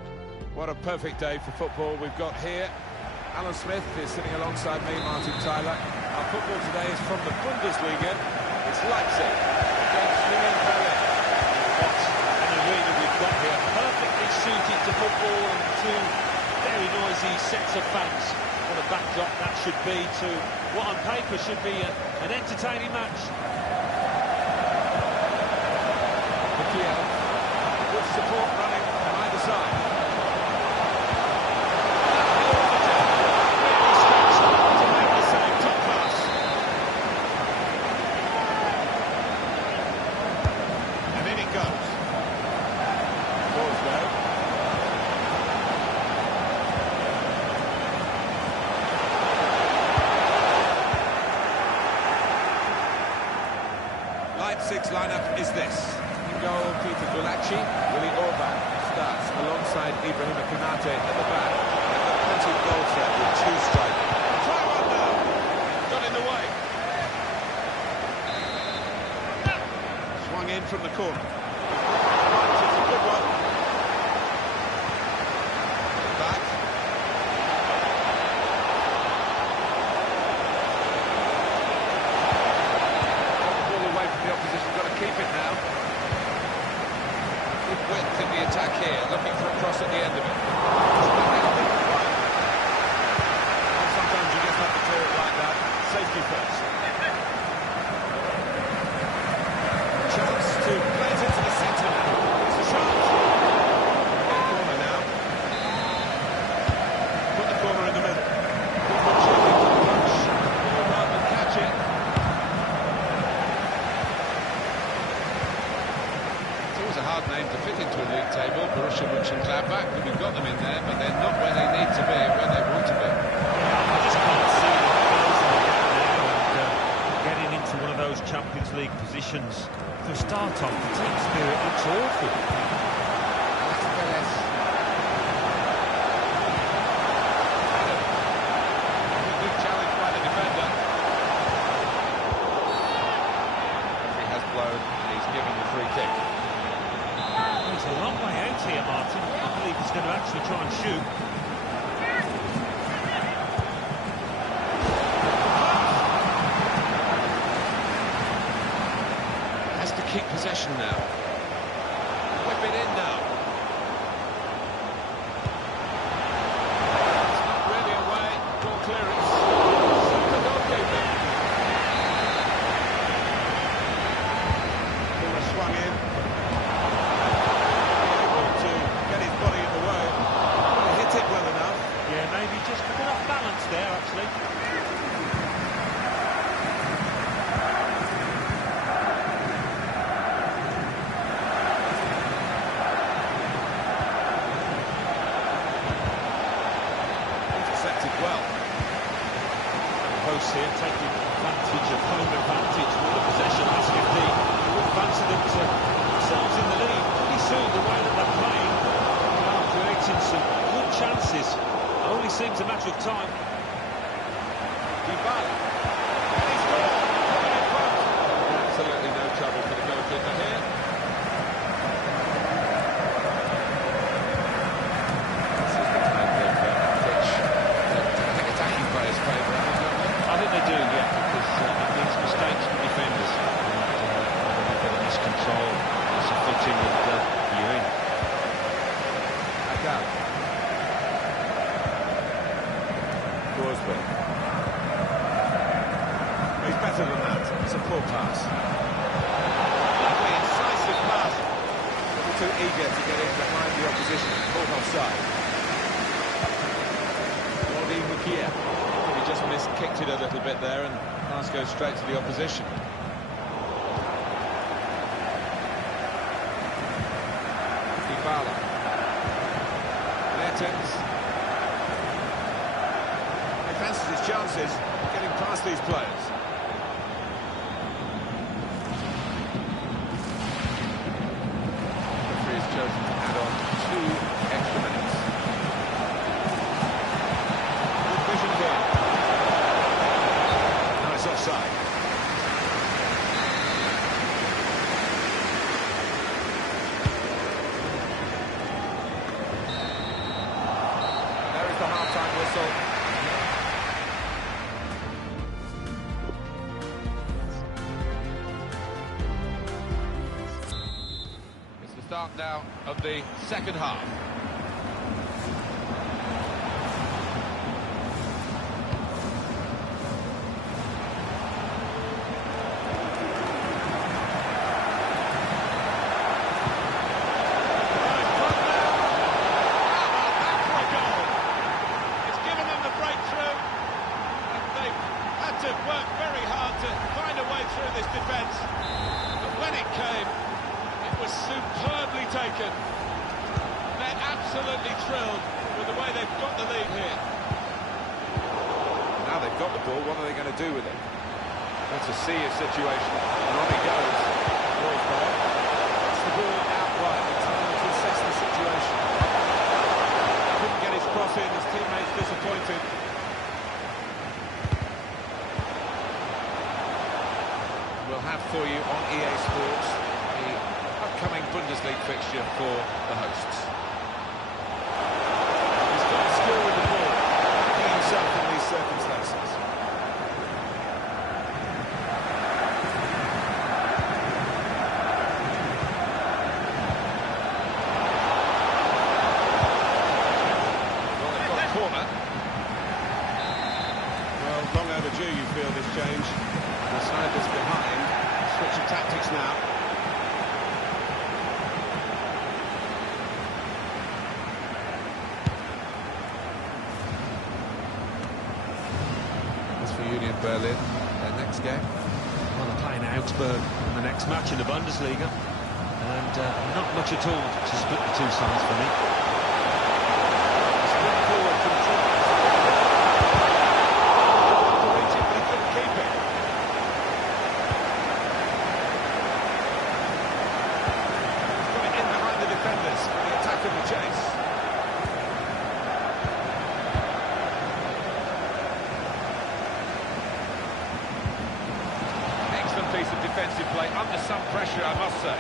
What a perfect day for football we've got here. Alan Smith is sitting alongside me, Martin Tyler. Our football today is from the Bundesliga. It's Leipzig against Berlin. What an arena we've got here. Perfectly suited to football and two very noisy sets of fans. What a backdrop that should be to what on paper should be an entertaining match. Matheus, good support running on either side. Leipzig's lineup is this. In goal, Peter Gulacsi. Willi Orban starts alongside Ibrahima Konate at the back. They've got plenty of goal threat with two strikers. Try one now. Got in the way. Swung in from the corner. It's a good one. Back. The opposition got to keep it now. Good width in the attack here, looking for a cross at the end of it. And sometimes you just have to clear it like that. Safety first. Chance to play it into the centre now. It's a shot. Corner now. Put the corner in the middle. Good opportunity for the punch. Rather than catch it. A hard name to fit into a league table, Borussia Mönchengladbach, but we've got them in there, but they're not where they need to be, where they want to be. I just can't see what goes on now, and getting into one of those Champions League positions. For a start off, the team spirit looks awful. Good challenge by the defender. He has blown, and he's given the free kick. He's a long way out here, Martin. I believe he's going to actually try and shoot. Has to keep possession now. Whip it in now. It's not really away. Ball clearance. The goalkeeper. Ball swung in. Maybe just a bit off balance there, actually. Intercepted well. The hosts here taking advantage of home advantage with the possession. Asking the would fancy them to themselves in the lead. Pretty soon, the way that they're playing, they are creating some good chances. Only seems a matter of time. Absolutely no trouble for the goalkeeper here. This is the kind of pitch that I think attacking players favour. I think they do, yeah, because it means mistakes for defenders. And a bit of miscontrol, loss of footing, and you're in. Again. He's better than that. It's a poor pass. Lovely, incisive pass. Too eager to get in behind the opposition. Caught offside. He just kicked it a little bit there, and the pass goes straight to the opposition. Fala. Matheus. He fancies his chances getting past these players. The referee has chosen to add on 2 extra minutes. Good vision here. No, it's offside. start now of the second half. Worked very hard to find a way through this defence, but when it came, it was superbly taken. They're absolutely thrilled with the way they've got the lead here. Now they've got the ball, what are they going to do with it? That's a serious situation, and on he goes. It's the ball out wide, it's time to assess the situation. Couldn't get his cross in, his teammates disappointed. We'll have for you on EA Sports the upcoming Bundesliga fixture for the hosts. He's got skill with the ball, backing himself in these circumstances. Well, they've got a corner. Well, long overdue, you feel, this change. The side that's behind, switch of tactics now. As for Union Berlin, their next game. Well, they're playing Augsburg in the next match in the Bundesliga. And not much at all to split the two sides for me. Sprint forward from Trump. He couldn't keep it. Defenders for the attack of the chase. Excellent piece of defensive play, under some pressure, I must say.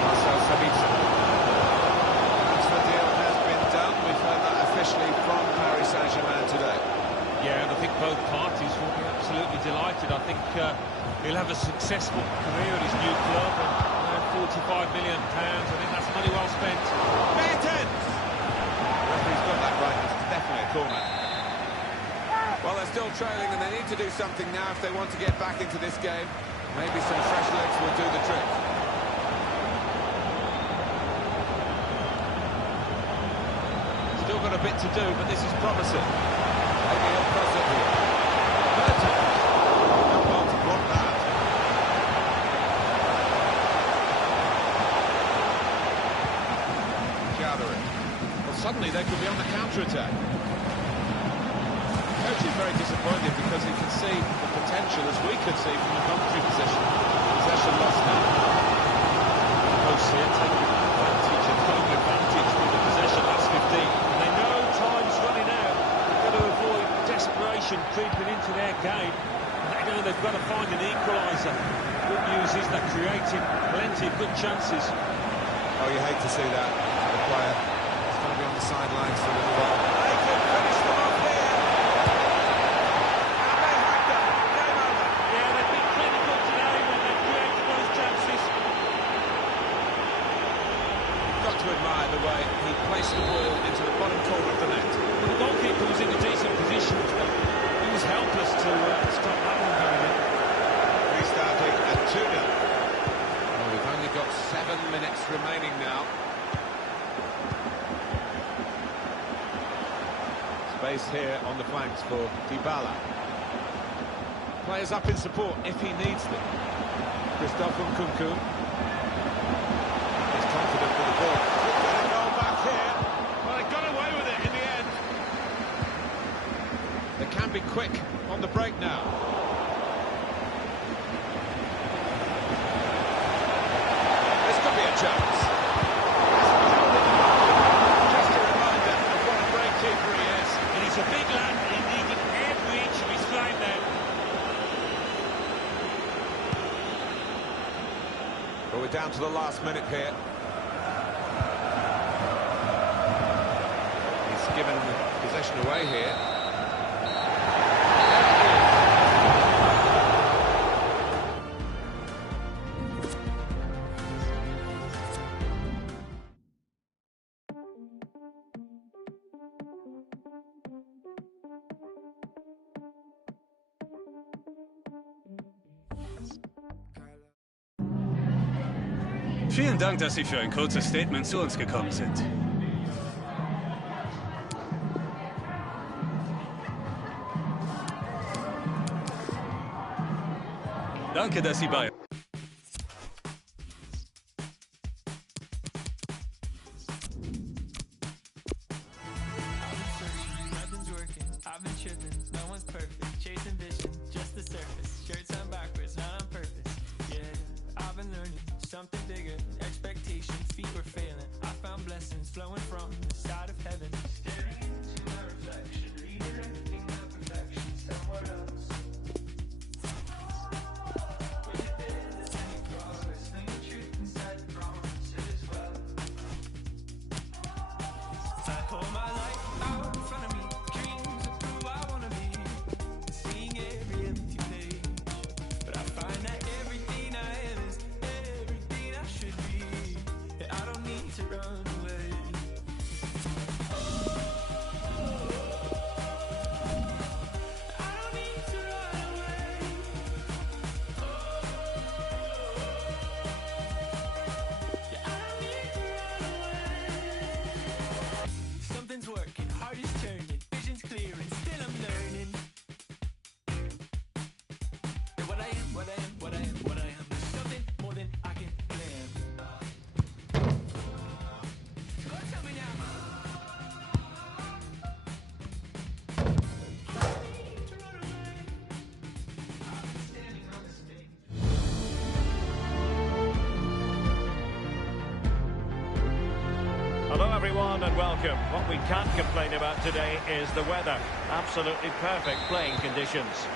Marcel Sabitzer. Transfer deal has been done. We've heard that officially from Paris Saint-Germain today. Yeah, and I think both parties will be absolutely delighted. I think he'll have a successful career at his new club, and £45 million. I think that's money well spent. Mertens! Referee's got that right. It's definitely a corner. Well, they're still trailing, and they need to do something now if they want to get back into this game. Maybe some fresh legs will do the trick. Still got a bit to do, but this is promising. Maybe he'll cross it here. Mertens! Not well to block that. Chowdhury. Well, suddenly they could be on the counter-attack. Coach is very disappointed because he can see the potential, as we could see from the commentary position. Possession lost now. Both here taking advantage and home advantage with the possession. That's 15. And they know time's running out. They've got to avoid desperation creeping into their game. And they know they've got to find an equaliser. Good news is they're creating plenty of good chances. Oh, you hate to see that. The player is going to be on the sidelines for a little while. They can finish them off here. And they have done. Game over. Yeah, they've been clinical today when they've created those chances. Got to admire the way he placed the ball into the bottom corner of the net. Well, the goalkeeper was in a decent position, but he was helpless to stop that one going in. Restarting at 2-0. Well, we've only got 7 minutes remaining now. Space here on the flanks for Dybala. Players up in support if he needs them. Christophe Nkunku. He's confident with the ball. Could get a goal back here. Well, they got away with it in the end. They can be quick on the break now. This could be a chance. Just a reminder of what a great keeper he is. And he's a big lad, and he needed every inch of his frame there. But we're down to the last minute here. He's given the possession away here. Vielen Dank, dass Sie für ein kurzes Statement zu uns gekommen sind. Danke, dass Sie bei... Nothing's working, I've been tripping, no one's perfect, chasing vision, just the surface, shirts on backwards, not on purpose, yeah, I've been learning something bigger, expectations, feet were failing, I found blessings flowing from the side of heaven, staring into my reflection, redirecting my perfection somewhere else. I hold my life out in front of me, dreams of who I wanna be, seeing every empty page. But I find that everything I am is everything I should be. Yeah, I don't need to run away. I don't need to run away. Yeah, I don't need to run away. Something's working, heart is turning, vision's clear and still I'm learning. Yeah, what I am, what I am, what I am, what I am is something more than I can plan. Go tell me now. Hello everyone and welcome. What we can't complain about today is the weather. Absolutely perfect playing conditions.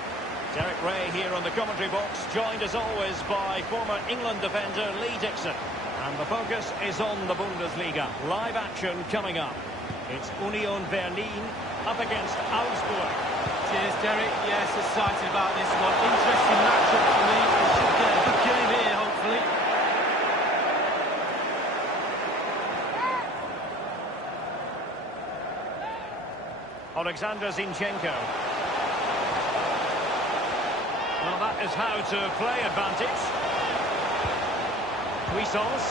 Derek Ray here on the commentary box, joined as always by former England defender Lee Dixon. And the focus is on the Bundesliga. Live action coming up. It's Union Berlin up against Augsburg. Cheers, Derek. Yes, excited about this one. Interesting matchup for me. We should get a good game here, hopefully. Alexander Zinchenko. Well, that is how to play advantage. Cuisance.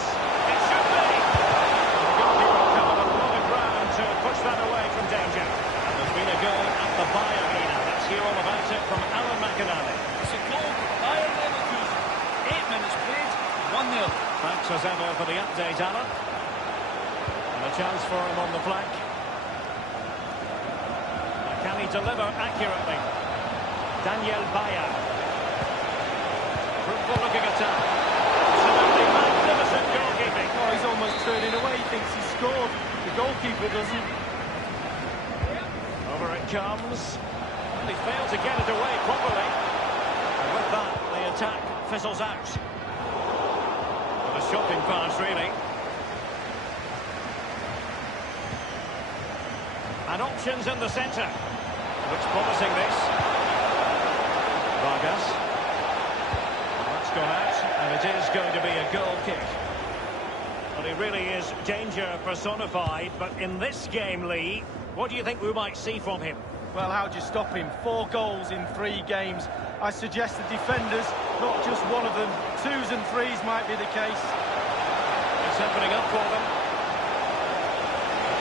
It should be. The goalkeeper covered a lot of ground to push that away from danger. And there's been a goal at the Bayern Arena. Let's hear all about it from Alan McInally. It's a goal for Bayern Leverkusen. 8 minutes played, 1-0. Thanks as ever for the update, Alan. And a chance for him on the flank. Can he deliver accurately? Daniel Bayer. Fruitful looking attack. Absolutely magnificent goalkeeping. Oh, he's almost turning away. He thinks he's scored. The goalkeeper doesn't. Over it comes. And he failed to get it away properly. And with that, the attack fizzles out. What a shocking pass, really. And options in the centre. Looks promising, this. Vargas. That's gone out, and it is going to be a goal kick. Well, he really is danger personified, but in this game, Lee, what do you think we might see from him? Well, how do you stop him? 4 goals in 3 games. I suggest the defenders, not just one of them, 2s and 3s might be the case. It's opening up for them.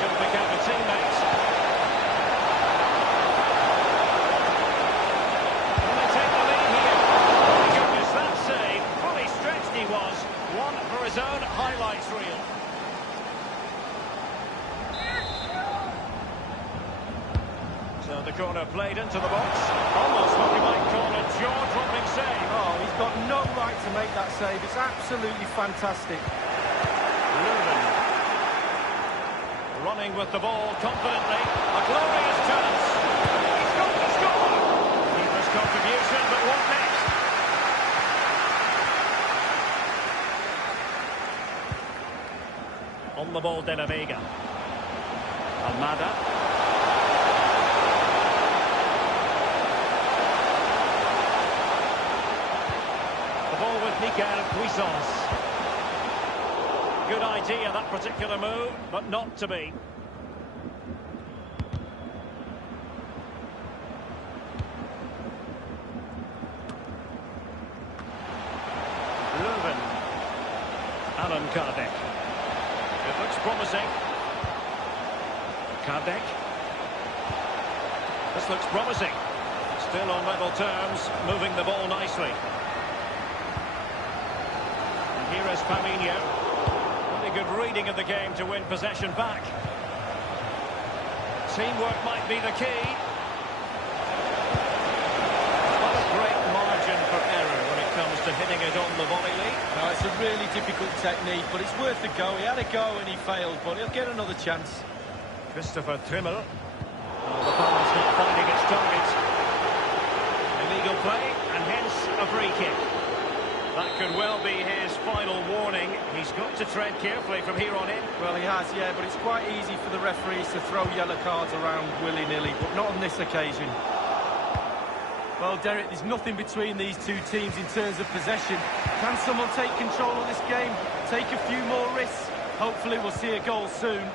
Couldn't pick out a teammate. And they take the lead here. My goodness, that save, fully stretched he was. One for his own highlights reel. So the corner played into the box. Almost what we might call a jaw-dropping save. Oh, he's got no right to make that save. It's absolutely fantastic. Leuven. Running with the ball confidently. A glorious chance. He's got to score. Keeper's contribution, but what next? On the ball, De La Vega. Almada. The ball with Michael Cuisance. Good idea, that particular move, but not to be. Leuven. Alan Kardec. It looks promising. Kardec. This looks promising. Still on level terms, moving the ball nicely. And here is Firmino. Really good reading of the game to win possession back. Teamwork might be the key. What a great margin for error when it comes to hitting it on the volley, Lee. No, it's a really difficult technique, but it's worth a go. He had a go and he failed, but he'll get another chance. Christopher Trimmel. Oh, the ball's not finding its target. Illegal play, and hence a free kick. That could well be his final warning. He's got to tread carefully from here on in. Well, he has, yeah, but it's quite easy for the referees to throw yellow cards around willy-nilly, but not on this occasion. Well, Derek, there's nothing between these two teams in terms of possession. Can someone take control of this game? Take a few more risks? Hopefully we'll see a goal soon.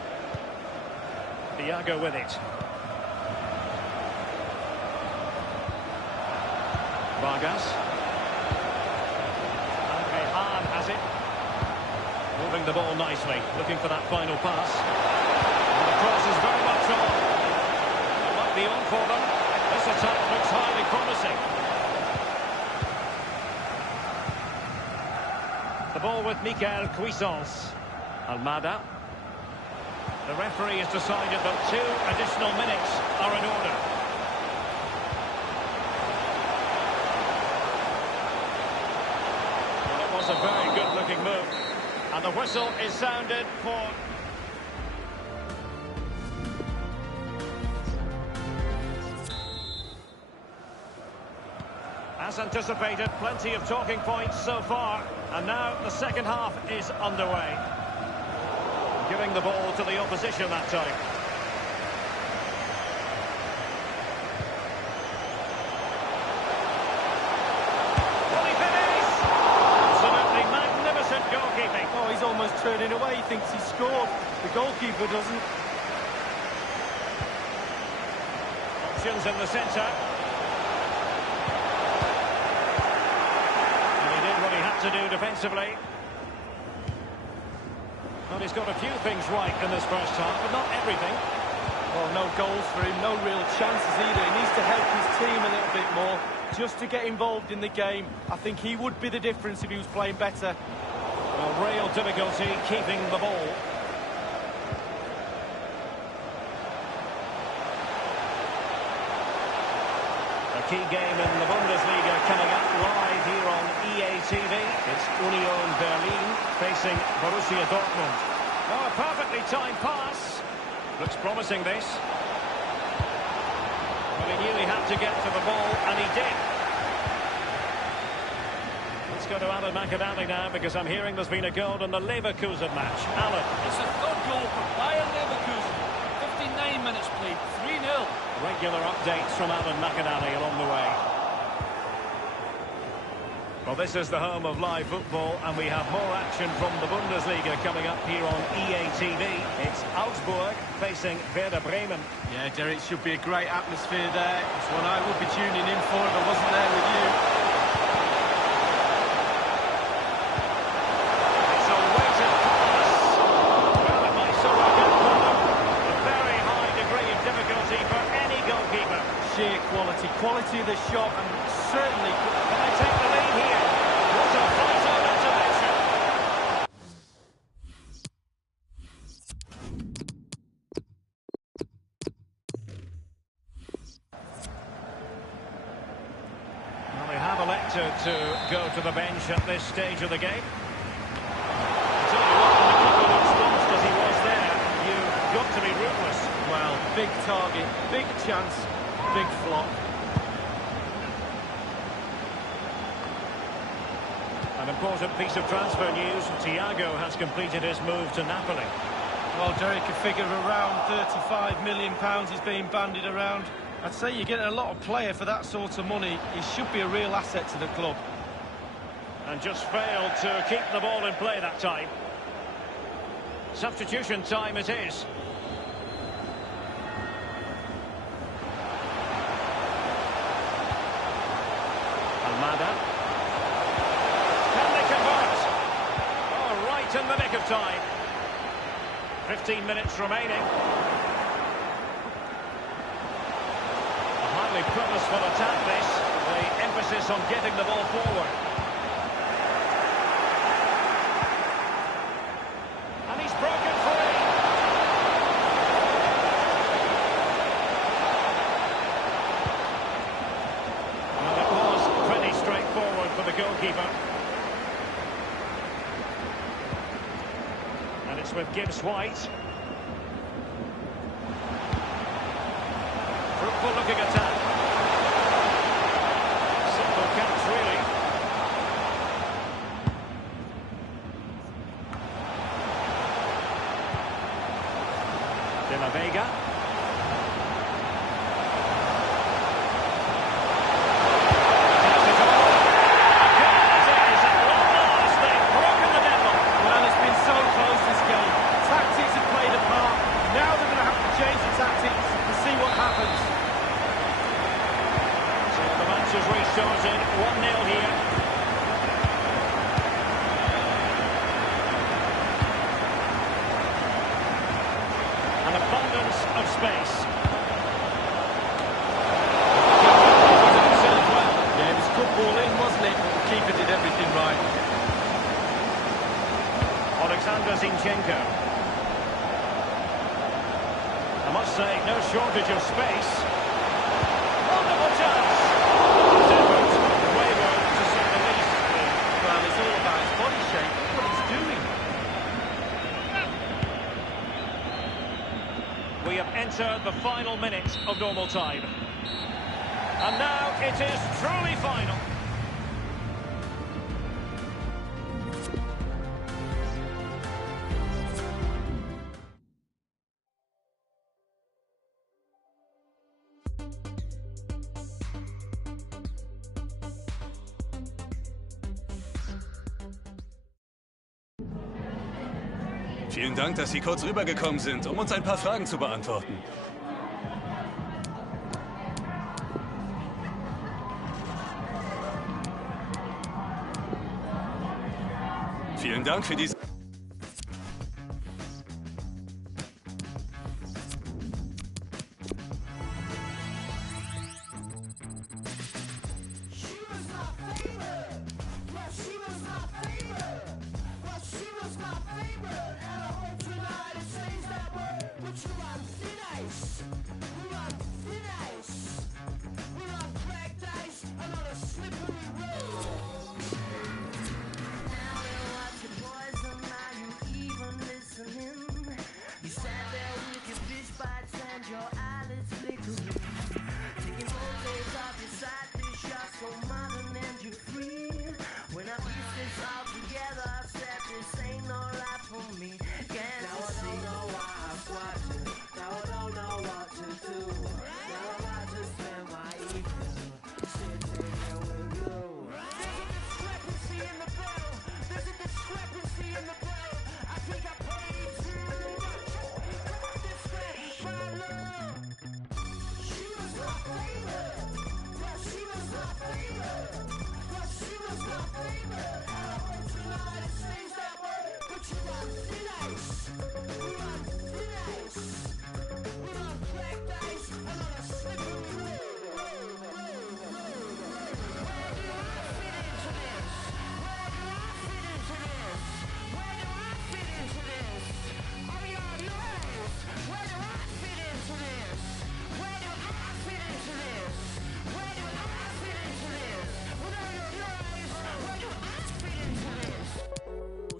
Thiago with it. Vargas. Andre Hahn has it. Moving the ball nicely, looking for that final pass. And the cross is very much on. It might be on for them. This attack looks highly promising. The ball with Michael Cuisance. Almada. The referee has decided that 2 additional minutes are in order. Well, it was a very good-looking move. And the whistle is sounded for... As anticipated, plenty of talking points so far. And now the second half is underway. Giving the ball to the opposition that time. Absolutely magnificent goalkeeping. Oh, he's almost turning away. He thinks he scored. The goalkeeper doesn't. Options in the centre. And he did what he had to do defensively. Well, he's got a few things right in this first half, but not everything. Well, no goals for him, no real chances either. He needs to help his team a little bit more, just to get involved in the game. I think he would be the difference if he was playing better. Well, real difficulty keeping the ball. A key game in the Bundesliga coming up live here on EA TV. It's Union Berlin facing Borussia Dortmund. Oh, a perfectly timed pass. Looks promising, this. Well, he knew he had to get to the ball, and he did. Let's go to Alan McAdally now, because I'm hearing there's been a goal in the Leverkusen match. Alan. It's a third goal for Bayern Leverkusen. 59 minutes played, 3-0. Regular updates from Alan McAdally along the way. Well, this is the home of live football, and we have more action from the Bundesliga coming up here on EA TV. It's Augsburg facing Werder Bremen. Yeah, Derek, should be a great atmosphere there. It's one I would be tuning in for if I wasn't there with you. It's a weighted pass. Well, it might so work out for them. A very high degree of difficulty for any goalkeeper. Sheer quality of the shot, and certainly... Can they take the lead here? What a vital intervention. Well, they have elected to go to the bench at this stage of the game. I'll tell you what, when the keeper looks lost as he was there, you've got to be ruthless. Well, big target, big chance, big flop. An important piece of transfer news. Thiago has completed his move to Napoli. Well, Derek, a figure of around £35 million is being bandied around. I'd say you're getting a lot of player for that sort of money. He should be a real asset to the club. And just failed to keep the ball in play that time. Substitution time it is. Almada. Can they convert? Oh, right in time. 15 minutes remaining. A highly purposeful attack this. The emphasis on getting the ball forward. And he's broken free. And it was pretty straightforward for the goalkeeper. And it's with Gibbs White. Fruitful looking attack. Simple catch, really. De La Vega. Well, it's been so close this game. Tactics have played a part. Now they're going to have to change the tactics and see what happens. So the match has restarted. 1-0 here. An abundance of space. Yeah, it was good ball in, wasn't it? The keeper did everything right. Alexander Zinchenko. I must say, no shortage of space. Wonderful chance. Effort wavered, to say the least. Well, it's all about his body shape, what he's doing. We have entered the final minute of normal time. And now it is truly final. Vielen Dank, dass Sie kurz rübergekommen sind, um uns ein paar Fragen zu beantworten. Vielen Dank für diese...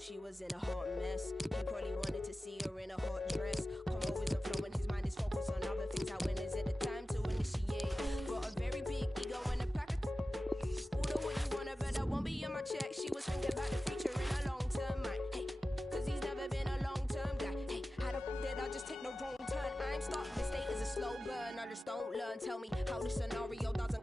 She was in a hot mess. He probably wanted to see her in a hot dress. Combo isn't flowing, his mind is focused on other things. How when is it the time to initiate? Got a very big ego and a pack of order what you wanna, but I won't be on my check. She was thinking about the future in a long term mind. Hey, cause he's never been a long term guy. Hey, how the fuck did I just take the wrong turn? I'm stuck, this state is a slow burn. I just don't learn. Tell me how this scenario doesn't